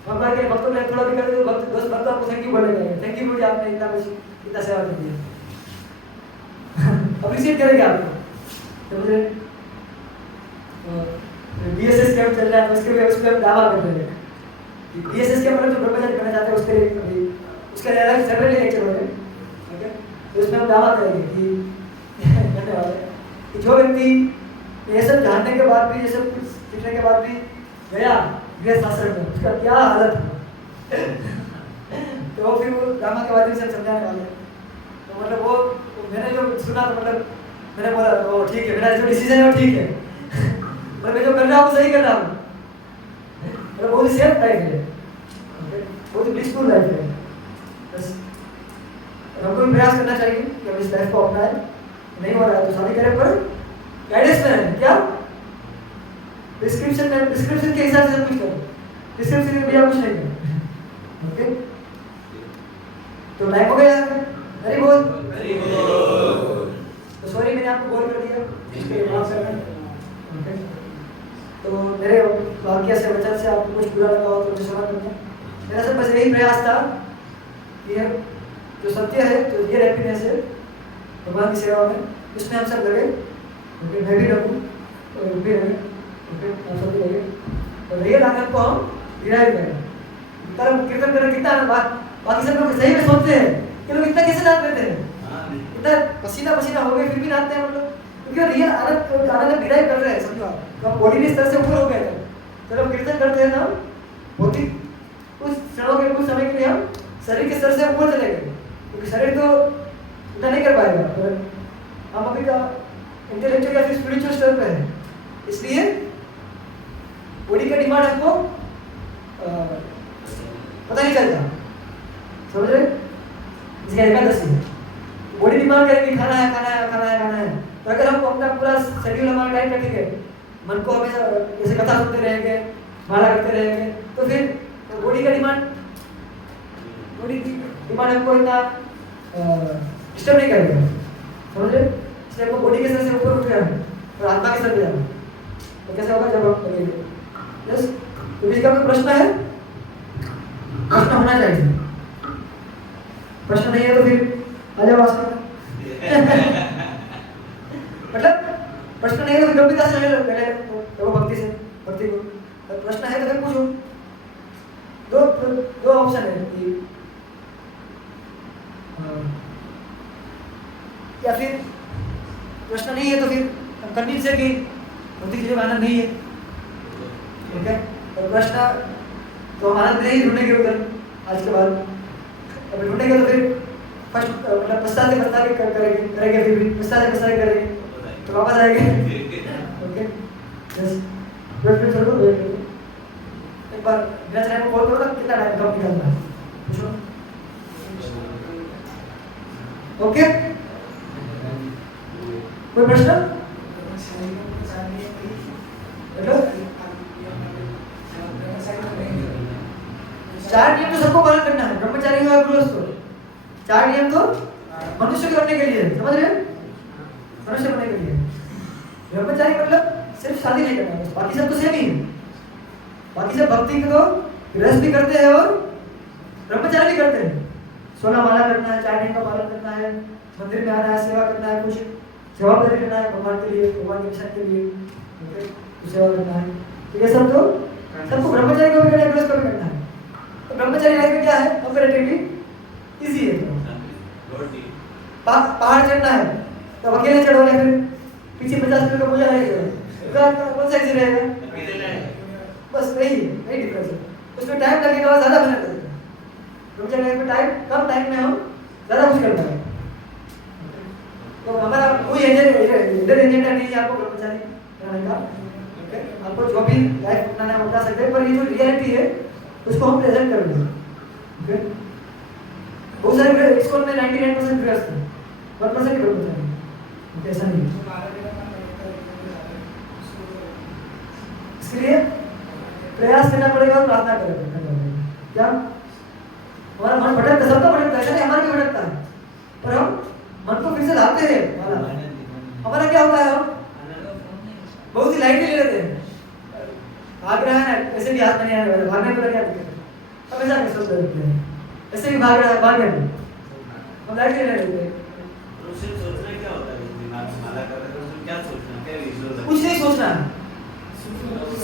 भगवान के भक्तों ने थोड़ा भी कर दिया, दोस्त भक्त आपको थैंक यू बोलेंगे, थैंक यू आपने इतना कुछ इतना सेवा कर दिया, अप्रिशिएट करेंगे आपको। तो मुझे बीएसएस कैंप चल रहा है, तो उसके लिए उस पर दावा कर रहे हैं बीएसएस के मतलब जो ब्रह्मचारी करना चाहते हैं उसके लिए, उसके लिए अलग सेपरेटली लेक्चर हो रहे हैं। ओके, तो इसमें हम दावा करेंगे कि कहने वाले कि जो व्यक्ति ये सब जानने के बाद भी, ये सब कुछ सीखने के बाद भी गया गृहस्थ आश्रम में, उसका क्या हालत है तो फिर वो ड्रामा के माध्यम से समझाने वाले हैं। तो मतलब वो मैंने जो सुना तो मतलब मैंने बोला वो ठीक है, मेरा जो डिसीजन है वो ठीक है मतलब मैं जो कर रहा हूँ सही कर रहा हूँ, मतलब बहुत ही सेफ लाइफ है, बहुत ही ब्लिसफुल लाइफ है। बस हमको भी प्रयास करना चाहिए कि हम इस लाइफ को अपनाएं। नहीं हो रहा है तो शादी करें, पर गाइडेंस में है क्या, डिस्क्रिप्शन के हिसाब से सब कुछ करो, डिस्क्रिप्शन के बिना कुछ नहीं करो। ओके, तो टाइम हो गया, हरी बोल। तो सॉरी मैंने आपको बोल कर दिया इसके माफ करना। ओके, तो मेरे वाक्य से वचन से आपको कुछ बुरा लगा हो तो मुझे क्षमा करना। मेरा सब बस यही प्रयास था कि जो सत्य है, जो रियल हैप्पीनेस है भगवान की सेवा में, उसमें हम सब लगे। ओके, मैं भी लगूँ और भी लगे। ओके, हम सब भी लगे और रियल आनंद को हम डिराइव करें। कर्म कीर्तन करें, कितना बाकी सब लोग सही में सोचते हैं कि लोग इतना कैसे नाच लेते हैं, इतना पसीना पसीना हो गए फिर भी नाचते हैं मतलब, क्योंकि रियल आनंद डिराइव कर रहे हैं। समझो आप, तो हम बॉडी स्तर से ऊपर हो गए थे, जब हम कीर्तन करते हैं ना भौतिक कुछ क्षणों के, कुछ समय के लिए हम शरीर के स्तर से ऊपर चले गए, क्योंकि शरीर तो इतना नहीं कर पाएगा, पर हम अभी का इंटेलेक्चुअल या फिर स्पिरिचुअल स्तर पे है, इसलिए बॉडी का डिमांड हमको पता नहीं चलता। समझ रहे, इसका एकादशी है, बॉडी डिमांड करेगी खाना है खाना है खाना है खाना है। तो अगर हम अपना पूरा शेड्यूल हमारा टाइट रखेंगे, मन को हमेशा जैसे कथा सुनते रहेंगे, माला करते रहेंगे, तो फिर बॉडी का डिमांड हमको इतना डिस्टर्ब नहीं करेगा। समझ रहे, इसलिए हमको बॉडी के स्तर से ऊपर उठ जाना और आत्मा के स्तर पे जाना। तो कैसे होगा जब हम करेंगे। यस, तो इसका कोई प्रश्न है? प्रश्न होना चाहिए, प्रश्न नहीं है तो फिर आ जाओ वास्तव में मतलब प्रश्न नहीं है तो गंभीरता से ले भक्ति से, भक्ति को। और प्रश्न है तो फिर पूछो। दो ऑप्शन है कि या फिर प्रश्न नहीं है तो फिर कन्विंस है कि भौतिक चीजों का आनंद नहीं है। ठीक है, और प्रश्न तो हम आनंद नहीं ढूंढेंगे उधर आज के बाद, अगर ढूंढेंगे तो फिर फर्स्ट मतलब पछता के करेंगे फिर भी पछता के करेंगे तो वापस आएंगे। ओके, यस, वेट करो एक बार बिना चैनल को कॉल करो ना, कितना टाइम कब निकलना है पूछो। ओके, कोई प्रश्न? चार नियम तो सबको पालन करना है, ब्रह्मचारी हो या गृहस्थ हो, चार नियम तो मनुष्य को करने के लिए, समझ रहे हैं, मनुष्य बनने के लिए। ब्रह्मचारी मतलब सिर्फ शादी नहीं करना, बस बाकी सब तो सेम ही है। बाकी सब भक्ति को गृहस्थ भी करते हैं और ब्रह्मचारी भी करते हैं। 16 माला करना है, 4 नियम का पालन करना है, मंदिर में आना है, सेवा करना है, कुछ सेवादारी करना है भगवान के लिए, भगवान के मिशन के लिए, ओके, तो सेवा करना है। तो ये सब तो सबको ब्रह्मचारी को भी करना है, गृहस्थ को भी करना है। तो ब्रह्मचारी लाइफ में क्या है, कंपैरेटिवली इजी है। पहाड़ चढ़ना है तो अकेले चढ़ोगे, फिर पीछे 50 किलो का बोझा रहेगा, कौन सा इजी रहेगा? बस वही डिफरेंस है। उसमें टाइम लगेगा और ज्यादा मेहनत लगेगा। ब्रह्मचारी लाइफ में कम टाइम में हम ज्यादा कुछ कर पाएंगे। तो हमारा कोई एजेंडा नहीं है आपको ब्रह्मचारी रहने का। ओके, आपको जो भी लाइफ अपनाना है अपना सकते हैं, पर ये जो रियलिटी है उसको हम प्रेजेंट कर देंगे। ओके, बहुत सारे इसको में 99% गृहस्थ है, 1% ब्रह्मचारी। ओके, ऐसा नहीं। इसलिए प्रयास करना पड़ेगा और प्रार्थना करना पड़ेगा। क्या हमारा मन भटकता, सबका भटकता है, ऐसा नहीं हमारा भी भटकता है, पर हम मन को फिर से लाते हैं। हमारा क्या होता है, हम बहुत ही लाइटली ले लेते हैं। भाग रहा है ना, ऐसे भी हाथ में नहीं आने वाला, भागने को क्या दिक्कत है, हमेशा नहीं सोचते रहते हैं, ऐसे भी भाग रहा है, भाग गया, हम लाइटली ले लेते हैं। सोचना क्या होता है दिमाग में, माला कर रहे हो क्या सोचना, क्या विजुअल, कुछ नहीं सोचना है,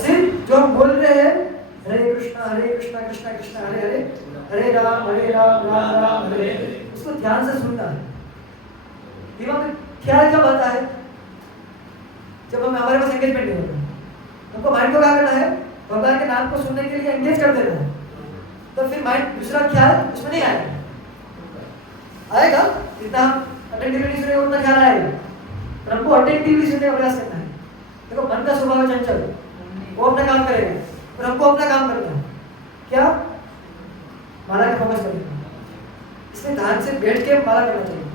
सिर्फ जो हम बोल रहे हैं हरे कृष्णा कृष्णा कृष्णा हरे हरे, हरे राम राम राम हरे, उसको ध्यान से सुनना है। दिमाग में ख्याल कब आता है? जब हम हमारे पास एंगेजमेंट नहीं होता। हमको माइंड को क्या करना है? भगवान के नाम को सुनने के लिए एंगेज कर देना है। तो फिर माइंड दूसरा ख्याल उसमें नहीं आएगा। आएगा जितना हम अटेंटिवली सुनेंगे उतना ख्याल आएगा, पर हमको अटेंटिवली सुनने का प्रयास करना है। देखो मन का स्वभाव है चंचल, वो अपना काम करेगा और हमको अपना काम करना है। क्या? माला के फोकस करना है। इसलिए ध्यान से बैठ के माला करना चाहिए।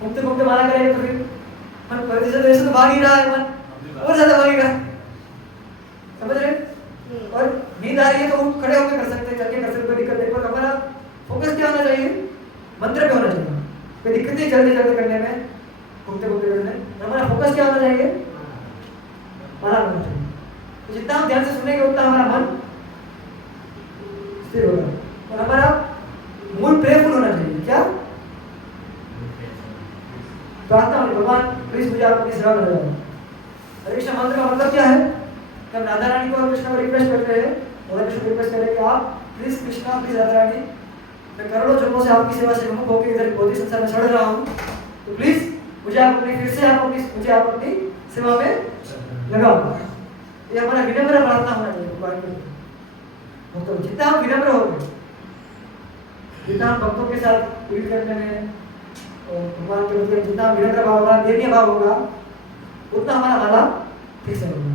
घूमते घूमते माला करेंगे तो फिर मन वैसे तो भाग ही रहा है, मन और ज्यादा भागेगा। समझ रहे? और नींद आ रही है तो उठ खड़े होकर कर सकते हैं, चल के कर सकते हैं, कोई दिक्कत नहीं। पर हमारा फोकस क्या होना चाहिए? मंत्र पे होना चाहिए। कोई दिक्कत नहीं जल्दी जल्दी करने में, घूमते घूमते करने में। हमारा फोकस क्या होना चाहिए? माला होना चाहिए। तो जितना हम ध्यान से सुनेंगे उतना हमारा मन स्थिर होगा और हमारा मूड प्रेयरफुल होना चाहिए। क्या? प्रार्थना होनी, भगवान प्लीज मुझे आपकी सेवा कर दो। हरे कृष्ण मंत्र का मतलब क्या है? कि हम राधा रानी को और कृष्ण को रिक्वेस्ट करते हैं, राधा कृष्ण को रिक्वेस्ट करें कि आप प्लीज कृष्णा, प्लीज राधा रानी, मैं करोड़ों जन्मों से आपकी सेवा से विमुख होकर इधर भौतिक संसार में चढ़ रहा हूँ, तो प्लीज मुझे आप अपनी फिर से आप अपनी सेवा में लगाओ। ये हमारा विनम्र प्रार्थना होना चाहिए भगवान को। तो जितना हम विनम्र होंगे, जितना हम भक्तों के साथ डील करने में और भगवान के प्रति जितना विनम्र भाव होगा, देनीय भाव होगा, उतना हमारा माला ठीक से होगा।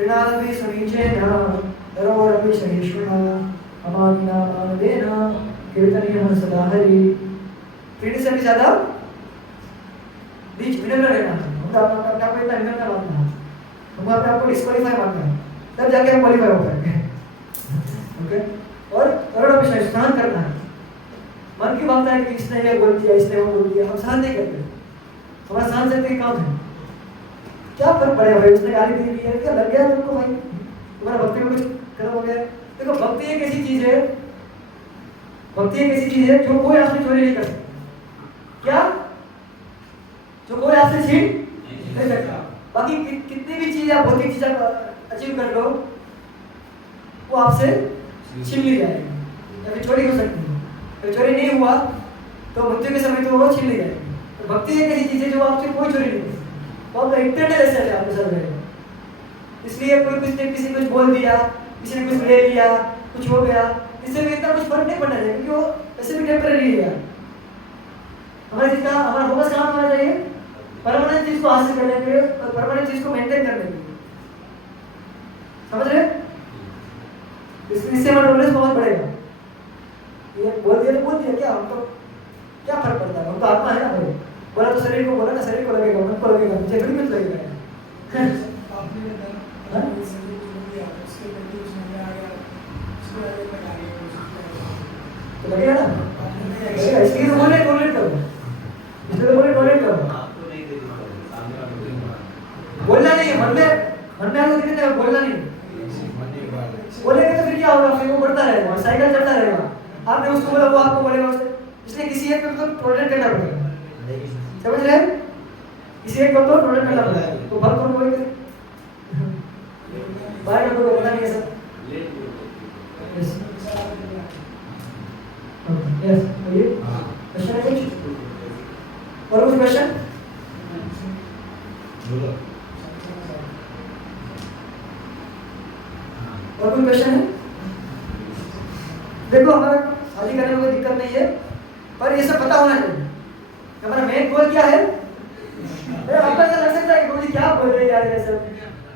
ऋणादपि समीचेन धरोरपि सहिष्णुना अमानिना मानवेन कीर्तनीयः सदा हरि। ऋण से भी ज्यादा बीच विनम्र रहना है। हम अपने आप को इतना विनम्र मानना है, हम अपने आप को डिस्क्वालीफाई मानना है, तब जाके हम क्वालिफाई हो पाएंगे। ओके? और धरोरपि सहिष्णुना सहन करना है। मन की बात है कि इसने ये बोल दिया, इसने वो बोल दिया, हम सहन नहीं करते। हमारा सहन शक्ति कम है। क्या फर्क पड़ेगा भाई, उसने गाली दे दी है, क्या लग गया तुमको भाई, तुम्हारा भक्ति में कुछ खत्म हो गया? देखो भक्ति एक ऐसी चीज है, भक्ति एक ऐसी चीज है जो कोई आपसे चोरी नहीं कर सकता। क्या? जो कोई आपसे छीन नहीं सकता। बाकी कितनी भी चीज आप भौतिक चीज अचीव कर लो, वो आपसे छीन ली जाएगी या फिर चोरी हो सकती है। अगर चोरी नहीं हुआ तो मृत्यु के समय तो वो छीन ली जाएगी। तो भक्ति एक ऐसी चीज है जो आपसे कोई चोरी नहीं कर सकती। बहुत इंटरनल ऐसा है आपके साथ रहेगा। इसलिए कोई किसी कुछ बोल दिया, किसी ने कुछ ले लिया, कुछ हो गया, इससे भी इतना कुछ फर्क नहीं पड़ना चाहिए, क्योंकि वो ऐसे भी टेम्परेरी है। हमारा जितना हमारा फोकस कहाँ होना चाहिए? परमानेंट चीज को हासिल करने के लिए और परमानेंट चीज को मेंटेन करने के लिए। समझ रहे? इससे हमारा नॉलेज बहुत बढ़ेगा। ये बोल दिया तो बोल दिया, क्या हमको क्या फर्क पड़ता है? हम तो आत्मा है ना भाई। बोला तो शरीर को बोला ना, शरीर को लगेगा, मन को लगेगा, मुझे थोड़ी कुछ लगेगा। तो लगेगा ना, लगेगा। इसलिए तो बोले टॉलरेट करो, इसलिए तो बोले टॉलरेट करो। बोलना नहीं है, मन में आगे दिखते हैं, बोलना नहीं। बोलेंगे तो फिर क्या होगा? फिर वो बढ़ता रहेगा, साइकिल चलता रहेगा। आपने उसको बोला, वो आपको बोलेगा उससे। इसलिए किसी एक को टॉलरेट करना पड़ेगा। समझ रहे हैं? किसी एक को तो टॉलरेट करना पड़ेगा। तो भक्त को कोई बाहर को पता नहीं है सब। यस ये क्वेश्चन है कुछ? और कुछ क्वेश्चन? और कोई क्वेश्चन है? देखो हमारा शादी करने में कोई दिक्कत नहीं है, पर ये सब पता होना चाहिए हमारा मेन गोल क्या है। आपको ऐसा लग सकता है कि मुझे क्या बोल रहे हैं यार ये सब,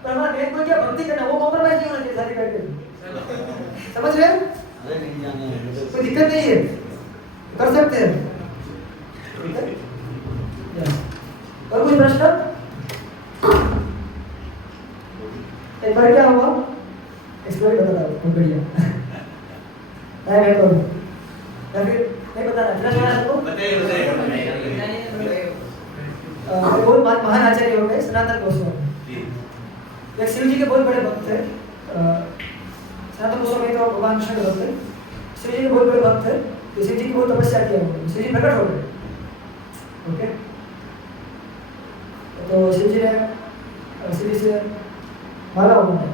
पर हमारा मेन गोल क्या? भक्ति करना। वो कॉम्प्रोमाइज नहीं होना चाहिए शादी करके। समझ रहे हैं? कोई दिक्कत नहीं है, कर सकते हैं। और कोई प्रश्न? एक बार क्या हुआ, स्टोरी बता रहा हूँ, बढ़िया टाइम है तो या फिर नहीं बताना? फिर सुना सबको बहुत महान आचार्य हो गए सनातन गोस्वामी। एक शिव जी के बहुत बड़े भक्त थे। सनातन गोस्वामी तो भगवान कृष्ण के भक्त थे। शिव जी के बहुत बड़े भक्त थे, तो शिव जी की बहुत तपस्या किया उन्होंने। शिव जी प्रकट हो गए। ओके, तो शिव जी ने शिव जी से माला बनाया।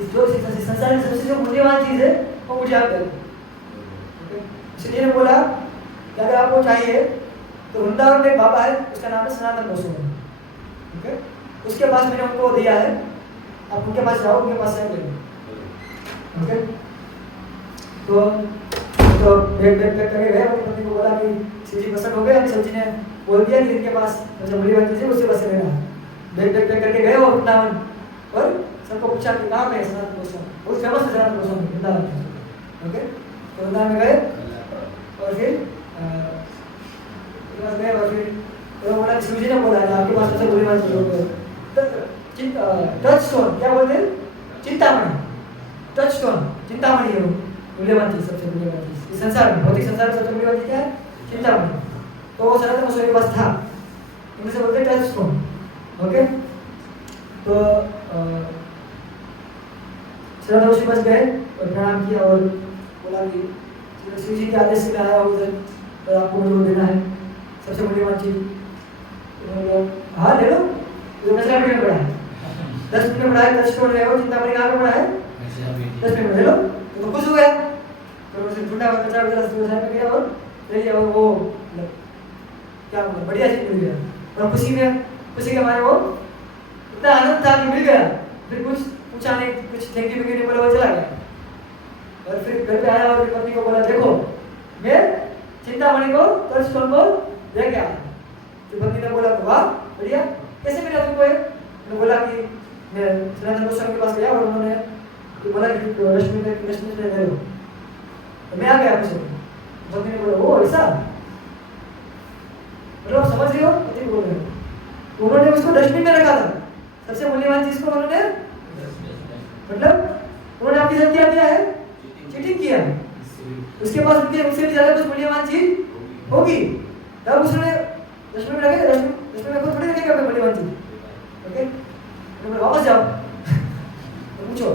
इस जो संसार में सबसे जो मूल्यवान चीज है वो मुझे आप दे दो। शिव जी ने बोला कि अगर आपको चाहिए तो वृंदावन में एक बाबा है, उसका नाम है सनातन गोस्वामी। ओके, उसके पास मैंने उनको दिया है, आप उनके पास जाओ, उनके पास से ले लो। ओके, तो बैग करके गए, अपनी पत्नी को बोला कि शिव जी पसंद हो गए। अभी शिव जी ने बोल दिया कि इनके पास जो बड़ी बात है उससे बस लेना। बैग करके गए और वृंदावन, और सबको पूछा कि कहाँ गए सनातन गोस्वामी, बहुत फेमस है सनातन गोस्वामी वृंदावन में। ओके, तो वृंदावन में गए और फिर गए और फिर तो बोला शिव जी ने बोला आपके पास सबसे बुरी बात टच स्टोन, क्या बोलते हैं, चिंतामणि, टच स्टोन चिंतामणि है वो मूल्यवान चीज, सबसे मूल्यवान चीज इस संसार में, भौतिक संसार में सबसे मूल्यवान चीज क्या है, चिंतामणि। तो वो सनातन गोस्वामी के पास था, इंग्लिश में बोलते हैं टच स्टोन। ओके, तो सनातन गोस्वामी के पास गए और प्रणाम किया और बोला कि शिव जी के आदेश से मैं आया हूँ उधर, और आपको मुझे देना है सबसे मूल्यवान चीज। हाँ ले लो, तो 10 मिनट में पड़ा है, 10 मिनट में पड़ा है, 10 स्टोन है वो, चिंतामणि कहाँ पे पड़ा है, 10 मिनट में ले लो। तो खुश हो गया, तो उसे झूठा कचरा वगैरह में गया और ले लिया, वो क्या बोला, बढ़िया चीज मिल गया। और खुशी के मारे वो इतना आनंद था कि मिल गया, फिर कुछ पूछा नहीं, कुछ थैंक यू नहीं बोला, वो चला गया। और फिर घर पे आया और फिर पत्नी को बोला देखो मैं चिंतामणि को टच स्टोन को दे गया। तो पत्नी ने बोला वाह बढ़िया, कैसे मिला तुमको ये? तो बोला कि मैं सनातन गोस्वामी के पास गया और उन्होंने तो बोला कि रश्मि में दे दो, तो मैं आ गया आपसे। पत्नी ने बोला वो ऐसा, मतलब आप समझ रहे हो, पति बोल रहे हो, उन्होंने उसको डस्टबिन में रखा था, सबसे मूल्यवान चीज को उन्होंने, मतलब उन्होंने आपके साथ क्या किया है, चीटिंग किया। उसके पास उससे भी ज्यादा कुछ मूल्यवान चीज होगी, तब उसने डस्टबिन में रखे, डस्टबिन में थोड़ी रखेगा कोई मूल्यवान चीज। ओके, तो वापस जाओ तो पूछो।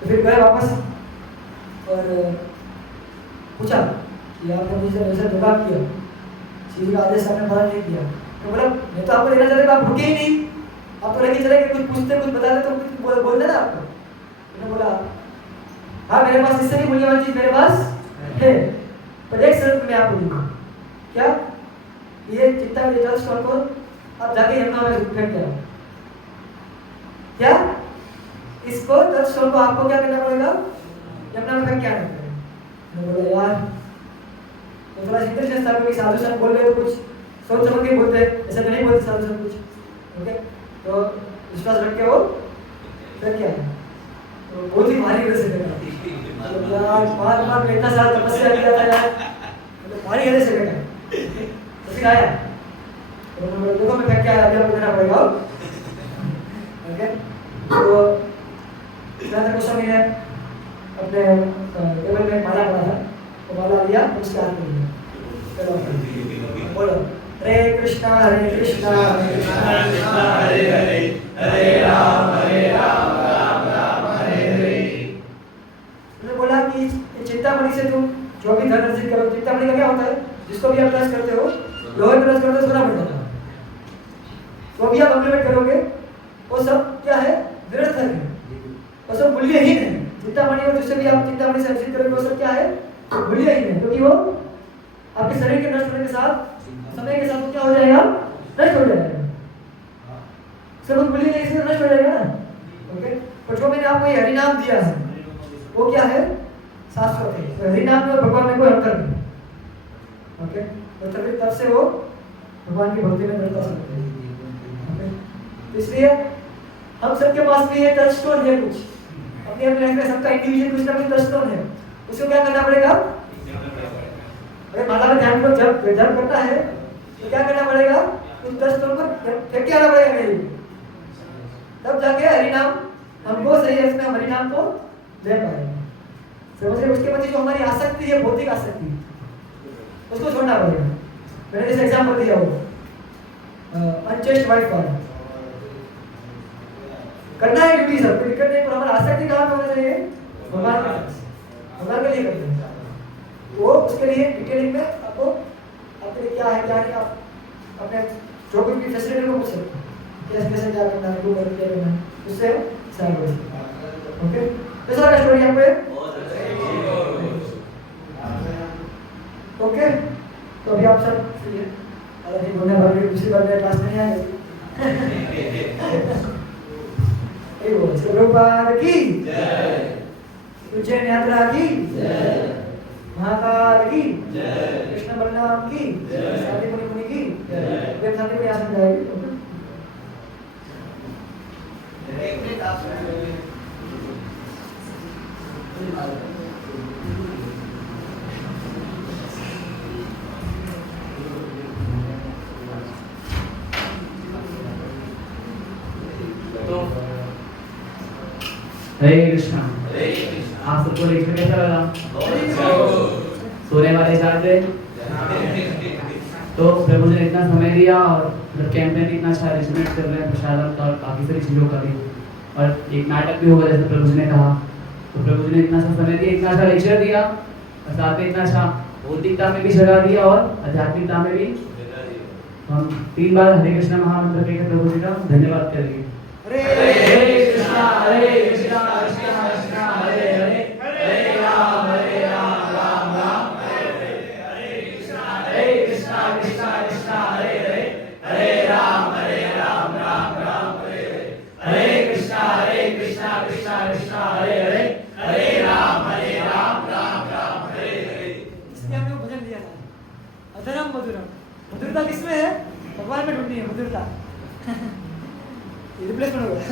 तो फिर गए वापस और पूछा कि आपने मुझे ऐसा धोखा किया, शिव का आदेश आपने पालन नहीं किया। तो बोला मैं तो आपको देना चाहता था, आप रुके ही नहीं, आप तो लेके चले, कुछ पूछते कुछ बताते तो कुछ बोल देना आपको। मैंने बोला हाँ मेरे पास इससे भी मूल्यवान चीज मेरे पास है, पर एक शर्त मैं आपको दूंगा। क्या? ये चिंता के टच स्टोन को आप जाके यमुना में फेंक दो। क्या? इसको टच स्टोन को आपको क्या करना पड़ेगा, यमुना में फेंक के आना पड़ेगा। मैंने बोला यार, तो थोड़ा इंटरेस्ट था क्योंकि साधु संत बोल रहे तो कुछ सोच समझ के बोलते, ऐसा तो नहीं बोलते साधु संत कुछ। ओके, तो विश्वास रख के वो फेंक के आया। तो बहुत ही भारी गले से फेंका यार, 5 बार में इतना सारा तपस्या किया था यार, मतलब भारी गले से फेंका। तो फिर आया, तो देखो मैं फेंक के आया, अभी आपको देना पड़ेगा। ओके, तो सनातन गोस्वामी ने अपने टेबल में माला पड़ा था, तो माला लिया उसके हाथ में लिया। चलो बोलो हरे कृष्णा हरे कृष्णा कृष्णा कृष्णा हरे हरे, हरे राम राम राम हरे हरे। उन्होंने बोला कि चिंतामणि से तुम जो भी धन अर्जित करो, चिंतामणि का क्या होता है, जिसको भी आप टच करते हो, लोहे टच करते हो सोना मिल जाता है, तो भी आप अम्प्लीमेंट करोगे वो सब क्या है, निरर्थक है, वो सब मूल्यहीन है। चिंतामणि और जिससे भी आप चिंतामणि से अर्जित करोगे वो सब क्या है, मूल्यहीन है, क्योंकि वो आपके शरीर के नष्ट होने के साथ, समय के साथ क्या हो जाएगा, नष्ट हो जाएगा, सब मूल्य नहीं, इससे नष्ट हो जाएगा ना। ओके, पर जो मैंने आपको ये हरिनाम दिया है वो क्या है, शाश्वत है। तो हरिनाम में भगवान में कोई अंतर नहीं। ओके, तो तब से वो भगवान की भक्ति में दृढ़ता से होते हैं। ओके, इसलिए हम सबके पास भी ये टच स्टोन है, कुछ अपने अपने लाइफ में सबका इंडिविजुअल कुछ ना कुछ टच स्टोन है, उसको क्या करना पड़ेगा, अगर माला में ध्यान को जब करना है तो क्या करना पड़ेगा, उस टच स्टोन को फेंक के आना पड़ेगा कहीं, तब जाके हरिनाम हमको सही अर्थ में हरिनाम को ले पाएंगे। समझ रहे? उसके प्रति जो हमारी आसक्ति है, भौतिक आसक्ति, उसको छोड़ना पड़ेगा। मैंने जैसे एग्जांपल दिया वो अनचेस्ट वाइफ वाला, करना है ड्यूटी सब कुछ करने, पर हमारा आसक्ति कहाँ पे होना चाहिए, भगवान के पास, भगवान के लिए करते हैं। वो उसके लिए डिटेलिंग में आपको आपके लिए क्या है क्या नहीं, आप अपने जो कुछ भी फैसिलिटी को पूछ सकते हैं, कैसे कैसे क्या करना है, क्या करना है, उससे साइड हो सकता है। ओके, तो सर स्टोरी यहाँ पे ओके, तो अभी आप सब फ्री है। अरे नहीं बोलने वाले दूसरी बार मेरे क्लास में नहीं आए एक बोल प्रभुपाद की जय, उज्जैन यात्रा की जय, महाकाल की जय, कृष्ण बलराम की जय, शांति मुनि की जय। वे शांति मुनि आसन जाएगी। तो हरे कृष्णा। आप सबको लेक्चर कैसा लगा? सोने वाले जाग गए? तो प्रभु ने इतना समय दिया और कैंपेन इतना अच्छा अरेंजमेंट कर रहे हैं प्रसादम का और काफ़ी सारी चीज़ों का भी, और एक नाटक भी होगा जैसे प्रभु जी ने कहा। तो प्रभु जी ने इतना सा समय दिया, इतना अच्छा लेक्चर दिया और साथ में इतना अच्छा भौतिकता में भी जगह दिया और आध्यात्मिकता में भी। हम 3 बार हरे कृष्णा महामंत्र के प्रभु जी का धन्यवाद करेंगे। हरे कृष्णा कृष्णा कृष्णा हरे हरे, हरे राम राम राम हरे हरे, हरे कृष्णा कृष्णा कृष्णा हरे हरे, हरे राम राम हरे हरे, हरे कृष्णा कृष्णा कृष्णा हरे हरे, हरे राम राम हरे हरे। इसलिए हमने वो भजन दिया था, अधरम मधुरम। मधुरता किसमें है? भगवान में ढूंढनी है मधुरता। रिप्लेसमेंट होगा।